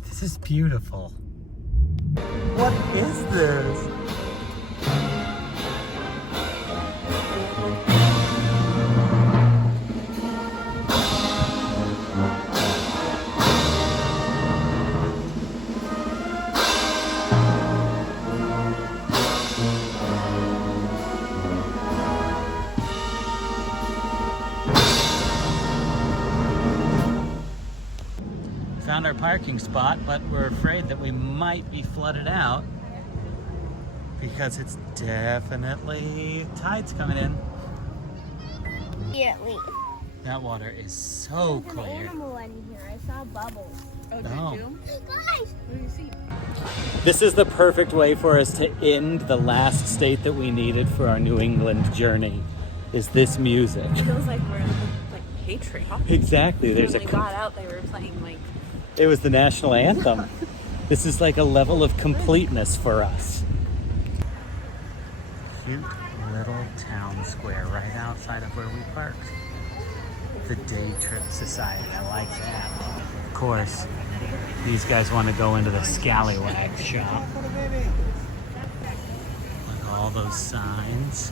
This is beautiful. What is this? Found our parking spot, but we're afraid that we might be flooded out because it's definitely tide's coming in. Immediately. That water is so There's an clear. animal in here. I saw bubbles. Oh, No. did you? Hey guys! What do you see? This is the perfect way for us to end the last state that we needed for our New England journey, is this music. It feels like we're in like Patriot. Exactly. There's When a we got out, they were playing like. It was the national anthem. This is like a level of completeness for us. Cute little town square right outside of where we parked. The Day Trip Society, I like that. Of course, these guys want to go into the Scallywag shop. Look at all those signs.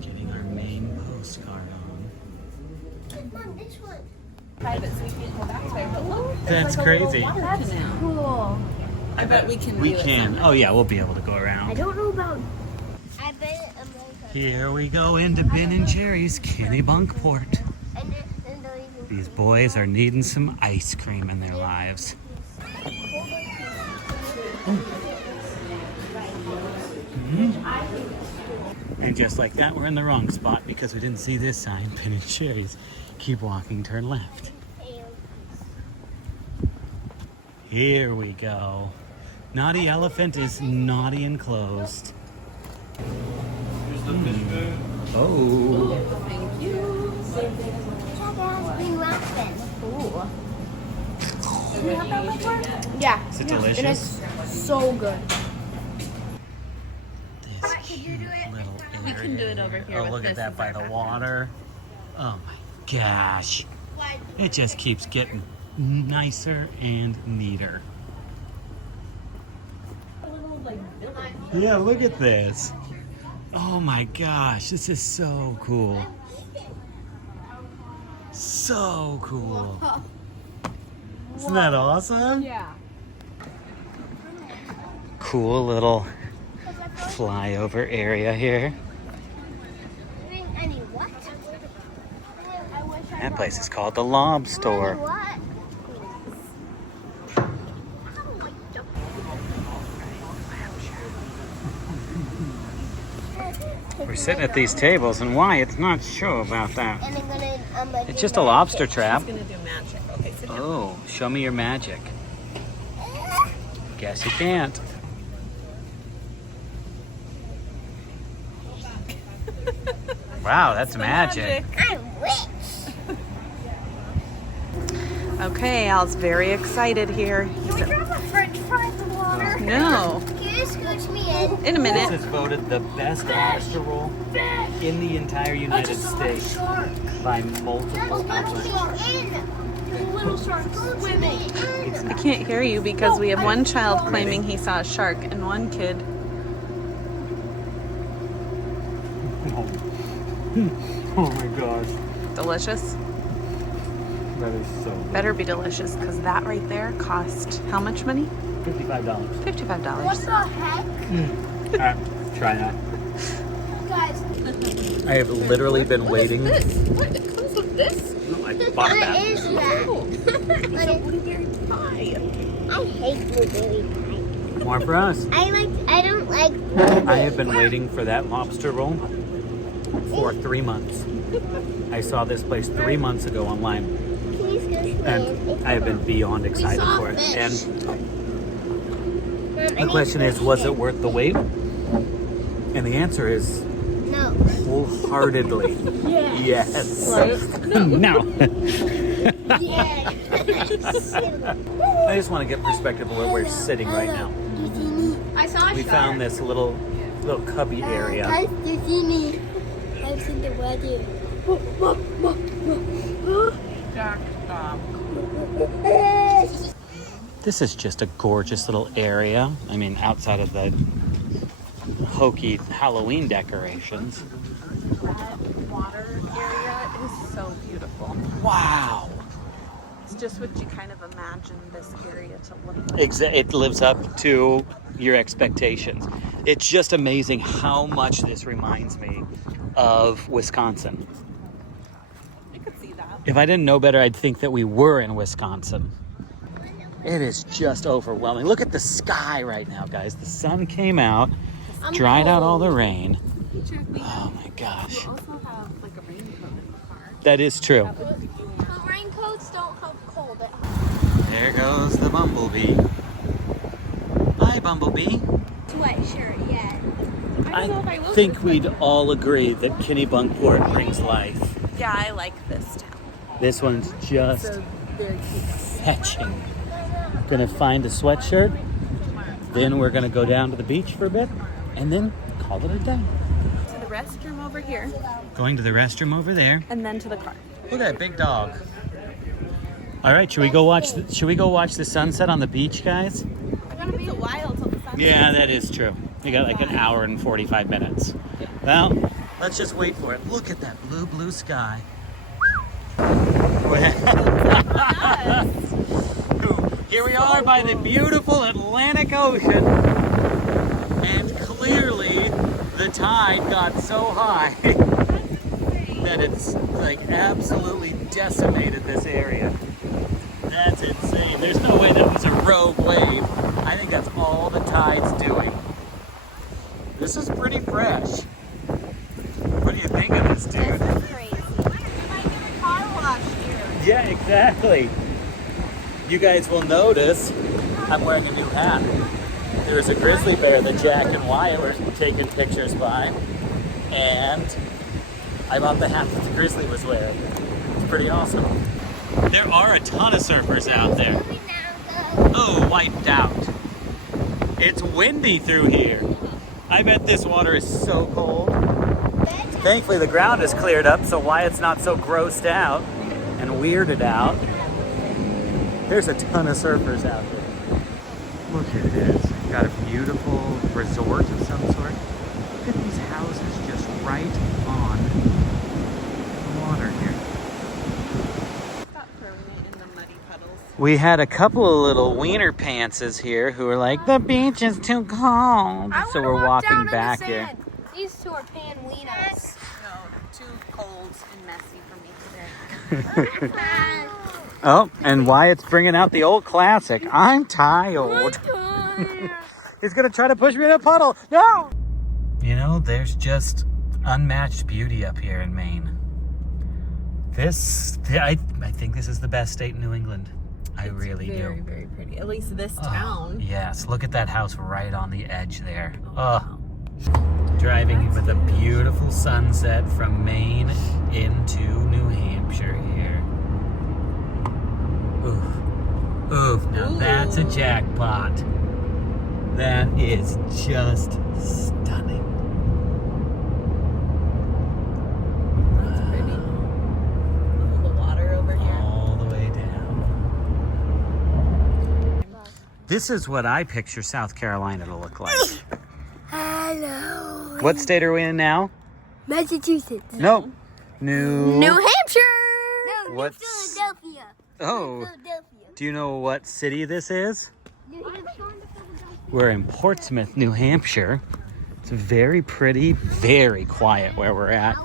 Getting our main postcard on. Mom, this one. Private, so we can't go back there. But look, That's there's like a little crazy. water That's canal. cool. I bet we can. We do it can. someday. Oh yeah, we'll be able to go I around. don't know about. I bet I'm going to. Here we go into Ben & Jerry's Kennebunkport. And they'll even. These boys are needing some ice cream in their lives. And just like that, we're in the wrong spot because we didn't see this sign, Ben & Jerry's. Keep walking, turn left. Here we go. Naughty Elephant is naughty and closed. Oh. Thank you. Green raspberry. Have you had that before? Yeah. Is it And delicious? it's so good. This cute little We can do it area over here Oh, with look at this that as by our the background. water. Oh my gosh. It just keeps getting nicer and neater. Yeah, look at this. Oh my gosh, this is so cool. So cool. Isn't that awesome? Yeah. Cool little flyover area here. That place is called the Lob Store. We're sitting at these tables, and Wyatt's not sure about that. It's just a lobster trap. He's gonna do magic. Okay, sit down. Oh, show me your magic. Guess you can't. Wow, that's magic. I'm rich. Okay, Al's very excited here. Can we drop a french fry in the water? No. Can you scooch me in? In a minute. This is voted the best lobster roll in the entire United States by multiple outlets. Little sharks swimming. I can't hear you because we have one child claiming he saw a shark and one kid. Oh my gosh. Delicious? That is so good. Better be delicious because that right there cost how much money? $55. $55. What the heck? Alright, try that. Guys. I have literally been waiting. What? It comes with this? No, I bought What that. is that? It's a blueberry pie. I hate blueberry pie. More for us. I don't like blueberry. I have been waiting for that lobster roll for 3 months. I saw this place 3 months ago online, Can you scooch me and in? I have been beyond excited saw for it. fish. And Mom, I the need question is, fish was here. it worth the wait? And the answer is No. wholeheartedly yes. No. Yeah. I just want to get perspective of where we're sitting right now. You see me? I saw a We shark. found this little cubby area. Guys, you see me? I've seen the weather. Jack, This is just a gorgeous little area. I mean, outside of the hokey Halloween decorations. that water area is so beautiful. Wow. It's just what you kind of imagine this area to look like. It lives up to your expectations. It's just amazing how much this reminds me of Wisconsin. I could see that. If I didn't know better, I'd think that we were in Wisconsin. It is just overwhelming. Look at the sky right now, guys. The sun came out, dried out all the rain. Oh my gosh. We also have like a raincoat in the car. That is true. Raincoats don't help cold at There goes the bumblebee. Bye, bumblebee. sweatshirt yet. I think we'd all agree that Kennebunkport brings life. Yeah, I like this town. This one's just So very cute. fetching. Gonna find a sweatshirt, then we're gonna go down to the beach for a bit, and then call it a day. To the restroom over here, Going to the restroom over there. and then to the car. Look at that big dog. All right, should we go watch the sunset on the beach, guys? It's a while till the sun. Yeah, that is true. We got like an hour and 45 minutes. Well, let's just wait for it. Look at that blue sky. Here we are by the beautiful Atlantic Ocean, and clearly the tide got so high that it's like absolutely decimated this area. That's insane. There's no way that was a rogue wave. I think that's all the tide's doing. This is pretty fresh. What do you think of this, dude? This is crazy. I might get a car wash here. Yeah, exactly. You guys will notice I'm wearing a new hat. There's a grizzly bear that Jack and Wyatt were taking pictures by, and I bought the hat that the grizzly was wearing. It's pretty awesome. There are a ton of surfers out there. Oh, wiped out. It's windy through here. I bet this water is so cold. Thankfully the ground is cleared up, so Wyatt's not so grossed out and weirded out. There's a ton of surfers out there. Look at this. Got a beautiful resort of some sort. Look at these houses just right on the water here. Stop throwing it in the muddy puddles. We had a couple of little wiener pantses here who were like, the beach is too cold. So we're walking back here. These two are pan wieners. No, too cold and messy for me today. Oh, and Wyatt's bringing out the old classic. I'm tired. He's gonna try to push me in a puddle. No! You know, there's just unmatched beauty up here in Maine. I think this is the best state in New England. I really do. Very, very pretty. At least this town. Yes, look at that house right on the edge there. Oh. Driving with a beautiful sunset from Maine into New Hampshire here. Oof. Oof. Now that's a jackpot. That is just stunning. That's pretty. Oh, the water over here. All the way down. This is what I picture South Carolina to look like. Hello. What state are we in now? Massachusetts. Nope. New Hampshire. No, What's... Philadelphia. Oh. Philadelphia. Do you know what city this is? We're in Portsmouth, New Hampshire. It's very pretty, very quiet where we're at.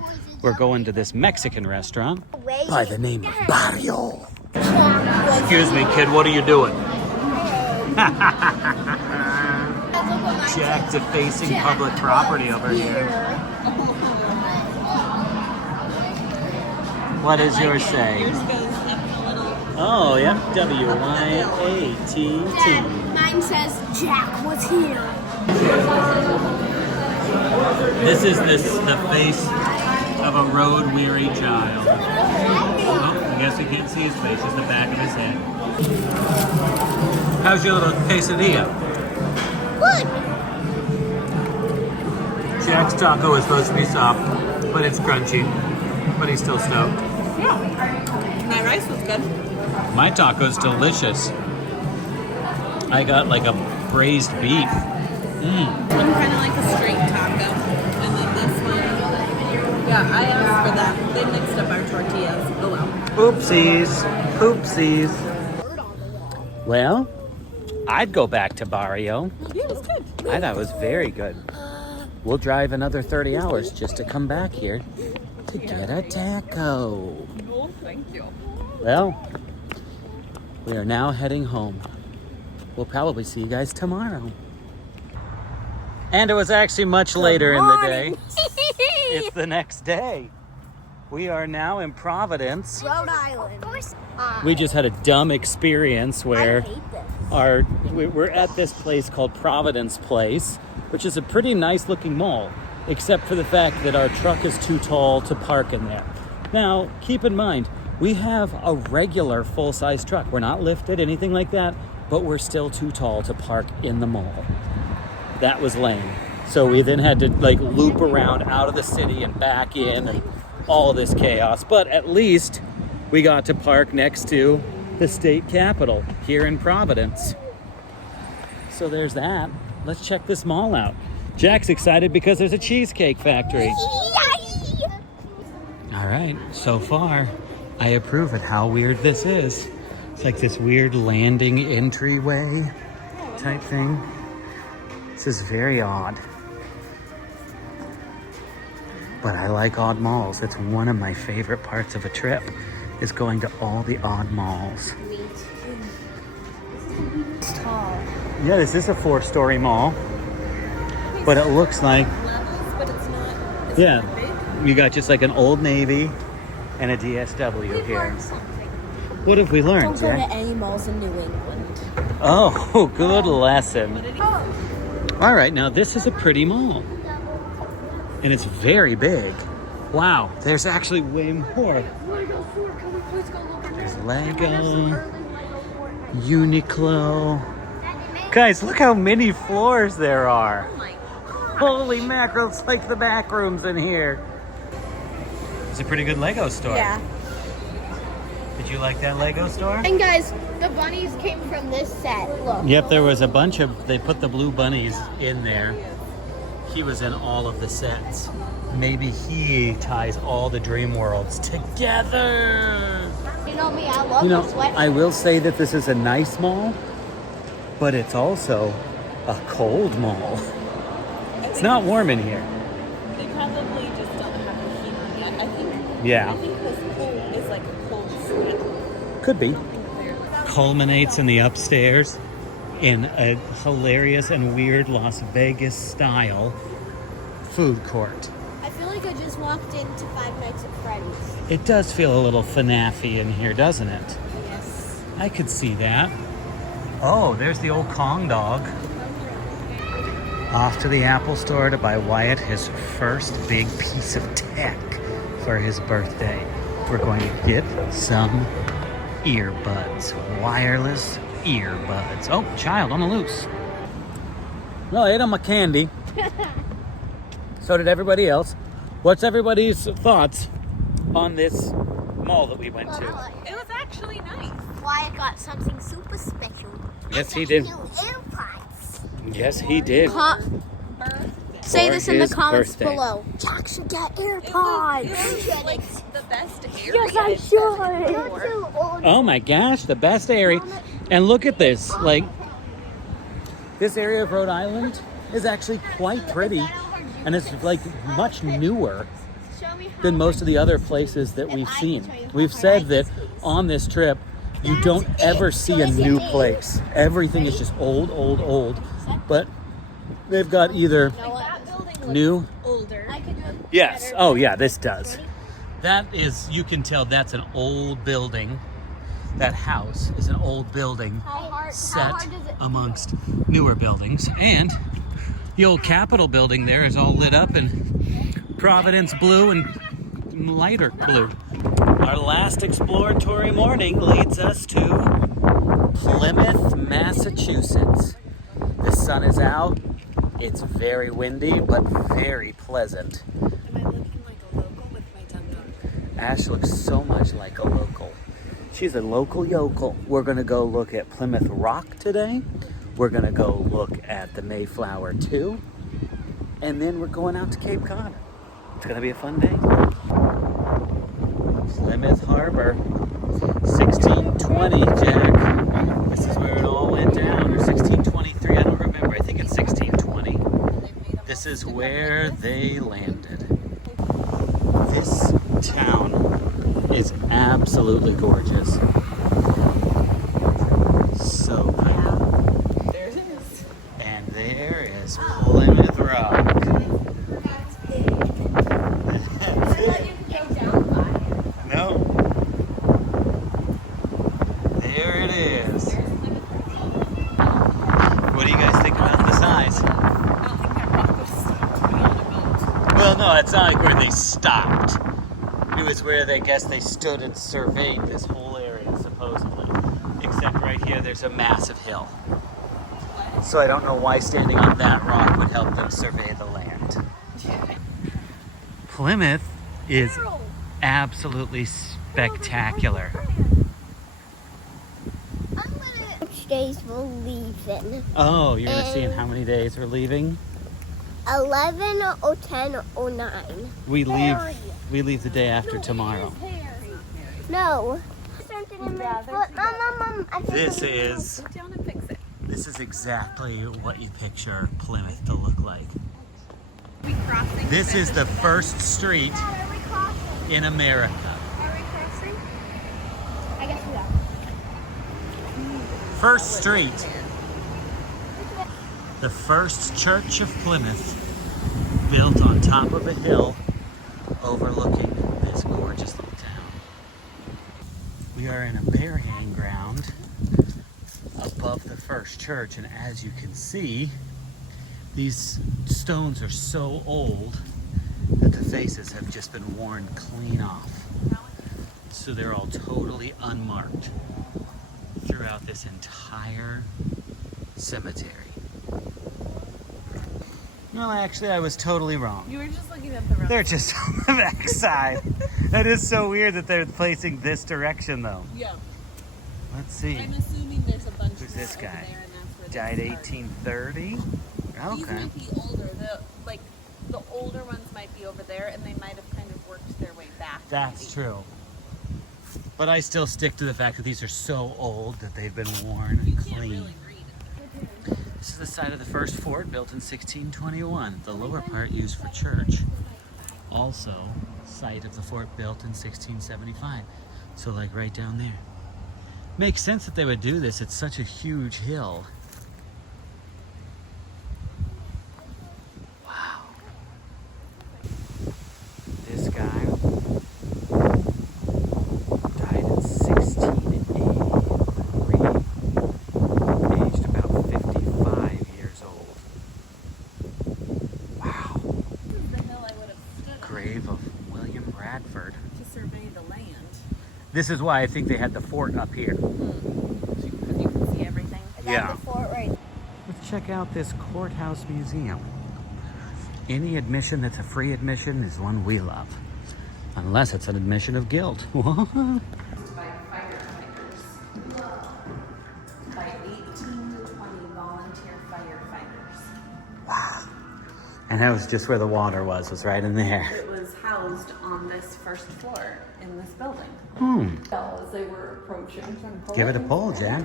We're going to this Mexican restaurant by the name of Barrio. Excuse me, kid, what are you doing? Jack defacing public property over here. What is yours say? Yours goes up a little. Oh, yep, W-Y-A-T-T. Mine says Jack was here. This is the face of a road-weary child. Oh, I guess you can't see his face, just the back of his head. How's your little quesadilla? Good. Jack's taco is supposed to be soft, but it's crunchy. But he's still stoked. Yeah. My rice was good. My taco's delicious. I got like a braised beef. One kind of like a straight taco. And then this one. Yeah, I asked for that. They mixed up our tortillas. Oh well. Oopsies. Oopsies. Well, I'd go back to Barrio. Yeah, it was good. I thought it was very good. We'll drive another 30 hours just to come back here to get a taco. Oh, thank you. Well, we are now heading home. We'll probably see you guys tomorrow. And it was actually much later in the day. It's the next day. We are now in Providence. Rhode Island. Of course. We just had a dumb experience where we're at this place called Providence Place, which is a pretty nice looking mall, except for the fact that our truck is too tall to park in there. Now, keep in mind, we have a regular full-size truck. We're not lifted, anything like that, but we're still too tall to park in the mall. That was lame. So we then had to like loop around out of the city and back in and all this chaos. But at least we got to park next to the state capitol here in Providence. So there's that. Let's check this mall out. Jack's excited because there's a cheesecake factory. All right, so far, I approve at how weird this is. It's like this weird landing entryway type thing. This is very odd. But I like odd malls. It's one of my favorite parts of a trip, is going to all the odd malls. It's tall. Yeah, this is a 4-story mall, but it looks like, Levels, but it's not. It's yeah, not big. you got just like an Old Navy and a DSW here. What have we learned, Don't go Jack? to any malls in New England. Oh, good lesson. All right, now this is a pretty mall. And it's very big. Wow, there's actually way more. There's Lego, Uniqlo. Guys, look how many floors there are. Holy mackerel, it's like the back rooms in here. It's a pretty good Lego store. Yeah. Did you like that Lego store? And guys, the bunnies came from this set. Look. Yep, there was a bunch of, they put the blue bunnies in there. He was in all of the sets. Maybe he ties all the dream worlds together. You know me, I love the sweat. I will say that this is a nice mall, but it's also a cold mall. It's not warm in here. They probably just don't have the heat on yet. I think this cold is like a cold sweat. Could be. Culminates in the upstairs in a hilarious and weird Las Vegas style food court. I feel like I just walked into Five Nights at Freddy's. It does feel a little FNAF-y in here, doesn't it? Yes. I could see that. Oh, there's the old Kong dog. Off to the Apple store to buy Wyatt his first big piece of tech for his birthday. We're going to get some earbuds. Wireless earbuds. Oh, child on the loose. Well, I ate all my candy. So did everybody else. What's everybody's thoughts on this mall that we went to? It was actually nice. Wyatt got something super special. Yes, he did. New AirPods. Yes, he did. Say For this in the his comments birthday. below. Jack should get AirPods. It was like the best area. Yes, I should. Oh my gosh, the best area. And look at this. Like, this area of Rhode Island is actually quite pretty. And it's like much newer than most of the other places that we've seen. We've said that on this trip, you don't ever see a new place. Everything is just old, old, old. But they've got either new, older. yes, oh yeah, this does. That is, you can tell that's an old building. That house is an old building set amongst newer buildings. And the old Capitol building there is all lit up in Providence blue and lighter blue. Our last exploratory morning leads us to Plymouth, Massachusetts. The sun is out. It's very windy, but very pleasant. Am I looking like a local with my dum-dum? Ash looks so much like a local. She's a local yokel. We're gonna go look at Plymouth Rock today. We're gonna go look at the Mayflower too. And then we're going out to Cape Cod. It's gonna be a fun day. Plymouth Harbor, 1620, Jack. This is where it all went down, or 1623, I don't remember. I think it's 1620. This is where they landed. This town is absolutely gorgeous. So pretty. There it is. And there is Plymouth Rock. No. There it is. What do you guys think about the size? I don't think that rock was stopped to be on a boat. Well, no, it's not like where they stopped. It was where they guess they stood and surveyed this whole area, supposedly. Except right here, there's a massive hill. So I don't know why standing on that rock would help them survey the land. Plymouth is absolutely spectacular. Which days we're leaving? Oh, you're gonna see in how many days we're leaving? 11 or 10 or 9. We leave the day after tomorrow. No. Something in my foot. Mom, I think This something- is Go down and fix it. this is exactly what you picture Plymouth to look like. We crossing. This is the first street Dad, are we crossing? in America. Are we crossing? I guess we are. First street. The first church of Plymouth, built on top of a hill overlooking this gorgeous little town. We are in a burying ground above the first church, and as you can see, these stones are so old that the faces have just been worn clean off. So they're all totally unmarked throughout this entire cemetery. No, actually, I was totally wrong. You were just looking at the wrong. They're just on the back side. That is so weird that they're facing this direction, though. Yeah. Let's see. I'm assuming there's a bunch Who's more this guy? over there, and that's where Died they started. 1830? These Okay. might be older. The older ones might be over there, and they might have kind of worked their way back. That's true. But I still stick to the fact that these are so old that they've been worn and clean. This is the site of the first fort, built in 1621. The lower part used for church. Also, site of the fort built in 1675. So like right down there. Makes sense that they would do this. It's such a huge hill. Wow. This guy died in 1683. Aged about 55 years old. Wow. This is the hill I would have stood on Grave of William Bradford. to survey the land. This is why I think they had the fort up here. Because you can see everything. Yeah. The fort right. Let's check out this courthouse museum. Any admission that's a free admission is one we love. Unless it's an admission of guilt. By firefighters. By 18 to 20 volunteer firefighters. And that was just where the water was right in there. It was housed on this first floor in this building. As they were approaching. Give it a pull, Jack.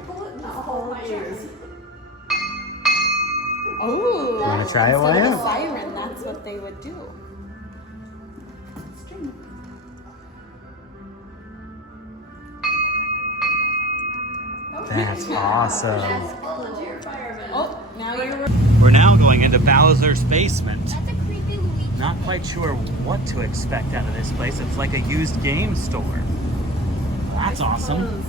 Oh, Want to try it, instead of a Wyatt? siren, that's what they would do. That's awesome. Oh, now you're. We're now going into Bowser's basement. That's a creepy Luigi. Not quite sure what to expect out of this place. It's like a used game store. That's awesome.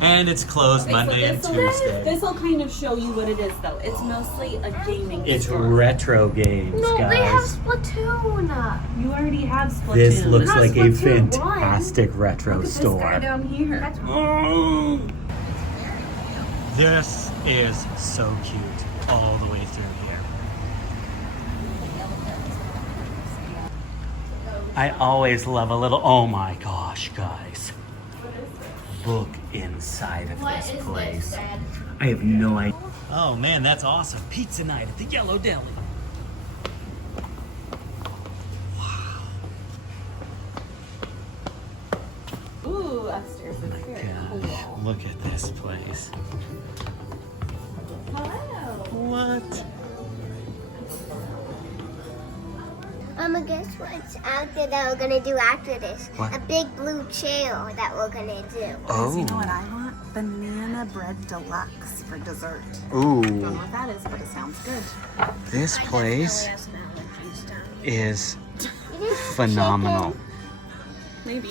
And it's closed Monday and Tuesday. This will kind of show you what it is, though. It's mostly a gaming It's store. retro games, No, they have guys. Splatoon. You already have Splatoon. This looks Not like a Splatoon fantastic retro Look at this guy store. down here. Oh, this is so cute all the way through here. I always love a little, oh my gosh, guys. Look inside of this place. I have no idea. Oh man, that's awesome. Pizza night at the Yellow Deli. Ooh, upstairs is very Gosh, cool. look at this place. Hello. What? Guess what's out there that we're gonna do after this? What? A big blue chair that we're gonna do. Oh. You know what I want? Banana bread deluxe for dessert. Ooh. Don't know what that is, but it sounds good. This place is phenomenal. Maybe.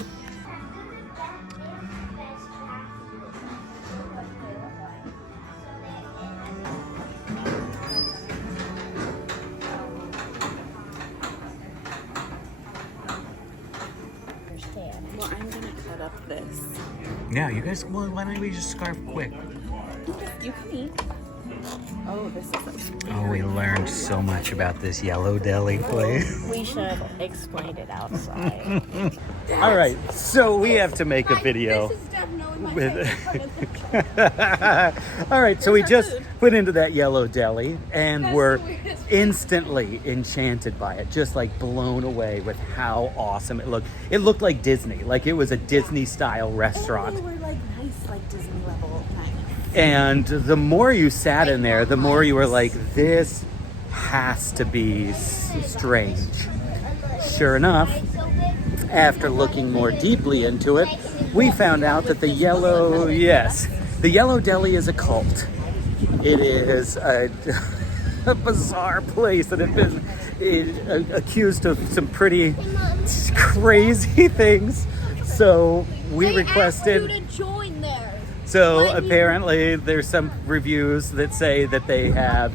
Well, I'm gonna cut up this. Yeah, you guys, well, why don't we just scarf quick? You can eat. Oh, this is Oh, we learned so much about this Yellow Deli place. We should explain it outside. All right, so we have to make a video. This is definitely my With all right, so we just went into that Yellow Deli and were instantly enchanted by it, just like blown away with how awesome it looked. It looked like Disney, like it was a Disney style restaurant. They were like nice, like Disney level kind of. And the more you sat in there, the more you were like, this has to be strange. Sure enough, after looking more deeply into it, we found out that the Yellow Deli is a cult. It is a bizarre place that had been accused of some pretty crazy things. So we requested. to join there. So apparently there's some reviews that say that they have,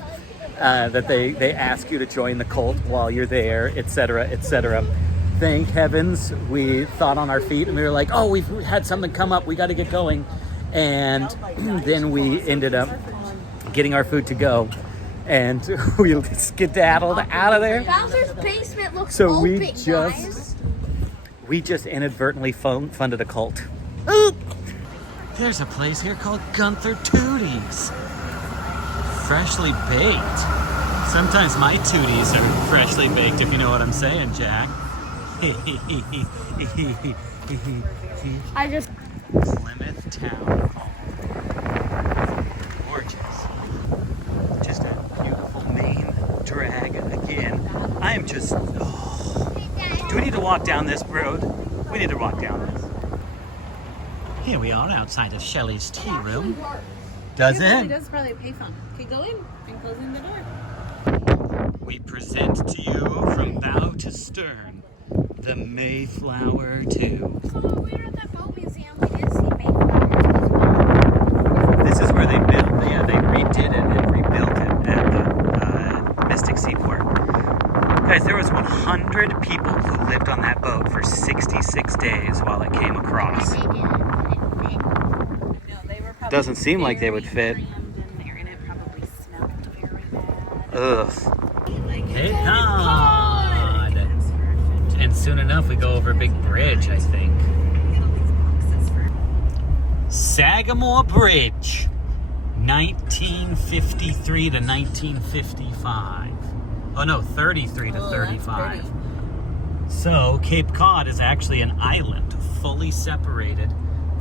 that they ask you to join the cult while you're there, etc., etc. Thank heavens we thought on our feet and we were like, oh, we've had something come up, we got to get going. And then we ended up getting our food to go. and we skedaddled out of there. Bowser's basement looks So open, we just inadvertently funded a cult. There's a place here called Gunther Tooties. Freshly baked. Sometimes my tooties are freshly baked, if you know what I'm saying, Jack. I just Plymouth Town Hall. Gorgeous. Just a beautiful main drag again. I am just. Oh. Do we need to walk down this road? We need to walk down this. Here we are outside of Shelley's tea room. Does it? does probably a payphone. Okay, go in and closing the door. We present to you from bow to stern the Mayflower 2. Oh, we were at that boat museum. We did see Mayflower. This is where they built, they redid it and rebuilt it at the Mystic Seaport. Guys, there was 100 people who lived on that boat for 66 days while it came across. No, they were probably Doesn't seem like they would fit. there, and it probably smelled very bad. Ugh. Cape Cod! And soon enough, we go over a big bridge, I think. Sagamore Bridge, 1953 to 1955. Oh no, 33 to 35. So Cape Cod is actually an island, fully separated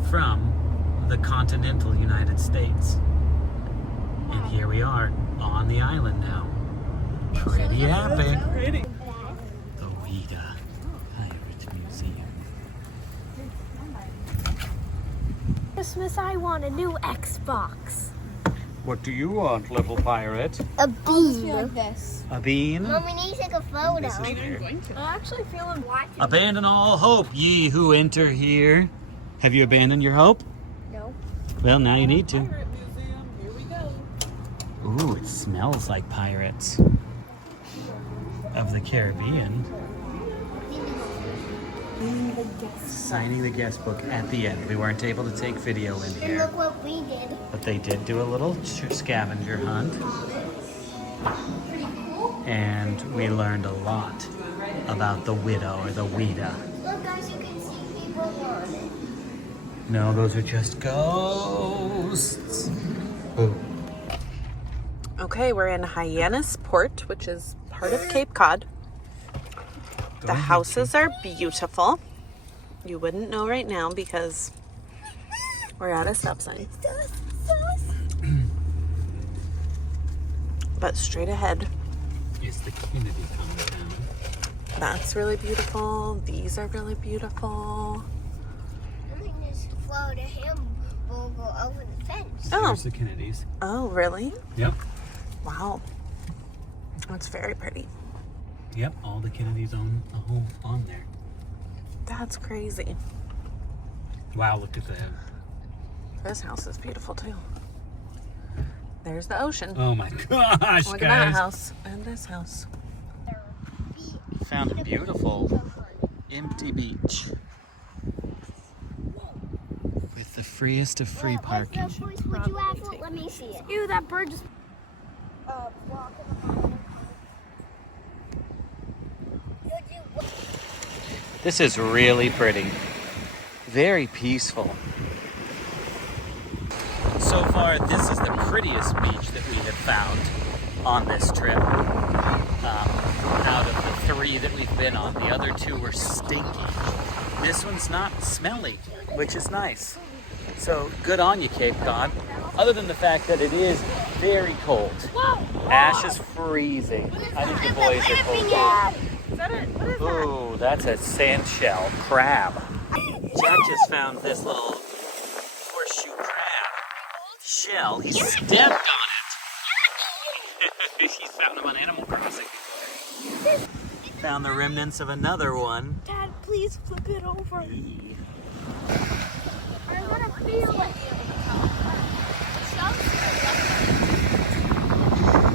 from the continental United States. And here we are on the island now. Pretty epic. The Wydah Museum. Christmas, I want a new Xbox. What do you want, little pirate? a bean. A bean? Mom, we need to take a photo. This is fair. I'm actually feeling Abandon all hope, ye who enter here. Have you abandoned your hope? No. Well, now you need to. Pirate Museum. Here we go. Ooh, it smells like Pirates of the Caribbean. Signing the guest book at the end. We weren't able to take video in And here, look what we did. but they did do a little scavenger hunt. And we learned a lot about the widow or the Wydah. Look, guys, you can see people on it. No, those are just ghosts. Ooh. Okay, we're in Hyannis Port, which is part of Cape Cod. The houses are beautiful. You wouldn't know right now because we're at a stop sign. But straight ahead, It's the Kennedy Campground. that's really beautiful. These are really beautiful. I think this Florida him will go over the fence. Oh. Here's the Kennedys. Oh, really? Yep. Wow. That's very pretty. Yep, all the Kennedys on there. That's crazy. Wow, look at that. This house is beautiful too. There's the ocean. Oh my gosh, Look at that guys. house and this house. Found a beautiful empty beach with the freest of free parking. What voice would you have? Let me see it. Ew, that bird just. Walking behind it. This is really pretty. Very peaceful. So far, this is the prettiest beach that we have found on this trip. Out of the 3 that we've been on, the other 2 were stinky. This one's not smelly, which is nice. So good on you, Cape Cod. Other than the fact that it is very cold. Ash is freezing. I think the boys are cold. Is that it? What is that? Ooh, that's a sand shell crab. Jack just found this little horseshoe crab shell. He stepped on it. He's found them on Animal Crossing. Found the remnants of another one. Dad, please flip it over. I want to feel it.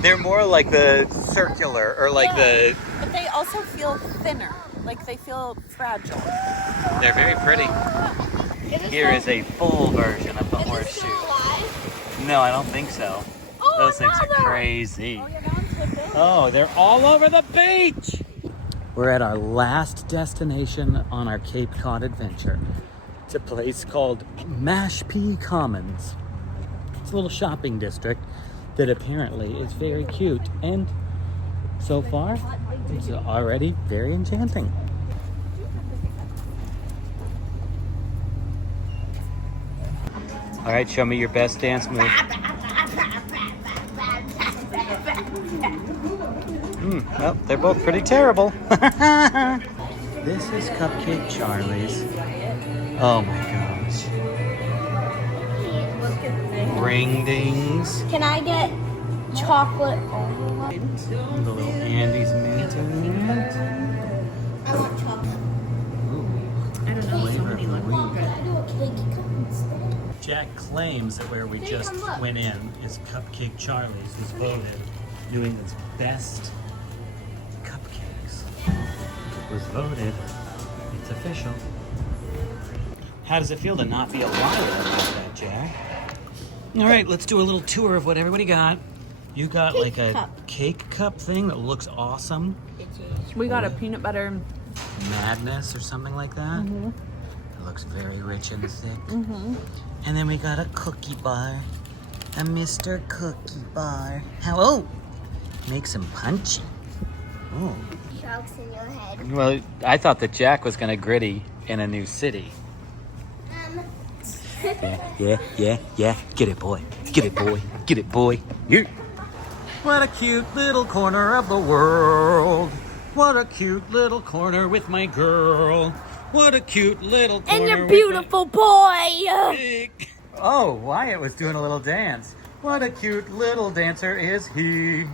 They're more like the circular, or like the... But they also feel thinner. Like they feel fragile. They're very pretty. Here is a full version of the horseshoe. No, I don't think so. Those things are crazy. Oh, they're all over the beach. We're at our last destination on our Cape Cod adventure. It's a place called Mashpee Commons. It's a little shopping district that apparently is very cute, and so far it's already very enchanting. All right, show me your best dance move. Well, they're both pretty terrible. This is Cupcake Charlie's. Oh my gosh. Ring dings. Can I get chocolate? The little Andy's minting it. I want chocolate. I don't know, so many look good. I do a cake cup instead. Jack claims that where we just went in is Cupcake Charlie's, was voted New England's best cupcakes. It was voted. It's official. How does it feel to not be alive like that, Jack? All right, let's do a little tour of what everybody got. You got like a cake cup thing that looks awesome. We got a peanut butter Madness or something like that. It looks very rich and thick. And then we got a cookie bar. A Mr. Cookie Bar. Hello! Makes them punchy. Ooh. Sharks in your head. Well, I thought that Jack was gonna gritty in a new city. Yeah. Get it, boy. Get it, boy. Get it, boy. You. What a cute little corner of the world. What a cute little corner with my girl. What a cute little corner. And your beautiful boy. Oh, Wyatt was doing a little dance. What a cute little dancer is he.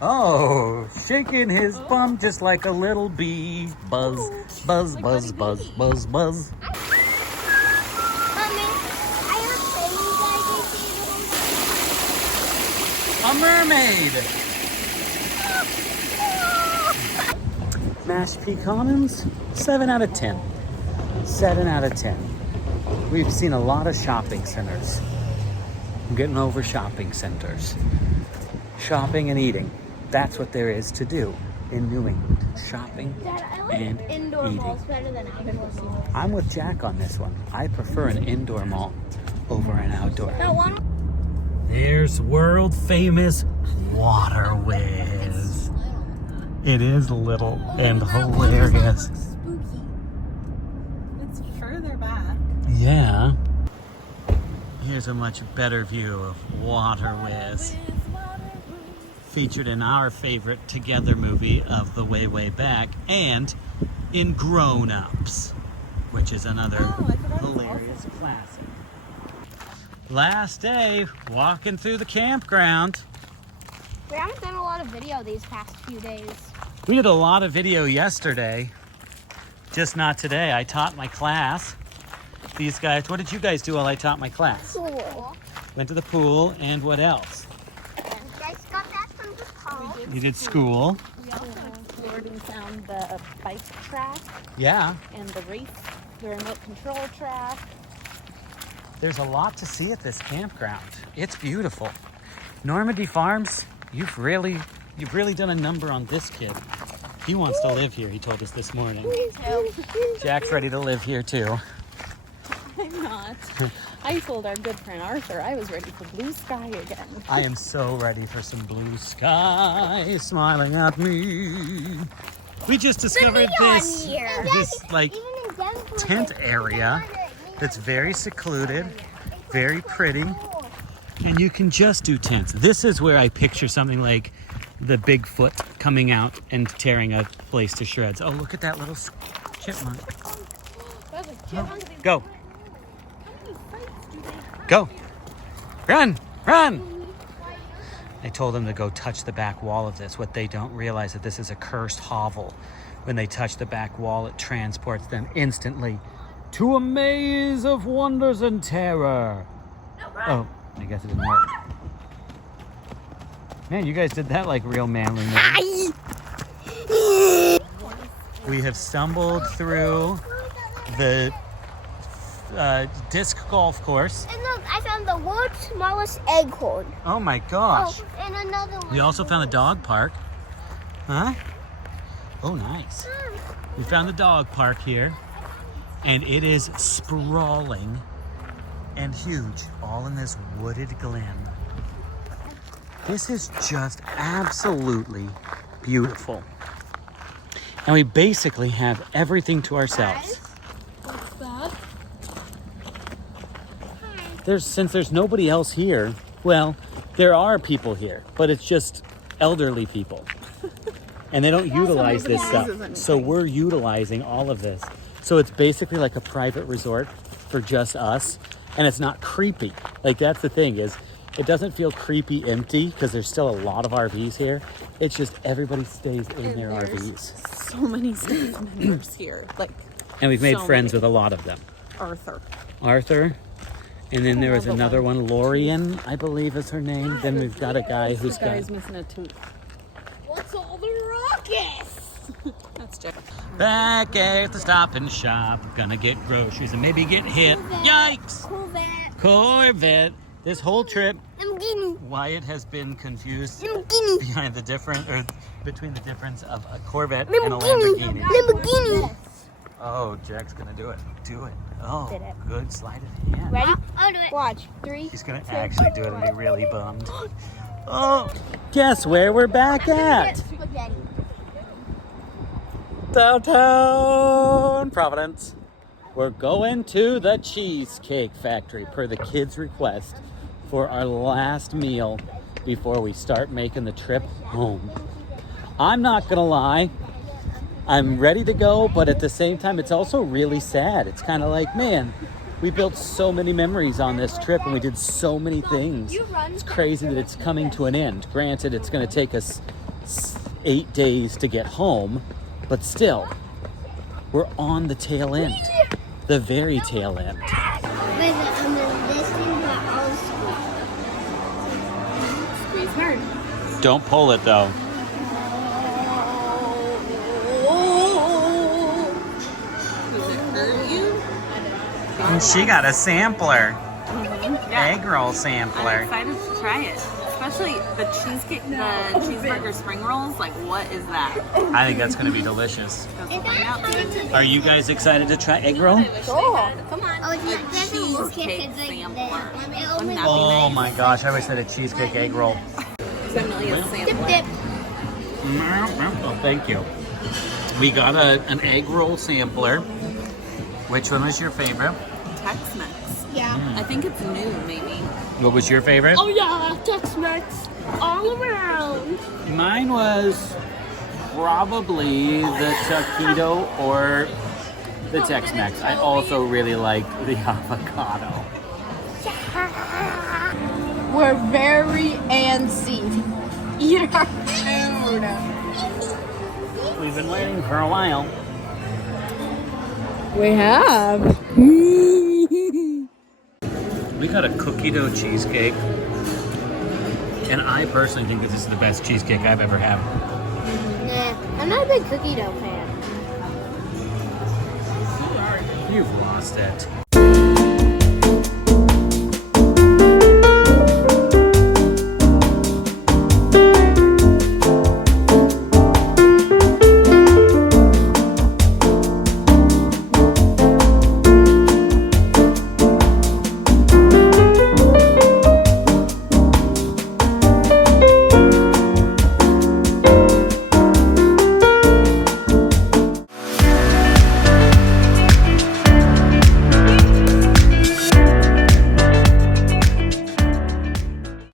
Oh, shaking his bum just like a little bee. Buzz, buzz, buzz, buzz, buzz, buzz. A mermaid! Mashpee Commons, 7 out of 10. 7 out of 10. We've seen a lot of shopping centers. I'm getting over shopping centers. Shopping and eating. That's what there is to do in New England. Shopping Dad, I like and indoor eating. malls better than outdoor malls. I'm with Jack on this one. I prefer an indoor mall over an outdoor. That one? There's world famous Water Whiz. It is little and hilarious. Spooky. It's further back. Yeah. Here's a much better view of Water Whiz. Featured in our favorite Together movie of the Way, Way Back, and in Grown Ups, which is another hilarious classic. Last day, walking through the campground. We haven't done a lot of video these past few days. We did a lot of video yesterday, just not today. I taught my class. These guys, what did you guys do while I taught my class? Cool. Went to the pool, and what else? You guys got that from the car. You did school. We also explored and found the bike track Yeah. and the remote control track. There's a lot to see at this campground. It's beautiful. Normandy Farms, you've really done a number on this kid. He wants to live here, he told us this morning. Jack's ready to live here too. I'm not. I told our good friend Arthur I was ready for blue sky again. I am so ready for some blue sky smiling at me. We just discovered this like tent area that's very secluded, very pretty, and you can just do tents. This is where I picture something like the Bigfoot coming out and tearing a place to shreds. Oh, look at that little chipmunk. Go. Go. Run. Run. I told them to go touch the back wall of this. What they don't realize that this is a cursed hovel. When they touch the back wall, it transports them instantly to a maze of wonders and terror. Oh, I guess it didn't work. Man, you guys did that like real manly men. We have stumbled through the disc golf course. And look, I found the world's smallest acorn. Oh my gosh. Oh, and another one. We also found the dog park. Huh? Oh, nice. We found the dog park here, and it is sprawling and huge, all in this wooded glen. This is just absolutely beautiful. And we basically have everything to ourselves. Since there's nobody else here, well, there are people here, but it's just elderly people. And they don't utilize this stuff. So we're utilizing all of this. So it's basically like a private resort for just us. And it's not creepy. Like, that's the thing, is it doesn't feel creepy empty because there's still a lot of RVs here. It's just everybody stays in their RVs. So many staff members here. Like, and we've made so friends many. with a lot of them. Arthur. And then there was another one, Lorian, I believe is her name. Then we've got a guy who's got... Guy's missing a tooth. What's all the rockets? That's Jeff. Back at the Stop and Shop, gonna get groceries and maybe get hit. Yikes! Corvette. This whole trip, Wyatt has been confused between the difference of a Corvette and a Lamborghini. Oh, Jack's gonna do it. Do it. Oh, good sleight of hand. Ready? I'll do it. Watch. 3. He's gonna actually do it and be really bummed. Oh, guess where we're back at? Downtown Providence. We're going to the Cheesecake Factory per the kids' request for our last meal before we start making the trip home. I'm not gonna lie, I'm ready to go, but at the same time, it's also really sad. It's kind of like, man, we built so many memories on this trip and we did so many things. It's crazy that it's coming to an end. Granted, it's gonna take us 8 days to get home, but still, we're on the tail end. The very tail end. Squeeze hard. Don't pull it though. Does it hurt you? And she got a sampler. Yeah. Egg roll I'm sampler. excited to try it. Especially the cheesecake, the cheeseburger spring rolls. Like, what is that? I think that's gonna be delicious. We'll find out. Are you guys excited to try egg roll? Sure. Come on. A cheesecake sampler. Wouldn't that Oh be nice? my gosh, I wish I had a cheesecake egg roll. Definitely a sampler. Dip. Oh, thank you. We got an egg roll sampler. Which one was your favorite? Tex-Mex. Yeah. I think it's new, maybe. What was your favorite? Oh yeah, Tex-Mex all around. Mine was probably the taquito or the Tex-Mex. I also really like the avocado. We're very antsy. Eat our food. We've been waiting for a while. We have. We got a cookie dough cheesecake. And I personally think that this is the best cheesecake I've ever had. Nah, I'm not a big cookie dough fan. You've lost it.